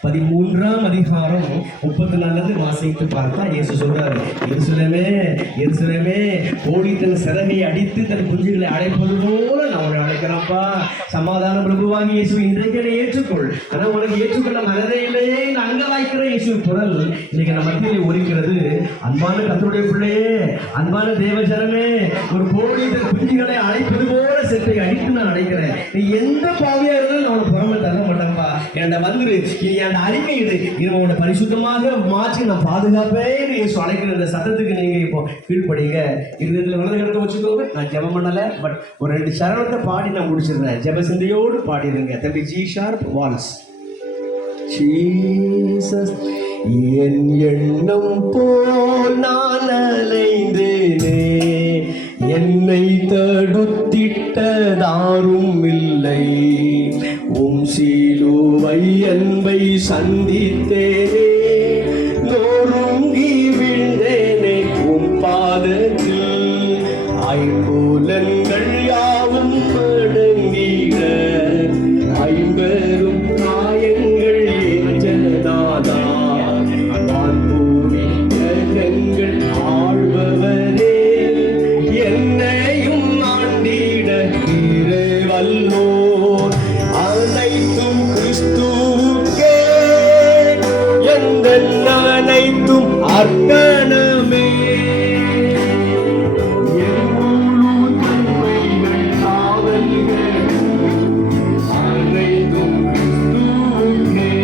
13ஆம் அதிகாரம் 34 வாசித்து பார்த்தா இயேசு சொல்றாரு, எருசலேமே எருசலேமே, கோழி தன் சிறகை அடித்து தன் குஞ்சுகளை அழைப்பது போல நான் உன்னை அழைக்கிறேன்ப்பா. சமாதானம் பிரபுவாகி இயேசு, இன்றைக்கு என்னை ஏற்றுக்கொள். ஆனால் உனக்கு ஏற்றுக்கொள்ள மனதே இல்லையே, நான் அங்க வாய்க்கிற இயேசு குரல் இன்னைக்கு நம்ம மத்தியிலே ஒலிக்கிறது. அன்பான கர்த்தருடைய பிள்ளையே, அன்பான தேவஜனமே, ஒரு கோழி தன் குஞ்சுகளை அழைப்பது போல செட்டை அடித்து நான் அழைக்கிறேன். நீ எந்த பாவியா இருந்தாலும் நான் உன்னை புறமே தர மாட்டேன்ப்பா. என்கிட்ட வந்துரு, நீ என் அறிக்கையிடு, இது உன்னை பரிசுத்தமாக மாற்றி நான் பாதுகாப்பேன்னு இயேசு அழைக்கிற இந்த சத்தத்துக்கு நீங்க இப்போ கீழ்படிங்க. இருதயத்தில் வலது கருத்தை வச்சுக்கோங்க. நான் ஜெபம் பண்ணலை, பட் ஒரு 2 சரணத்தை பாடி நான் முடிச்சிடுறேன். ஜெப சிந்தையோடு பாடிடுங்க. தம்பி ஜி ஷார்ப் வால்ஸ். ஜீசஸ், என் எண்ணம் போல் நான் அலைந்தேனே, என்னை தடுத்திட்டதாரும் இல்லை. உம் சிலுவை அன்பை சந்தித்தேனே, நொறுங்கி விழுந்தேனே உம் பாதத்தில். ஐம்புலன்கள் யாவும் அடங்கிட, ஐம்பெரும் காயங்கள் ஏற்றதாதா. வான்பூரி கிரகங்கள் ஆழ்பவரே, என்னையும் ஆண்டிட நீரே வல்லோர். அனைத்தும் கிறிஸ்துவுக்கே, எங்கள் அனைத்தும் அர்ப்பணமே. என் முழு தன்மைகள் காவல்கள் அனைத்தும் கிறிஸ்துவுக்கே.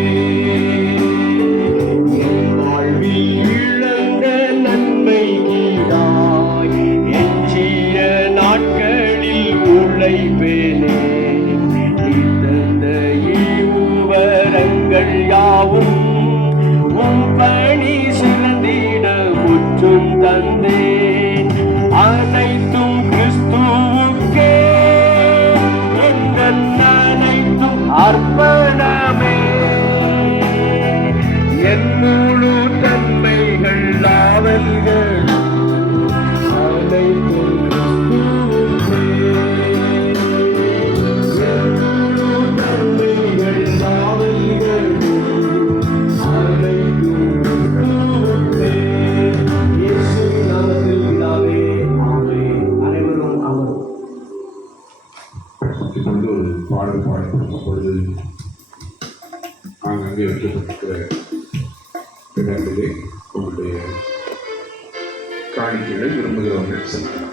என் வாழ்வில் இழந்த நன்மை கீழாய் எஞ்சிய நாட்களில் உழைப்பேனே. தந்த ஈவுவரங்கள் யாவும் உம் பணி சிறந்திட முற்றும் தந்தேன். அனைத்தும் கிறிஸ்துவுக்கே, எங்கள் அனைத்தும் அர்ப்பணமே. என் முழு தன்மைகள் ஆவல்கள் அனைத்தும் கிறிஸ்துவுக்கே. என் முழு தன்மைகள் ஆவல்கள் அனைத்தும் கிறிஸ்துவுக்கே. இயேசுவின் நாமத்தில் பிதாவே, ஆமென். அனைவரும் அமரும். இப்பொழுது ஒரு பாடல் பாடப்படும் பொழுது அங்கே வைக்கப்பட்டிருக்கிற இடங்களிலே உங்களுடைய காணிக்கைகளை விரும்புகிறவர்கள் செல்லலாம்.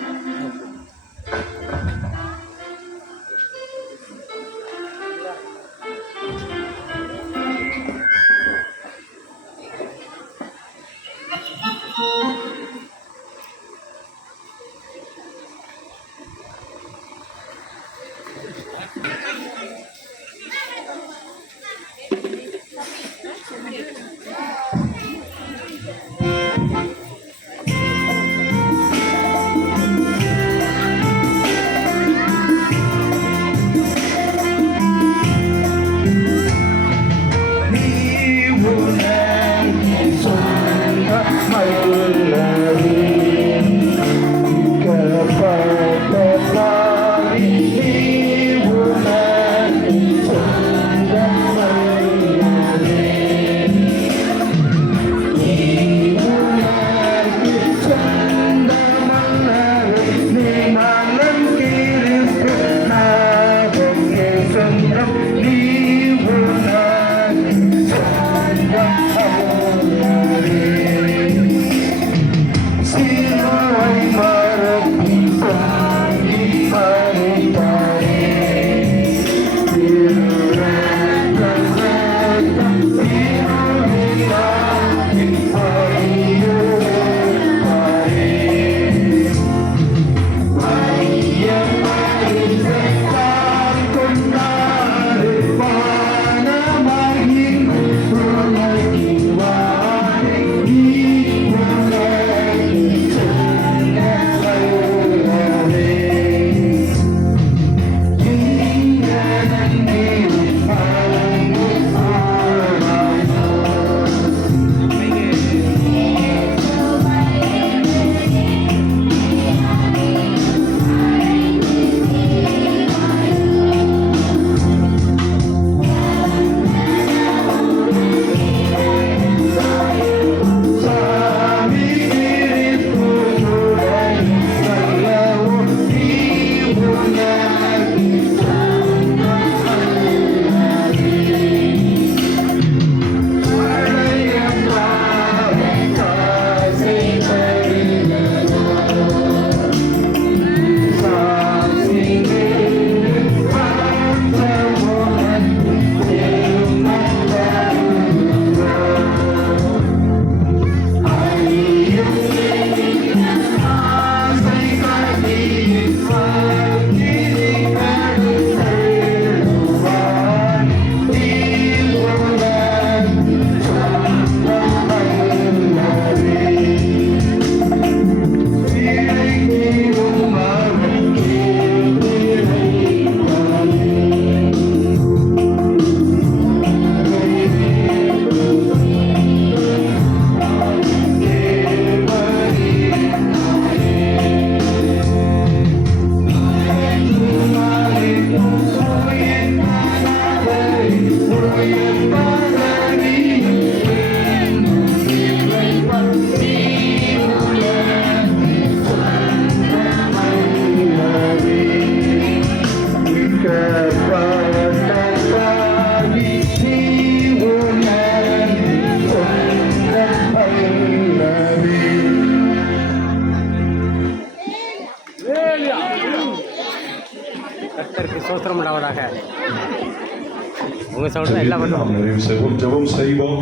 உங்கள் சவுண்ட் தான் எல்லாம் நாம் பண்ணுவோம். நிறைவு செய்வோம். ஜெபம் செய்வோம்.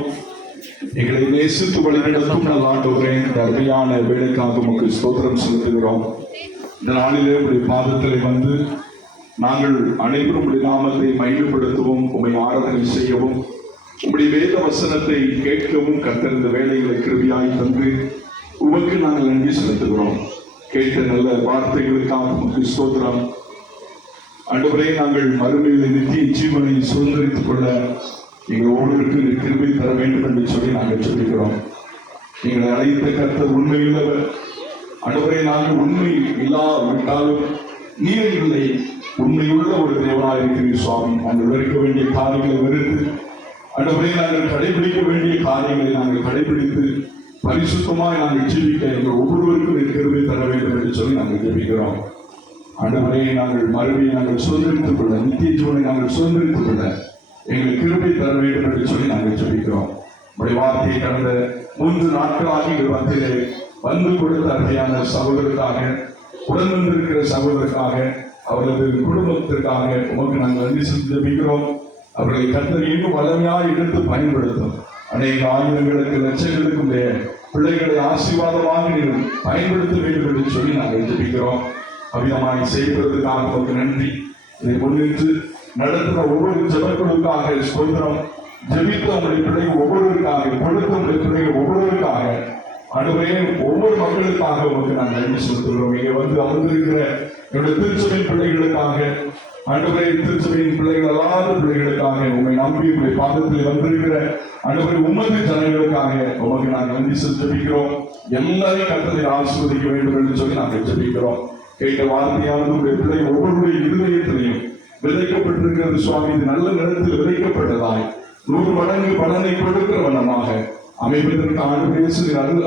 எங்களை நேசித்து வழிநடத்தும் நல்ல ஆண்டவரே, இந்த அருமையான வேலைக்காக உமக்கு ஸ்தோத்திரம் செலுத்துகிறோம். இந்த நாளிலே உடைய பாதத்திலே வந்து நாங்கள் அனைவரும் உடைய நாமத்தை மகிமைப்படுத்தவும், உம்மை ஆராதனை செய்யவும், உம்முடைய வேத வசனத்தை கேட்கவும் கர்த்தர் இந்த வேலைகளை கிருபையாய் தந்து உமக்கு நாங்கள் நன்றி செலுத்துகிறோம். கேட்ட நல்ல வார்த்தைகளுக்காக உமக்கு ஸ்தோத்திரம். ஆண்டவரே, நாங்கள் மறுமையில் நித்திய ஜீவனை சுதந்திரித்துக் கொள்ள எங்கள் ஒவ்வொருக்கு கிருபை தர வேண்டும் என்று சொல்லி நாங்கள் சொல்லிக்கிறோம். எங்களை அழைத்த கர்த்தர் உண்மையுள்ளவர். ஆண்டவரே, நாங்கள் உண்மை இல்லாவிட்டாலும் நீர் இல்லை, உண்மையுள்ள ஒரு தேவனாக இருக்கிறீர் சுவாமி. நாங்கள் வெறுக்க வேண்டிய காரியங்களை வெறுத்து, ஆண்டவரே, நாங்கள் கடைபிடிக்க வேண்டிய காரியங்களை நாங்கள் கடைபிடித்து பரிசுத்தமாய் நாங்கள் ஜீவிக்க எங்கள் ஒவ்வொருவருக்கும் கிருபை தர வேண்டும் என்று சொல்லி நாங்கள் ஜெபிக்கிறோம். ஆண்டவரே, நாங்கள் மறுபடியை நாங்கள் சுதந்திரித்துக் கொள்ள, நித்திய ஜீவனை நாங்கள் சுதந்திரித்துக் கொள்ள எங்களுக்கு கிருபை தர வேண்டும் என்று சொல்லி நாங்கள் ஜெபிக்கிறோம். உடைய வார்த்தையை கடந்த 3 நாட்களாக எங்கள் மத்தியிலே வந்து கொடுத்த அருமையான சகோதரருக்காக, உடன் வந்திருக்கிற சகோதரருக்காக, அவரது குடும்பத்திற்காக உமக்கு நாங்கள் நன்றி செலுத்தி ஜெபிக்கிறோம். அவர்களை கர்த்தர் இன்னும் வல்லமையாக எடுத்து பயன்படுத்தும். அநேக ஆயிரங்களுக்கு லட்சங்களுக்கும் பிள்ளைகளை ஆசீர்வாதமாக நீங்கள் பயன்படுத்த வேண்டும் என்று சொல்லி நாங்கள் ஜெபிக்கிறோம். அவ்விதமாய் செய்வதற்காக உங்களுக்கு நன்றி. இதை முன்னிட்டு நடத்துகிற ஒவ்வொரு ஜெபங்களுக்காக ஸ்தோத்திரம். ஜெபித்த உங்களுடைய பிள்ளைகள் ஒவ்வொருவருக்காக, கொடுத்த உங்களுடைய பிள்ளைகள் ஒவ்வொருவருக்காக, ஆண்டவரே, ஒவ்வொரு மக்களுக்காக உங்களுக்கு நாங்கள் நன்றி செலுத்துகிறோம். இங்கே வந்து அமர்ந்திருக்கிற என்னுடைய திருச்சபையின் பிள்ளைகளுக்காக, ஆண்டவரே, திருச்சபையின் பிள்ளைகள் அல்லாத பிள்ளைகளுக்காக, உண்மை நம்பி உங்களுடைய பாதத்தில் வந்திருக்கிற ஆண்டவரே உமது ஜனங்களுக்காக உமக்கு நாங்கள் நன்றி செலுத்திக்கிறோம். எல்லாரையும் கர்த்தரை ஆசீர்வதிக்க வேண்டும் என்று சொல்லி நாங்கள் ஜெபிக்கிறோம். கேட்ட வார்த்தையானது உடைய பிள்ளை ஒவ்வொருடைய இருதயத்திலையும் விதைக்கப்பட்டிருக்கிறது சுவாமி. இது நல்ல நிலத்தில் விதைக்கப்பட்டதாய் 100 மடங்கு பலனை கொடுக்கிற வண்ணமாக அமைப்பதற்கு ஆண்டவரே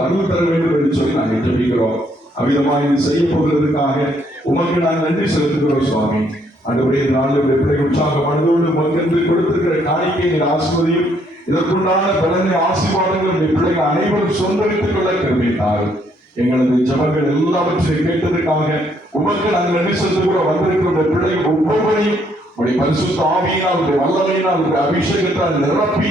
அருள் தர வேண்டும் என்று சொல்லி நாங்கள் ஜெபிக்கிறோம். அவ்விதமாக இது செய்ய போகிறதுக்காக உமக்கு நாங்கள் நன்றி செலுத்துகிறோம் சுவாமி. ஆண்டவரே, இந்த நாளில் பிள்ளை உற்சாக மனதோடு உமக்கென்று கொடுத்திருக்கிற காணிக்கை நீர் ஆசீர்வதியும். இதற்குண்டான பலனை ஆசீர்வாதங்கள் பிள்ளைகள் அனைவரும் சொந்தரித்துக் கொள்ள கருவித்தார்கள். எங்களது ஜபங்கள் எல்லாவற்றையும் கேட்டதற்காக உமக்கு நாங்கள் நன்றி செலுத்துகிறோம். வந்திருக்கிற பிள்ளைகள் ஒவ்வொருவரையும் உடைய பரிசுத்த ஆவியினால், உடைய வல்லமையினால், உடைய அபிஷேகத்தால் நிரப்பி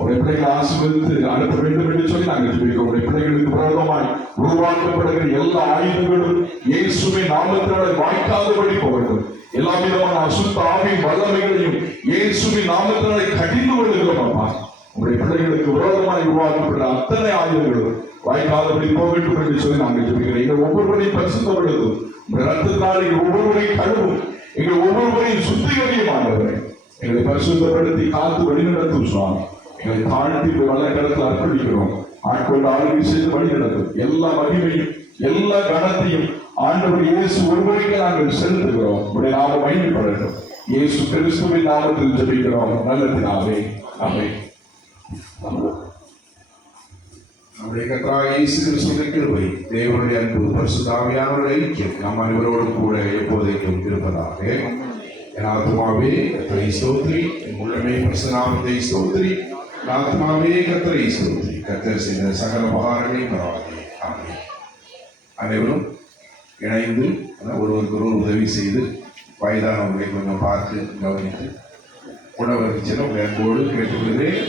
உடைய பிள்ளைகளை ஆசீர்வதித்து அனுப்ப வேண்டும் என்று சொல்லி நாங்கள் ஜெபிக்கிறோம். உடைய பிள்ளைகளுக்கு விரோதமாய் உருவாக்கப்படுகிற எல்லா ஆயுதங்களும் இயேசுவின் நாமத்தினால் வாய்க்காதபடி போகட்டும். எல்லா விதமான அசுத்த ஆவியின் வல்லமைகளையும் இயேசுவின் நாமத்தினாலே கடிந்து கொள்ளுகிறோம். அப்பா, உங்களுடைய பிள்ளைகளுக்கு விரோதமாய் உருவாக்கப்படுற அத்தனை ஆயுதங்களும் வாய்க்காதபடி போகட்டும் என்று சொல்லி நாங்கள் ஜெபிக்கிறோம். எங்கள் ஒவ்வொருவரையும் பரிசுத்தப்படுத்தும். உங்கள் ரத்தத்தால் எங்கள் ஒவ்வொருவரையும் கழுவும். எங்கள் ஒவ்வொருவரையும் சுத்திகரியுமானவரை எங்களை பரிசுத்தப்படுத்தி காத்து வழிநடத்தும் சுவாமி. எங்களை தாழ்த்தி வல்ல கருத்தில் அர்ப்பணிக்கிறோம். ஆட்கொண்டு ஆளுகை செய்து வழிநடத்தும். எல்லா மகிமையும் எல்லா கணத்தையும் ஆண்டவர் இயேசு ஒருவருக்கு நாங்கள் செலுத்துகிறோம். உடைய நாம மகிமைப்படட்டும். இயேசு கிறிஸ்துவின் நாமத்தில் ஜெபிக்கிறோம் நல்ல பிதாவே, ஆமென். நம்முடைய கர்த்தராகிய இயேசு கிறிஸ்துவின் கிருபை, தேவனுடைய அன்பு, பரிசுத்த ஆவியானவருடைய ஐக்கியம் நம் அனைவரோடும் கூட எப்போதைக்கும் இருப்பதாக. என் ஆத்மாவே கர்த்தரை ஸ்தோத்திரி, என் உள்ளமே பரிசுத்த நாமத்தை ஸ்தோத்திரி. என் ஆத்மாவே கர்த்தரை ஸ்தோத்திரி, கர்த்தர் செய்த சகல உபகாரங்களையும் பரவாயில்லை. ஆமென். அனைவரும் இணைந்து ஒருவருக்கு ஒருவர் உதவி செய்து வயதானவர்களை கொஞ்சம் பார்த்து கவனித்து உணவருக்கு செல்ல உங்கள் அன்போடு கேட்டுக்கொள்கிறேன்.